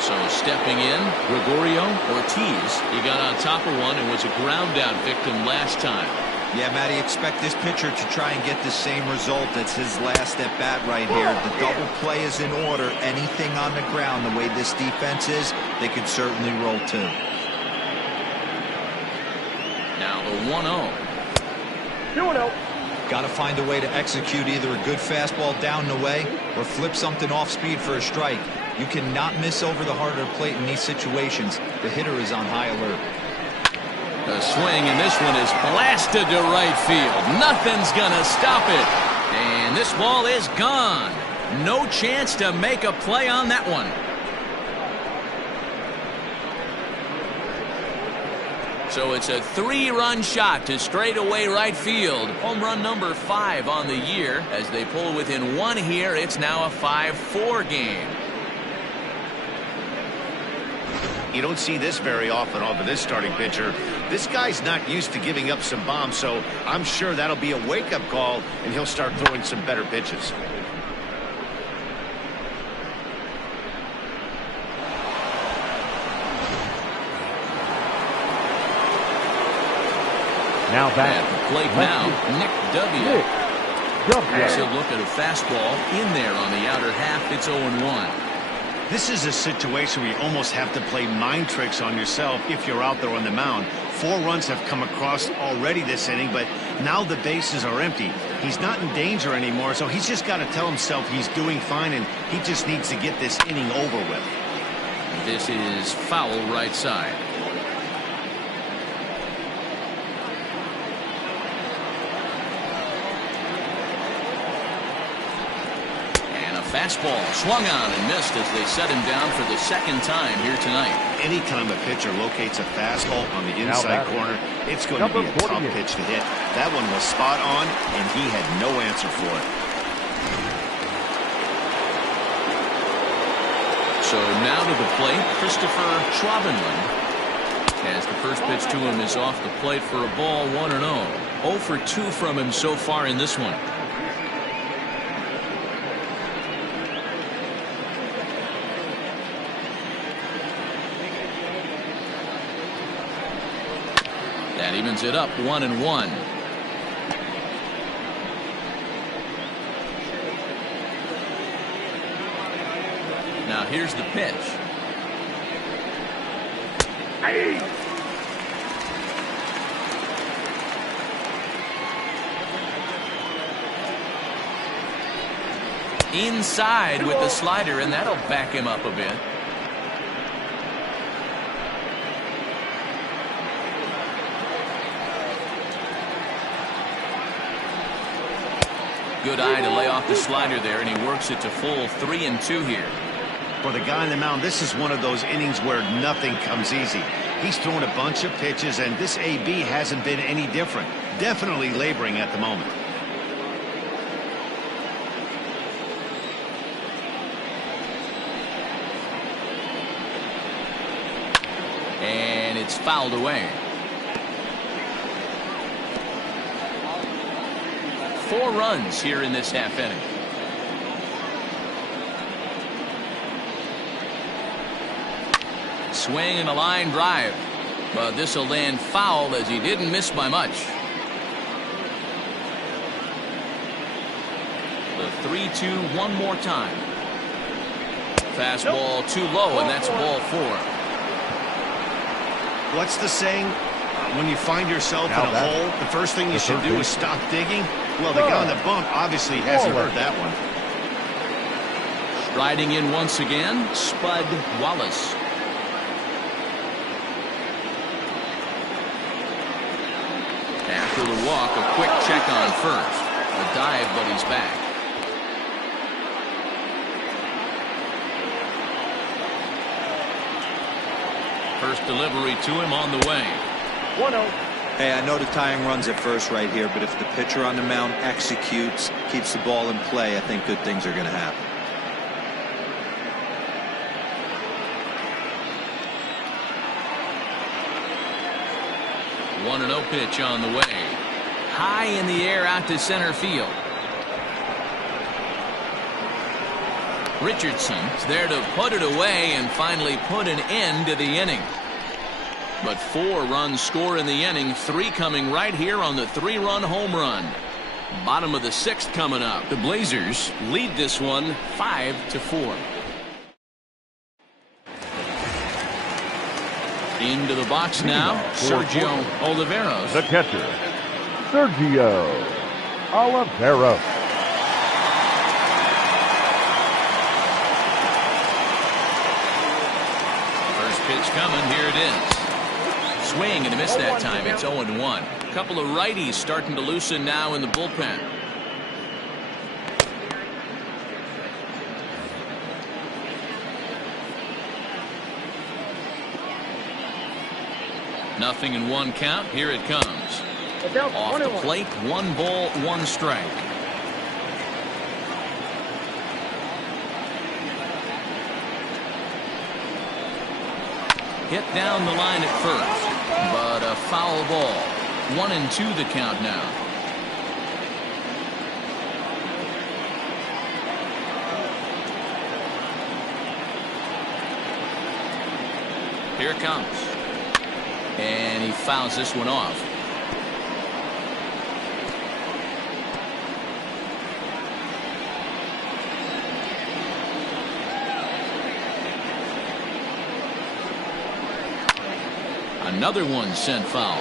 So stepping in, Gregorio Ortiz. He got on top of one and was a ground out victim last time. Yeah, Matty, expect this pitcher to try and get the same result. That's his last at bat right here. The double play is in order. Anything on the ground, the way this defense is, they could certainly roll 2. Now the 1-0. 2-0. Got to find a way to execute either a good fastball down the way or flip something off speed for a strike. You cannot miss over the heart of the plate in these situations. The hitter is on high alert. A swing, and this one is blasted to right field. Nothing's going to stop it. And this ball is gone. No chance to make a play on that one. So it's a 3-run shot to straightaway right field. Home run number 5 on the year. As they pull within 1 here, it's now a 5-4 game. You don't see this very often off of this starting pitcher. This guy's not used to giving up some bombs, so I'm sure that'll be a wake-up call, and he'll start throwing some better pitches. Now back. At the plate now, Nick W. Takes a look at a fastball in there on the outer half. It's 0-1. This is a situation where you almost have to play mind tricks on yourself if you're out there on the mound. 4 runs have come across already this inning, but now the bases are empty. He's not in danger anymore, so he's just got to tell himself he's doing fine, and he just needs to get this inning over with. This is foul right side. Fastball swung on and missed as they set him down for the second time here tonight. Anytime a pitcher locates a fastball on the inside corner, it's going to be a tough pitch to hit. That one was spot on, and he had no answer for it. So now to the plate, Christopher Schwabenland. As the first pitch to him is off the plate for a ball, 1-0. 0 for 2 from him so far in this one. That evens it up, 1-1. Now here's the pitch. Inside with the slider, and that'll back him up a bit. Good eye to lay off the slider there, and he works it to full 3-2 here. For the guy on the mound, this is one of those innings where nothing comes easy. He's thrown a bunch of pitches, and this AB hasn't been any different. Definitely laboring at the moment. And it's fouled away. 4 runs here in this half inning. Swing and a line drive, but this will land foul as he didn't miss by much. The 3-2 one more time. Fastball too low, and that's ball 4. What's the saying? When you find yourself in a hole, the first thing you should do is stop digging. Well, the guy on the bump obviously hasn't heard that one. Striding in once again, Spud Wallace. After the walk, a quick check on first. A dive, but he's back. First delivery to him on the way. 1-0. Hey, I know the tying runs at first right here, but if the pitcher on the mound executes, keeps the ball in play, I think good things are going to happen. 1-0 pitch on the way. High in the air out to center field. Richardson's there to put it away and finally put an end to the inning. But 4 runs score in the inning, 3 coming right here on the 3-run home run. Bottom of the 6th coming up. The Blazers lead this one 5-4. Into the box now, Sergio Oliveros. The catcher, Sergio Oliveros. First pitch coming, here it is. Swing and a miss that time. It's 0-1. A couple of righties starting to loosen now in the bullpen. Nothing in 1 count. Here it comes. Off the plate, 1 ball, 1 strike. Hit down the line at first, but a foul ball. 1-2 the count now. Here it comes. And he fouls this one off. Another one sent foul.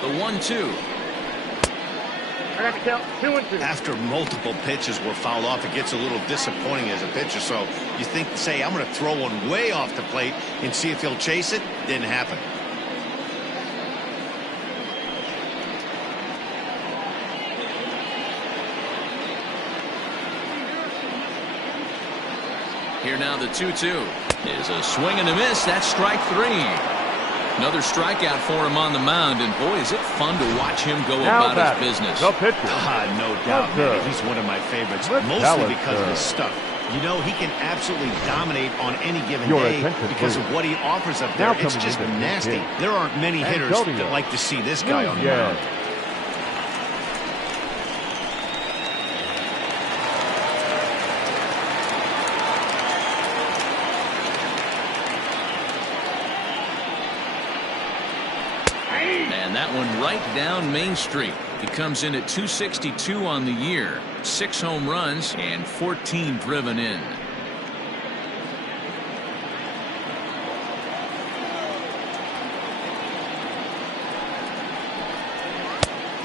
The 1-2. After multiple pitches were fouled off, it gets a little disappointing as a pitcher. So you think, say, I'm going to throw one way off the plate and see if he'll chase it. Didn't happen. Here now the 2-2 is a swing and a miss. That's strike 3. Another strikeout for him on the mound, and boy, is it fun to watch him go about his business. The pitcher. No doubt, man. He's one of my favorites, mostly because of his stuff. You know, he can absolutely dominate on any given day because of what he offers up there. It's just nasty. There aren't many hitters that like to see this guy on the mound. And that one right down Main Street. He comes in at 262 on the year, 6 home runs and 14 driven in.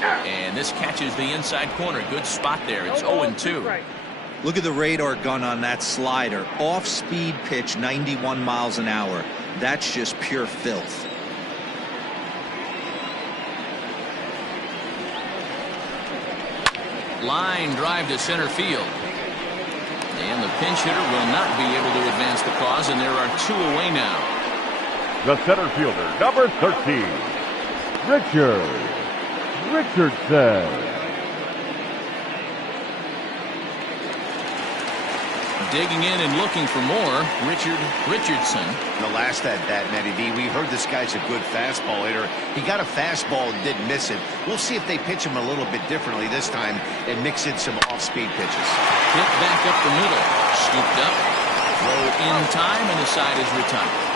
And this catches the inside corner. Good spot there. It's 0-2. Look at the radar gun on that slider. Off-speed pitch, 91 miles an hour. That's just pure filth. Line drive to center field. And the pinch hitter will not be able to advance the cause, and there are 2 away now. The center fielder, number 13, Richardson. Digging in and looking for more, Richardson. In the last at-bat, Matty V, we heard this guy's a good fastball hitter. He got a fastball and didn't miss it. We'll see if they pitch him a little bit differently this time and mix in some off-speed pitches. Hit back up the middle. Scooped up. Throw in time, and the side is retired.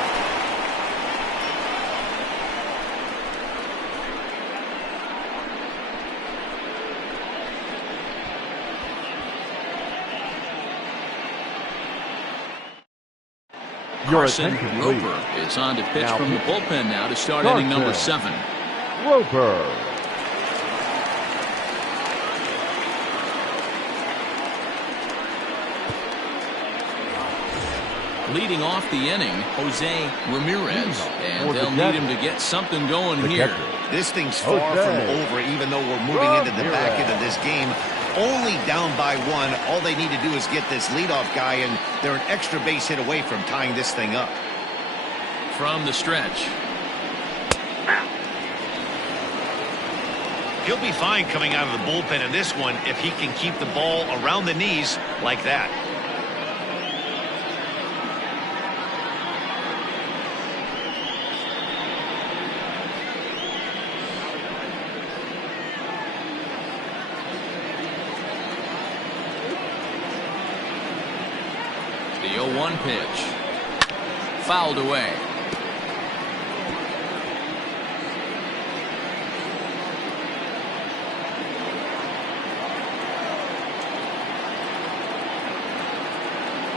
Carson Roper is on to pitch from the bullpen now to start inning number 7. Roper. Leading off the inning, Jose Ramirez, and they'll need him to get something going here. This thing's far from over, even though we're moving into the back end of this game. Only down by 1. All they need to do is get this leadoff guy, and they're an extra base hit away from tying this thing up. From the stretch. He'll be fine coming out of the bullpen in this one if he can keep the ball around the knees like that. The 0-1 pitch. Fouled away.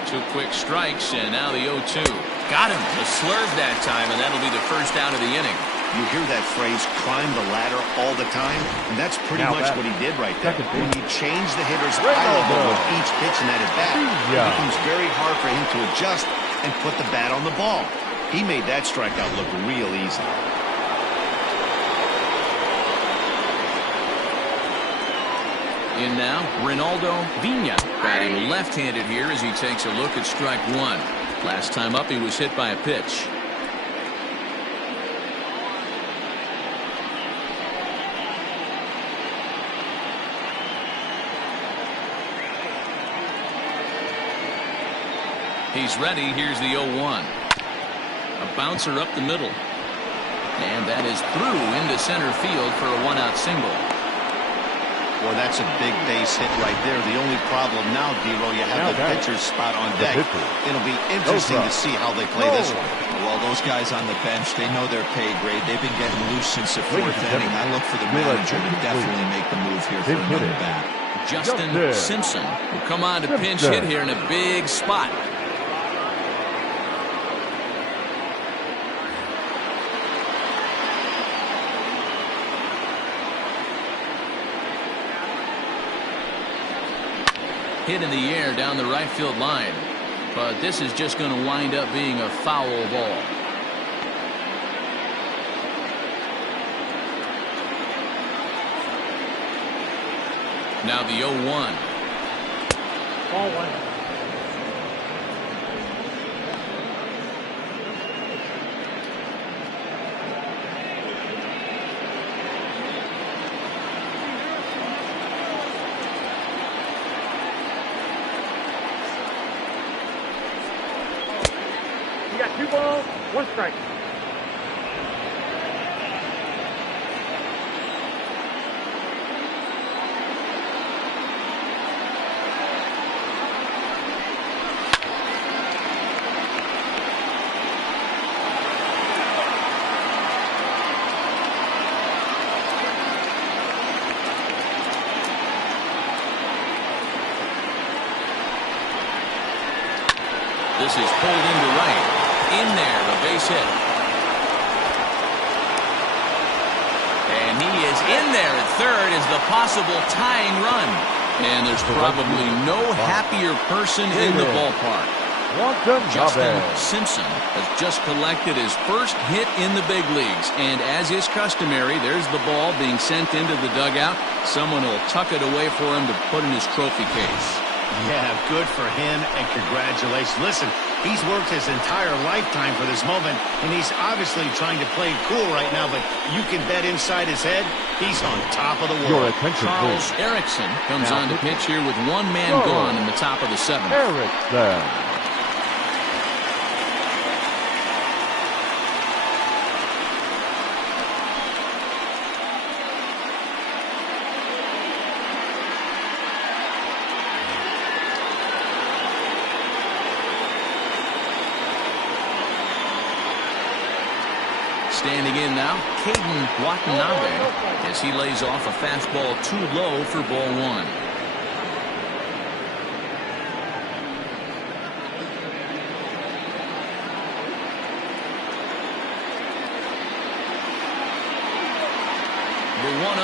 Two quick strikes, and now the 0-2. Got him. A slurve that time, and that'll be the first out of the inning. You hear that phrase, climb the ladder, all the time, and that's pretty much what he did right there. When you change the hitter's eye level with each pitch in that at-bat, it becomes very hard for him to adjust and put the bat on the ball. He made that strikeout look real easy. In now, Ronaldo Vina, batting left-handed here as he takes a look at strike 1. Last time up, he was hit by a pitch. He's ready. Here's the 0-1. A bouncer up the middle. And that is through into center field for a 1-out single. Well, that's a big base hit right there. The only problem now, D-Row, you have the pitcher's spot on deck. It'll be interesting to see how they play this one. Well, those guys on the bench, they know their pay grade. They've been getting loose since the fourth inning. I look for the manager to definitely make the move here for another bat. Justin Simpson will come on to pinch hit here in a big spot. Hit in the air down the right field line, but this is just going to wind up being a foul ball. Now the 0-1. Ball one. You got 2 balls, 1 strike. This is pulled into right. In there, a base hit. And he is in there at third as the possible tying run. And there's probably no happier person in the ballpark. Justin Simpson has just collected his first hit in the big leagues. And as is customary, there's the ball being sent into the dugout. Someone will tuck it away for him to put in his trophy case. Yeah, good for him, and congratulations. Listen, he's worked his entire lifetime for this moment, and he's obviously trying to play cool right now, but you can bet inside his head, he's on top of the world. Charles Erickson comes on to pitch here with 1 man gone in the top of the 7th. Erickson. Standing in now, Caden Watanabe as he lays off a fastball too low for ball 1. The 1-0.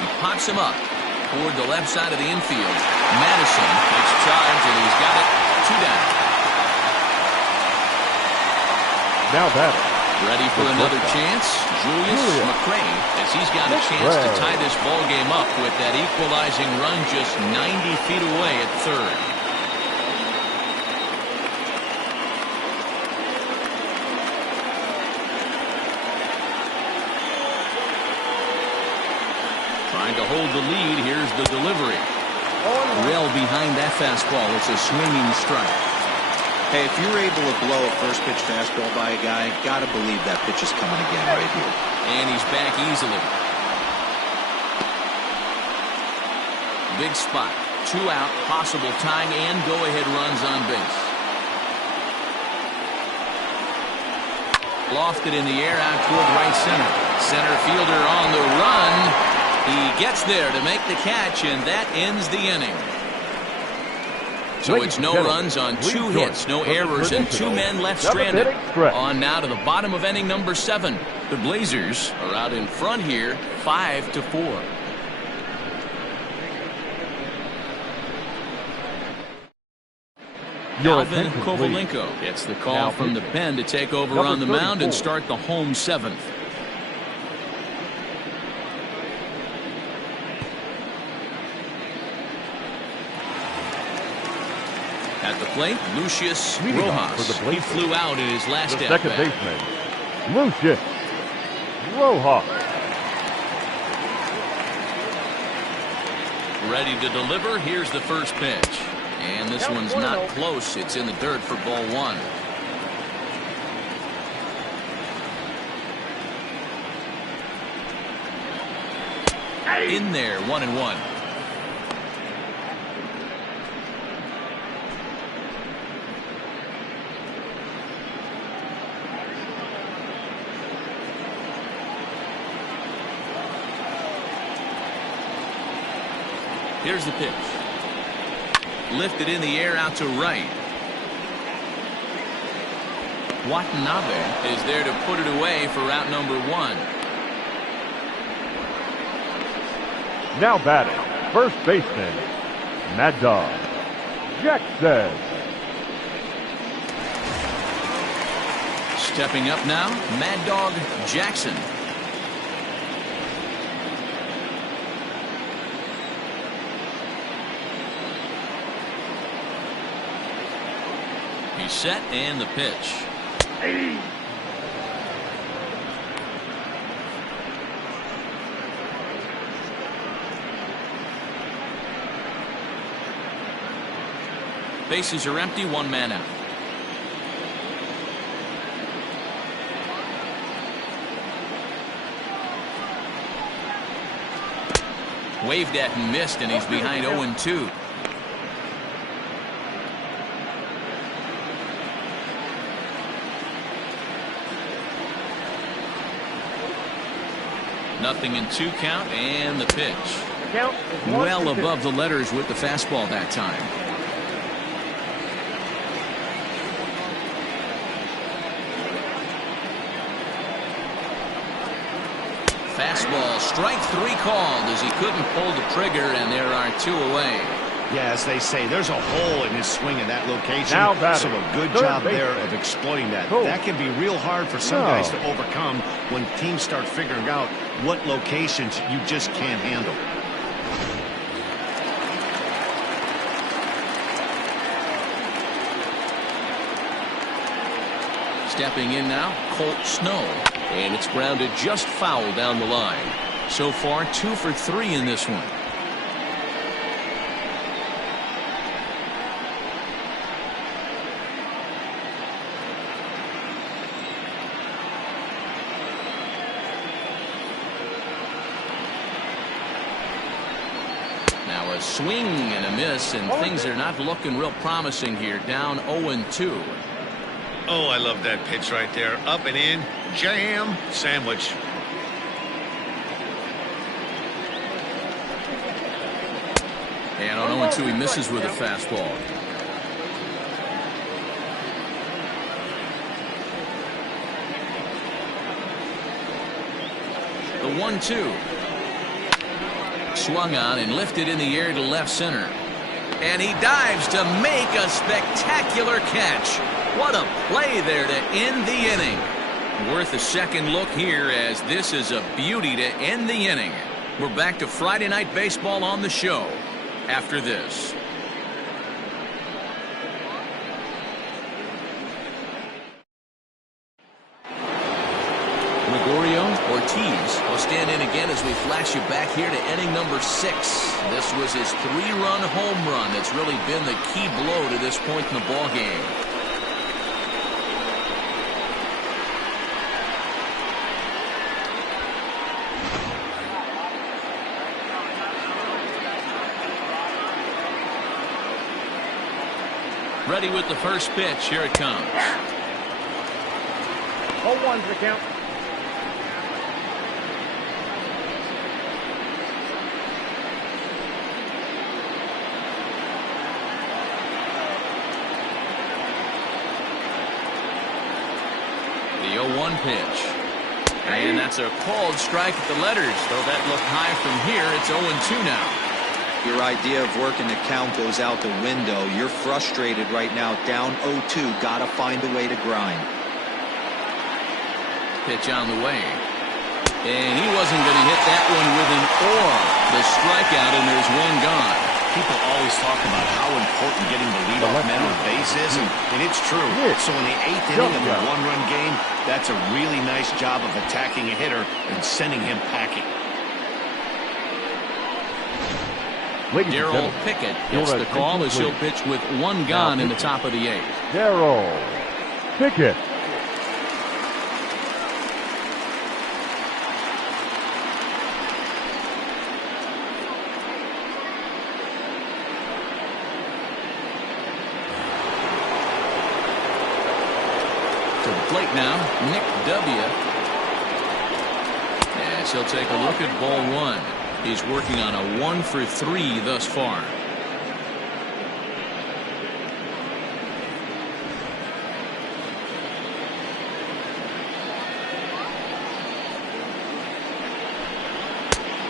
He pops him up toward the left side of the infield. Madison takes charge, and he's got it 2 down. Now batting. Ready for another chance, Julius McCray, as he's got a chance to tie this ball game up with that equalizing run just 90 feet away at third. Trying to hold the lead, here's the delivery. Well behind that fastball, it's a swinging strike. Hey, if you're able to blow a first pitch fastball by a guy, gotta believe that pitch is coming again right here. And he's back easily. Big spot. 2 out, possible tying and go-ahead runs on base. Lofted in the air out toward right center. Center fielder on the run. He gets there to make the catch, and that ends the inning. So it's no runs on 2 hits, no errors, and 2 men left stranded. On now to the bottom of inning number 7. The Blazers are out in front here, 5-4. Alvin Kovalenko gets the call from the pen to take over on the mound and start the home 7th. At the plate, Lucius Rojas. He flew out in his last at-bat. Second baseman, Lucius Rojas. Ready to deliver. Here's the first pitch. And this one's not close. It's in the dirt for ball 1. In there, 1-1. Here's the pitch. Lifted in the air out to right. Watanabe is there to put it away for out number 1. Now batting, first baseman, Mad Dog Jackson. Stepping up now, Mad Dog Jackson. He's set and the pitch. Bases are empty, 1 man out. Waved at and missed, and he's behind 0-2. Nothing in 2 count, and the pitch. Well above the letters with the fastball that time. Fastball, strike 3 called as he couldn't pull the trigger, and there are 2 away. Yeah, as they say, there's a hole in his swing in that location. So a good Third job baseman. there of exploiting that. Cool. That can be real hard for some guys to overcome when teams start figuring out what locations you just can't handle. Stepping in now, Colt Snow. And it's grounded just foul down the line. So far, 2 for 3 in this one. Now a swing and a miss, and things are not looking real promising here. Down 0-2. Oh, I love that pitch right there. Up and in, jam, sandwich. And on 0-2, he misses with a fastball. The 1-2. Swung on and lifted in the air to left center. And he dives to make a spectacular catch. What a play there to end the inning. Worth a second look here, as this is a beauty to end the inning. We're back to Friday Night Baseball on the show after this. Gregorio Ortiz will stand in again as we flash you back here to inning number 6. This was his 3-run home run that's really been the key blow to this point in the ball game. Ready with the first pitch. Here it comes. 0-1's the count. The 0-1 pitch. And that's a called strike at the letters. Though that looked high from here, it's 0-2 now. Your idea of working the count goes out the window. You're frustrated right now, down 0-2. Got to find a way to grind. Pitch on the way. And he wasn't going to hit that one with an or. The strikeout, and there's 1 gone. People always talk about how important getting the leadoff man on base is, and it's true. So in the 8th inning of a 1-run game, that's a really nice job of attacking a hitter and sending him packing. Darryl Pickett gets the call as he'll pitch with 1 gone in the top of the 8th. Darryl Pickett. plate now, Nick W. As he'll take a look at ball one. He's working on a 1 for 3 thus far.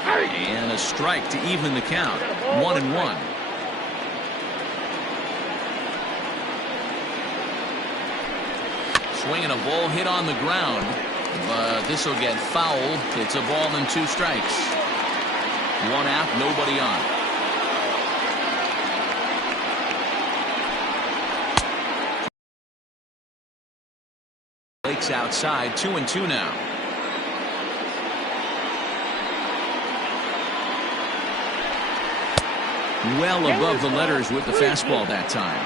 And a strike to even the count. 1-1. Swinging a ball hit on the ground, but this will get fouled. It's a ball and 2 strikes. 1 out, nobody on. Blake's outside, 2-2 now. Well above the letters with the fastball that time.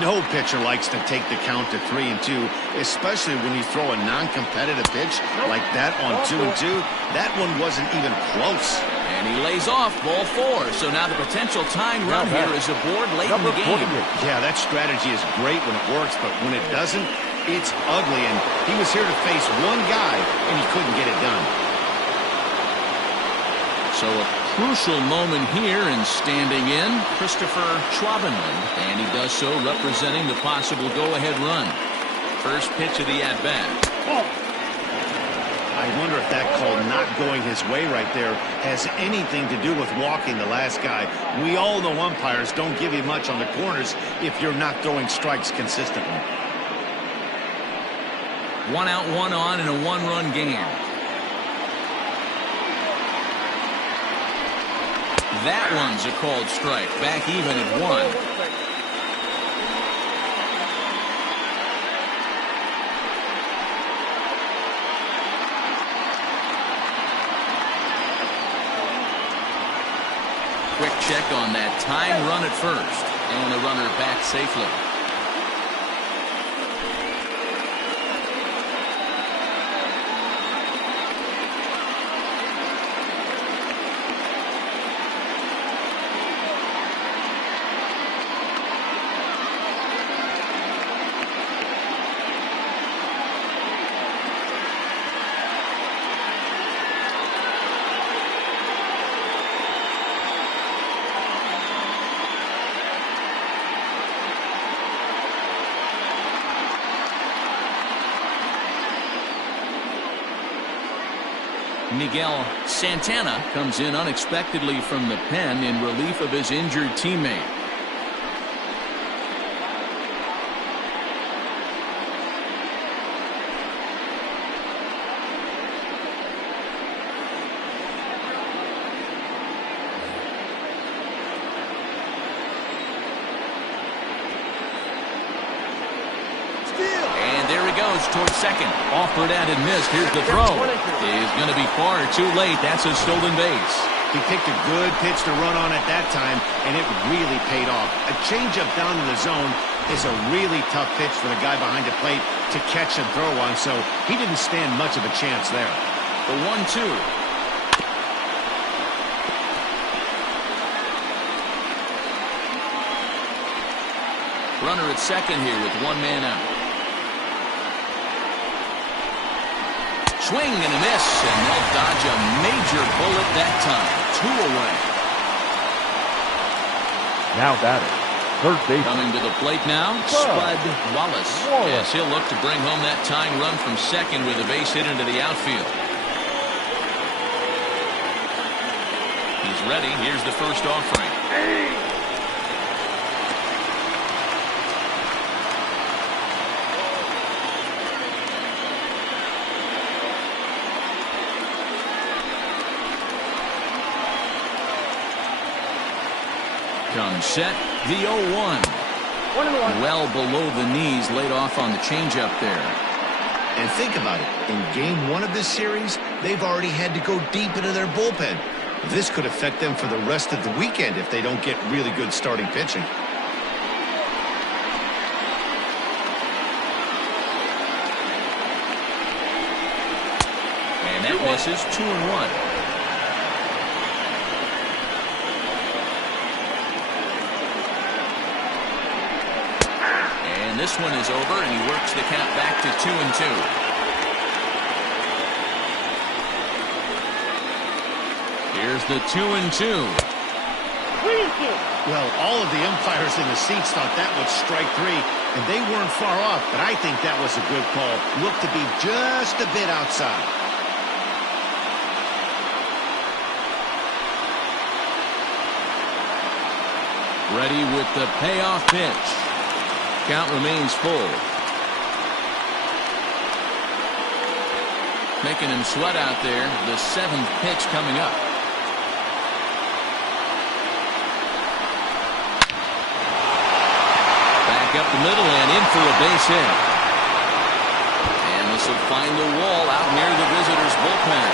No pitcher likes to take the count to 3-2, especially when you throw a non-competitive pitch like that on 2-2. That one wasn't even close. And he lays off ball 4. So now the potential tying run here is aboard late in the game. Yeah, that strategy is great when it works, but when it doesn't, it's ugly. And he was here to face one guy, and he couldn't get it done. So a crucial moment here, and standing in, Christopher Schwabenland, and he does so representing the possible go-ahead run. First pitch of the at-bat. I wonder if that call not going his way right there has anything to do with walking the last guy. We all know umpires don't give you much on the corners if you're not throwing strikes consistently. 1 out, 1 on in a 1-run game. That one's a called strike. Back even at 1. Quick check on that tying run at first, and the runner back safely. Miguel Santana comes in unexpectedly from the pen in relief of his injured teammate. Towards second. Offered at and missed. Here's the throw. Is going to be far too late. That's a stolen base. He picked a good pitch to run on at that time, and it really paid off. A changeup down in the zone is a really tough pitch for the guy behind the plate to catch and throw on, so he didn't stand much of a chance there. The 1-2. Runner at second here with 1 man out. Swing and a miss, and they'll dodge a major bullet that time. 2 away. Now batting, third base. Coming to the plate now, Spud Wallace. Yes, he'll look to bring home that tying run from second with a base hit into the outfield. He's ready. Here's the first offering. Comes set, the 0-1. Well below the knees, laid off on the changeup there. And think about it. In game 1 of this series, they've already had to go deep into their bullpen. This could affect them for the rest of the weekend if they don't get really good starting pitching. And that misses. 2-1. this one is over, and he works the count back to 2-2. Here's the 2-2. Well, all of the umpires in the seats thought that was strike three, and they weren't far off, but I think that was a good call. Looked to be just a bit outside. Ready with the payoff pitch. Count remains full. Making him sweat out there. The 7th pitch coming up. Up the middle and in for a base hit. And this will find the wall out near the visitors' bullpen.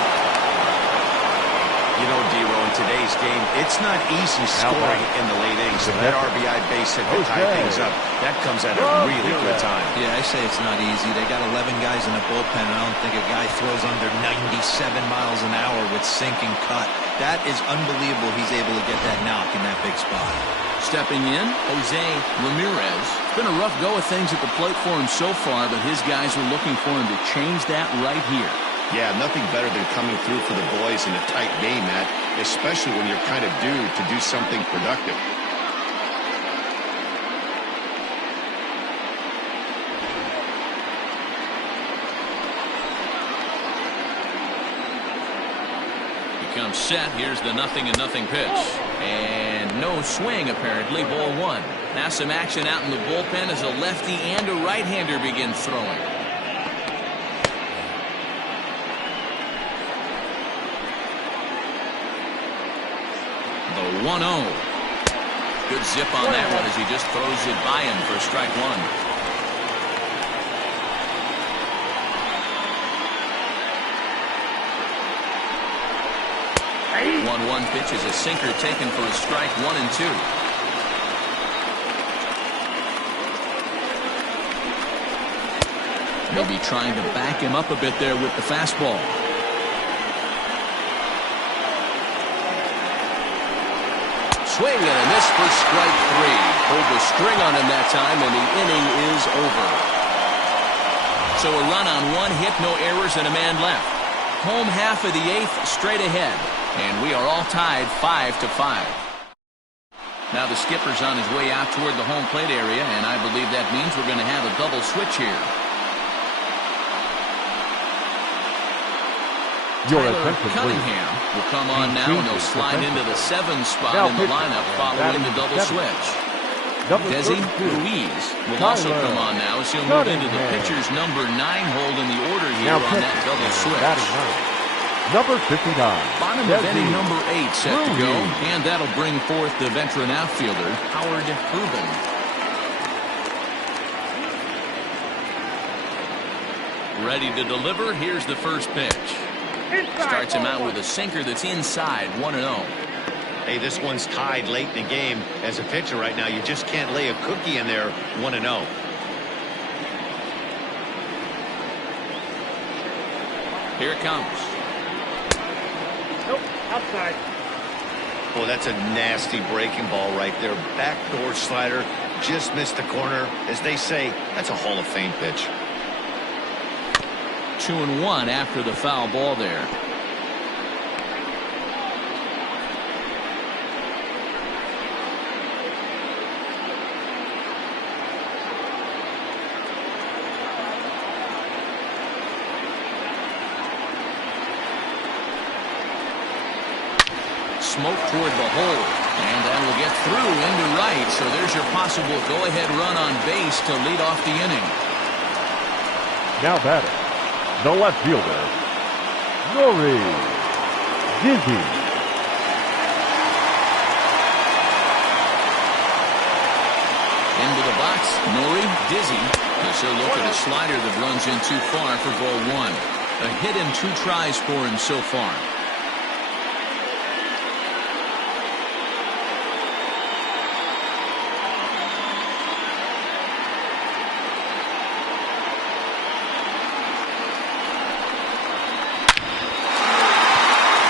You know, D-Row, in today's game, it's not easy scoring in the late innings. So that RBI base hit to tie things up, that comes at a really good time. Yeah, I say it's not easy. They got 11 guys in the bullpen, and I don't think a guy throws under 97 miles an hour with sink and cut. That is unbelievable he's able to get that knock in that big spot. Stepping in, Jose Ramirez. It's been a rough go of things at the plate for him so far, but his guys are looking for him to change that right here. Yeah, nothing better than coming through for the boys in a tight game, Matt, especially when you're kind of due to do something productive. Comes set. Here's the 0-0 pitch. And no swing, apparently. Ball 1. Now some action out in the bullpen as a lefty and a right-hander begin throwing. The 1-0. Good zip on that one as he just throws it by him for strike 1. 1-1 pitch is a sinker taken for a strike 1-2. Maybe trying to back him up a bit there with the fastball. Swing and a miss for strike 3. Pulled the string on him that time, and the inning is over. So a run on 1 hit, no errors, and a man left. Home half of the 8th, straight ahead. And we are all tied 5-5. Now the skipper's on his way out toward the home plate area, and I believe that means we're going to have a double switch here. Tyler Cunningham will come on now, and he'll slide into the 7 spot in the lineup following the double switch. Desi Ruiz will also come on now as he'll move into the pitcher's number 9 hold in the order here on that double switch. Number 59. Bottom of inning number 8 set to go, and that'll bring forth the veteran outfielder, Howard Urban. Ready to deliver. Here's the first pitch. Starts him out with a sinker that's inside, 1-0. Hey, this one's tied late in the game. As a pitcher right now, you just can't lay a cookie in there, 1-0. Here it comes. Nope, outside. Well, that's a nasty breaking ball right there. Backdoor slider, just missed the corner. As they say, that's a Hall of Fame pitch. 2-1 after the foul ball there. Smoke toward the hole, and that will get through into right. So there's your possible go-ahead run on base to lead off the inning. Now batting, the left fielder, Nori Dizzy. Into the box, Nori Dizzy. As he'll look at a slider that runs in too far for ball 1. A hit in 2 tries for him so far.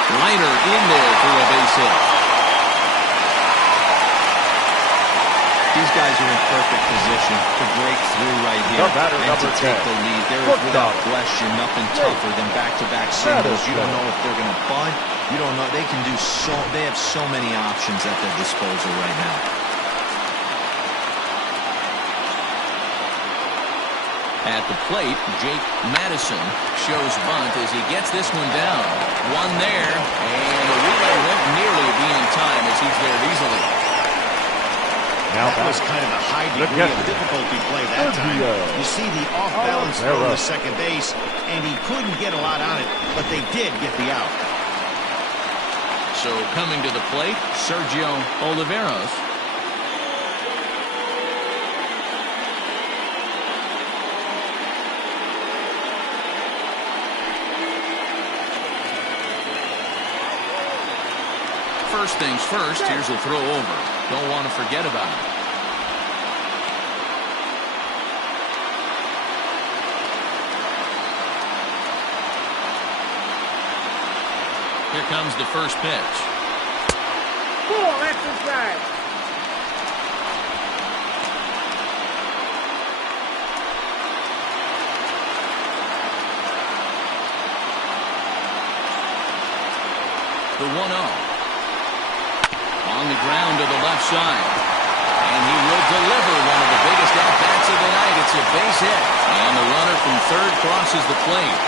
Liner in there for a base hit. These guys are in perfect position to grow break through right here and to take 10. the lead. There is without question nothing tougher than back-to-back singles. You don't know if they're going to bunt. You don't know. They can do so. They have so many options at their disposal right now. At the plate, Jake Madison shows bunt as he gets this one down. One there, and the relay won't nearly be in time as he's there easily. Now that was kind of a high degree of difficulty play that time. You see the off-balance throw to second base, and he couldn't get a lot on it, but they did get the out. So coming to the plate, Sergio Oliveros. First things first, here's a throw over. Don't want to forget about it. Here comes the first pitch. Ball left inside. The 1-0. On the ground to the left side. And he will deliver one of the biggest at-bats of the night. It's a base hit. And the runner from third crosses the plate.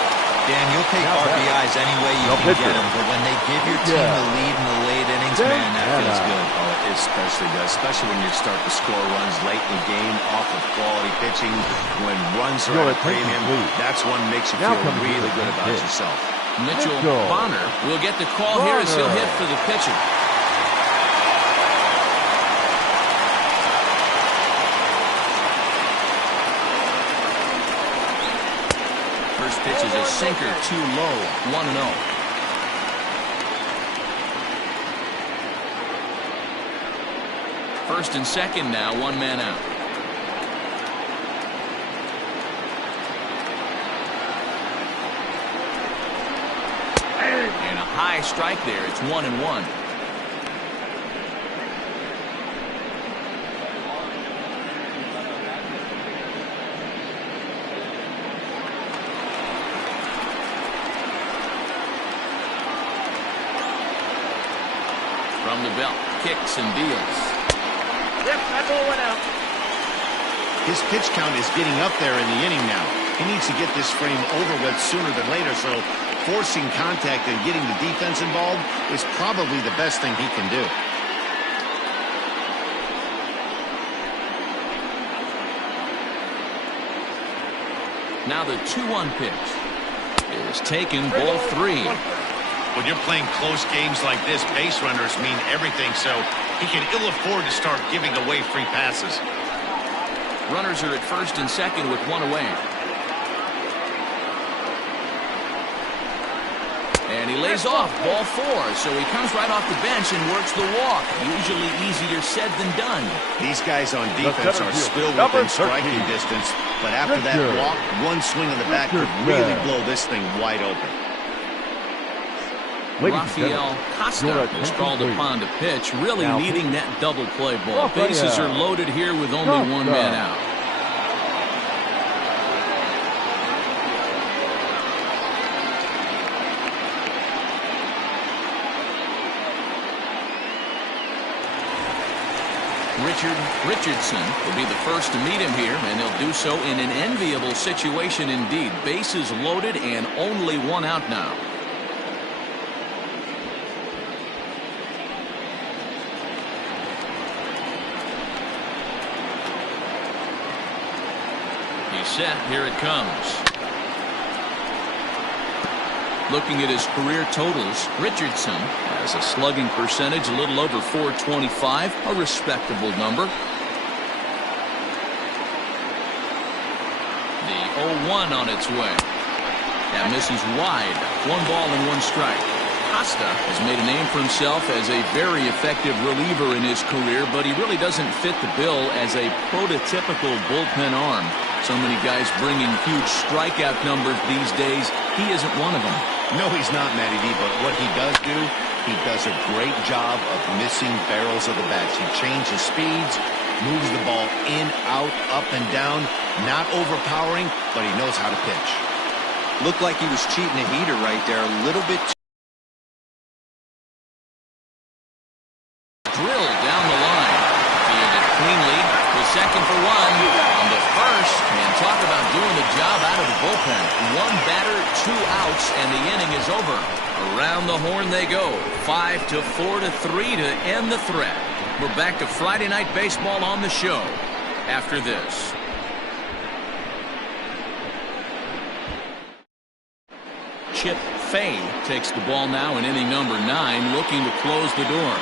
Dan, you'll take RBIs any way you can get them, but when they give your team the lead in the late innings, man, that feels good. Oh, it especially does, especially when you start to score runs late in the game off of quality pitching. When runs are at a premium, that's one makes you feel really good about yourself. Mitchell Bonner will get the call here as he'll hit for the pitcher. First pitch is a sinker, too low, 1-0. First and second now, one man out. And a high strike there. It's 1-1. From the belt, kicks and deals. Yep, that ball went out. His pitch count is getting up there in the inning now. He needs to get this frame over with sooner than later, so forcing contact and getting the defense involved is probably the best thing he can do. Now the 2-1 pitch is taken, ball 3. When you're playing close games like this, base runners mean everything, so he can ill afford to start giving away free passes. Runners are at first and second with one away. And he lays off, ball 4, so he comes right off the bench and works the walk. Usually easier said than done. These guys on defense are still within striking distance, but after that walk, one swing of the bat could really blow this thing wide open. Rafael Costa is called upon to pitch, really needing that double play ball. Bases are loaded here with only one man out. Richardson will be the first to meet him here, and he'll do so in an enviable situation indeed. Bases loaded and only one out now. He's set. Here it comes. Looking at his career totals, Richardson has a slugging percentage a little over .425, a respectable number. The 0-1 on its way. That misses wide. 1 ball and 1 strike. Costa has made a name for himself as a very effective reliever in his career, but he really doesn't fit the bill as a prototypical bullpen arm. So many guys bringing huge strikeout numbers these days. He isn't one of them. No, he's not, Matty D, but what he does do, he does a great job of missing barrels of the bats. He changes speeds, moves the ball in, out, up, and down. Not overpowering, but he knows how to pitch. Looked like he was cheating a heater right there. A little bit. Drilled down the line. Fielded cleanly. The second for one. On the first, and talk about doing the job out of the bullpen. One batter, 2 outs, and the inning is over. Around the horn they go. 5-4 to 3 to end the threat. We're back to Friday Night Baseball on the show after this. Chip Fay takes the ball now in inning number 9, looking to close the door.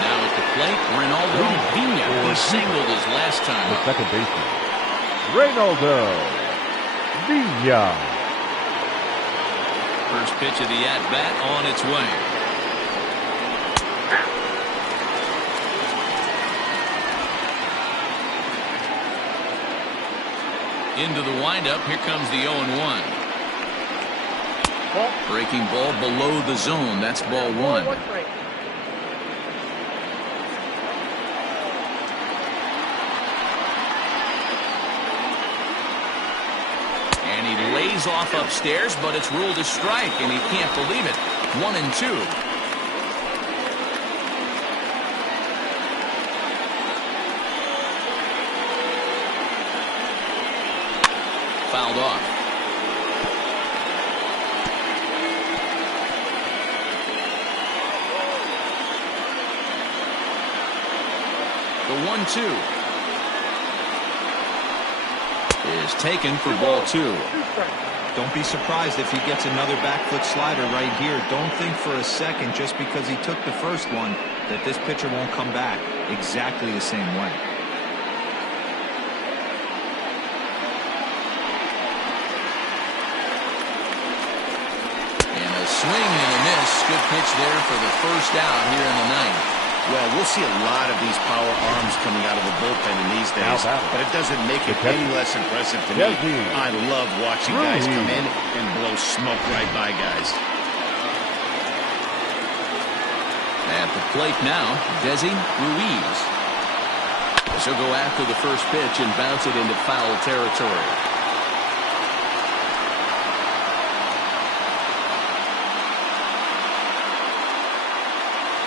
Now at the plate, Reynaldo Vina. He singled his last time The up. second baseman, Reynaldo Vina. First pitch of the at-bat on its way. Into the windup. Here comes the 0-1. Breaking ball below the zone. That's ball 1. And he lays off upstairs, but it's ruled a strike, and he can't believe it. 1-2. Fouled off. The 1-2 is taken for ball 2. Don't be surprised if he gets another back foot slider right here. Don't think for a second, just because he took the first one, that this pitcher won't come back exactly the same way. Swing and a miss. Good pitch there for the first out here in the 9th. Well, we'll see a lot of these power arms coming out of the bullpen in these days, but it doesn't make it any less impressive to me. I love watching guys come in and blow smoke right by guys. At the plate now, Desi Ruiz. He'll go after the first pitch and bounce it into foul territory.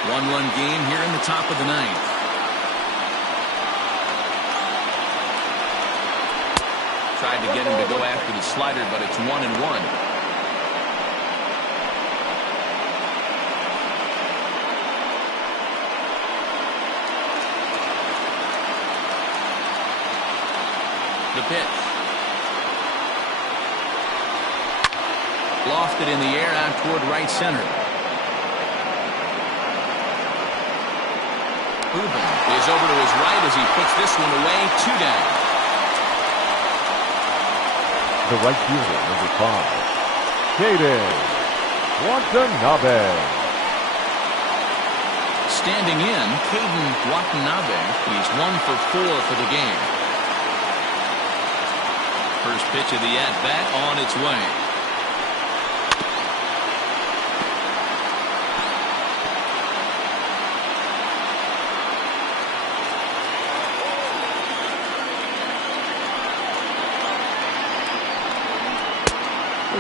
1-run game here in the top of the 9th. Tried to get him to go after the slider, but it's 1-1. The pitch. Lofted in the air out toward right center. Ruben is over to his right as he puts this one away. 2 down. The right fielder, number 5, Caden Watanabe. Standing in, Caden Watanabe. He's 1 for 4 for the game. First pitch of the at-bat on its way.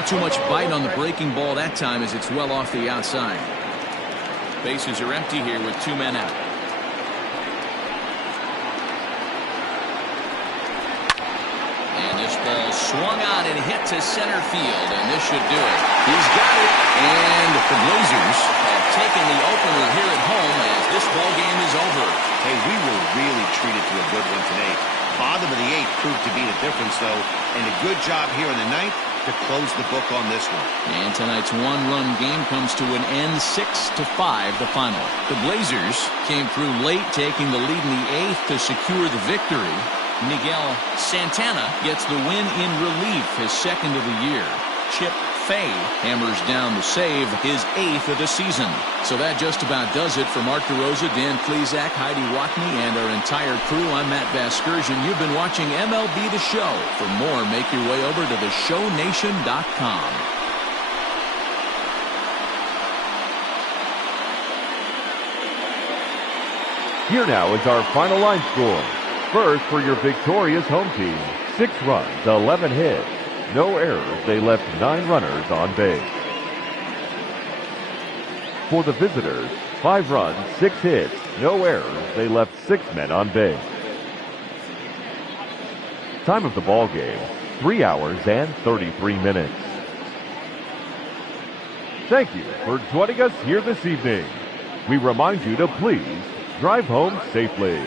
Too much bite on the breaking ball that time as it's well off the outside. Bases are empty here with 2 men out. And this ball swung on and hit to center field, and this should do it. He's got it, and the Blazers have taken the opener here at home as this ball game is over. Hey, we were really treated to a good one today. Bottom of the 8th proved to be the difference, though, and a good job here in the 9th to close the book on this one. And tonight's 1-run game comes to an end, 6-5 the final. The Blazers came through late, taking the lead in the 8th to secure the victory. Miguel Santana gets the win in relief, his second of the year. Chip Fay hammers down the save, his 8th of the season. So that just about does it for Mark DeRosa, Dan Plesac, Heidi Watney, and our entire crew. I'm Matt Vasgersian. You've been watching MLB The Show. For more, make your way over to theshownation.com. Here now is our final line score. First, for your victorious home team, 6 runs, 11 hits. No errors, they left 9 runners on base. For the visitors, 5 runs, 6 hits, no errors, they left 6 men on base. Time of the ball game, 3 hours and 33 minutes. Thank you for joining us here this evening. We remind you to please drive home safely.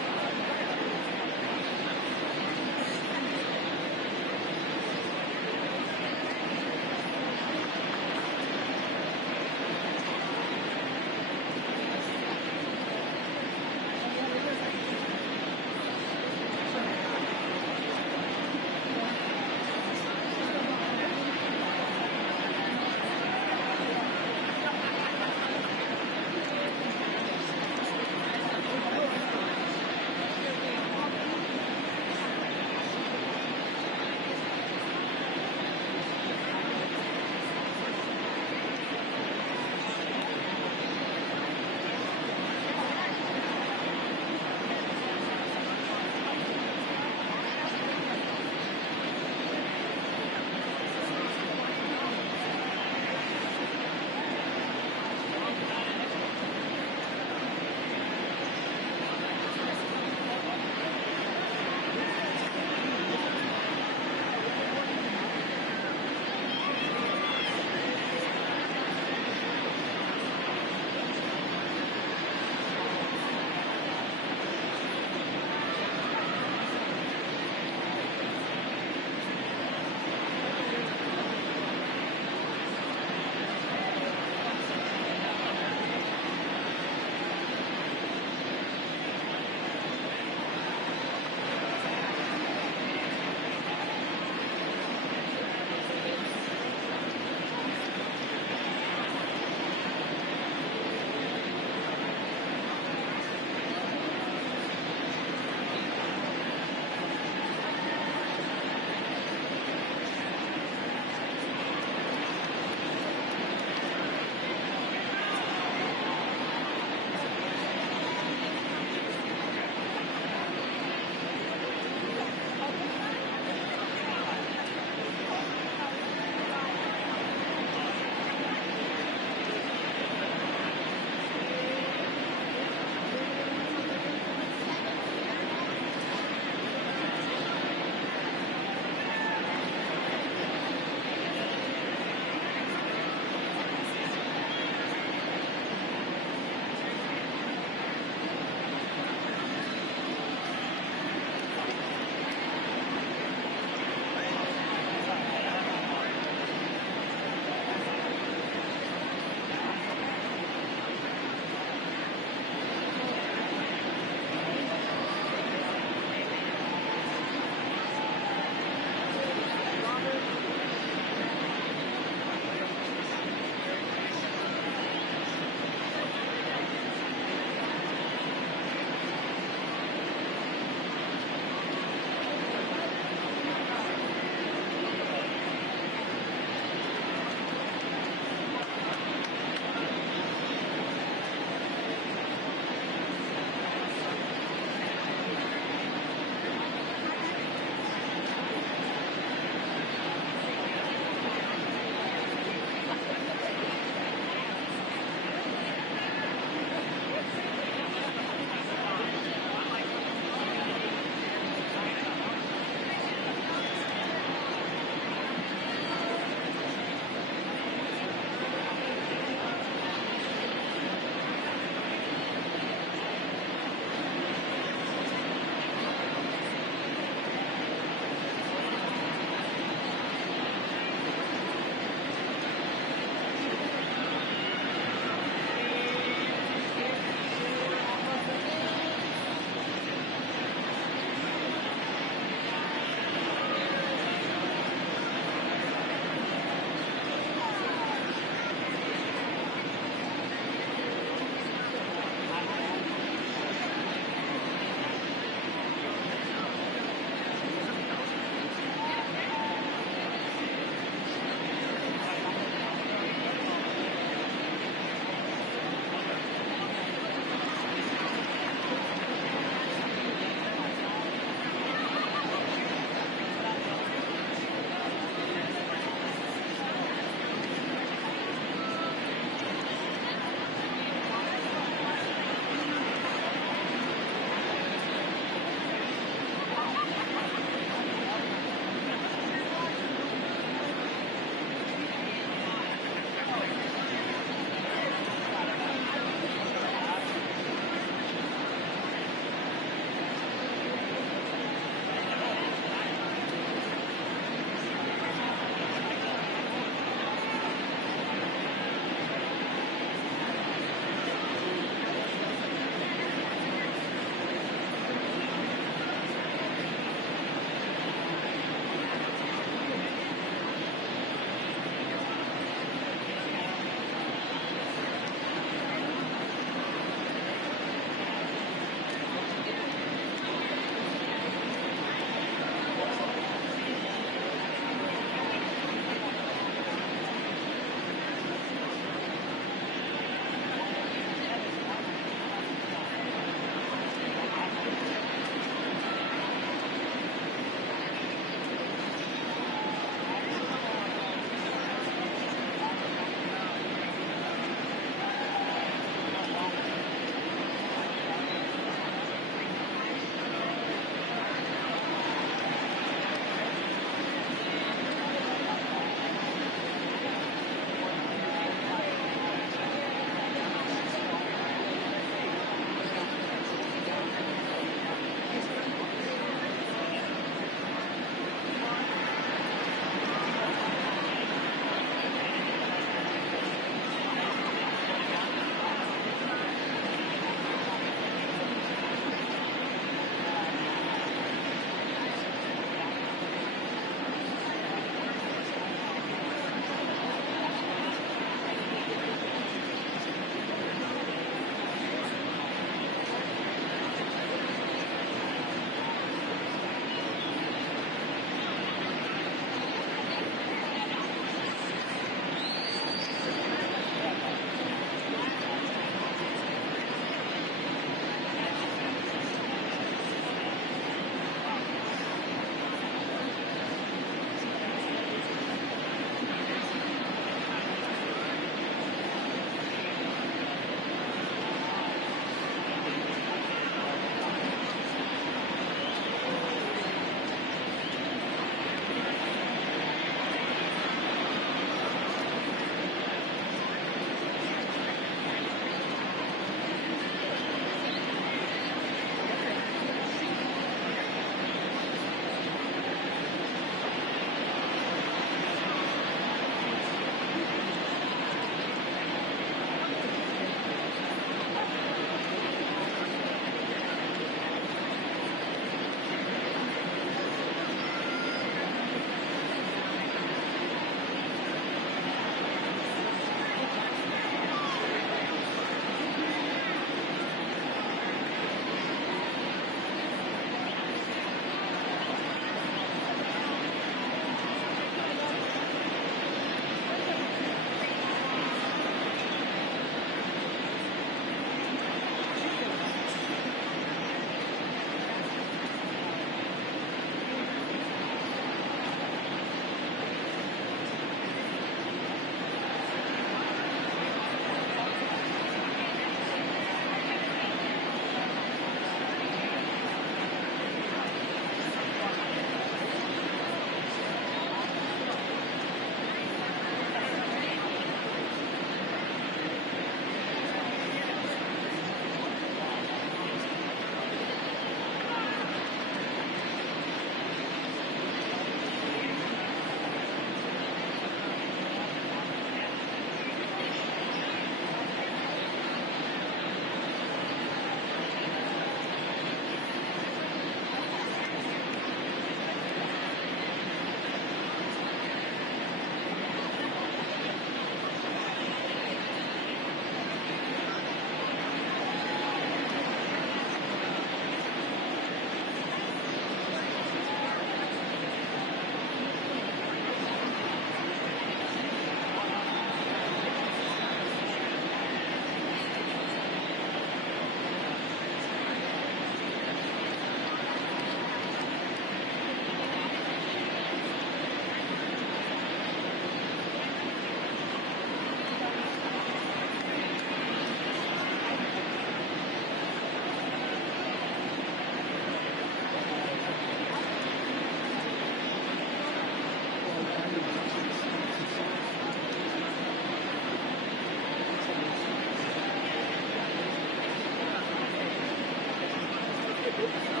out.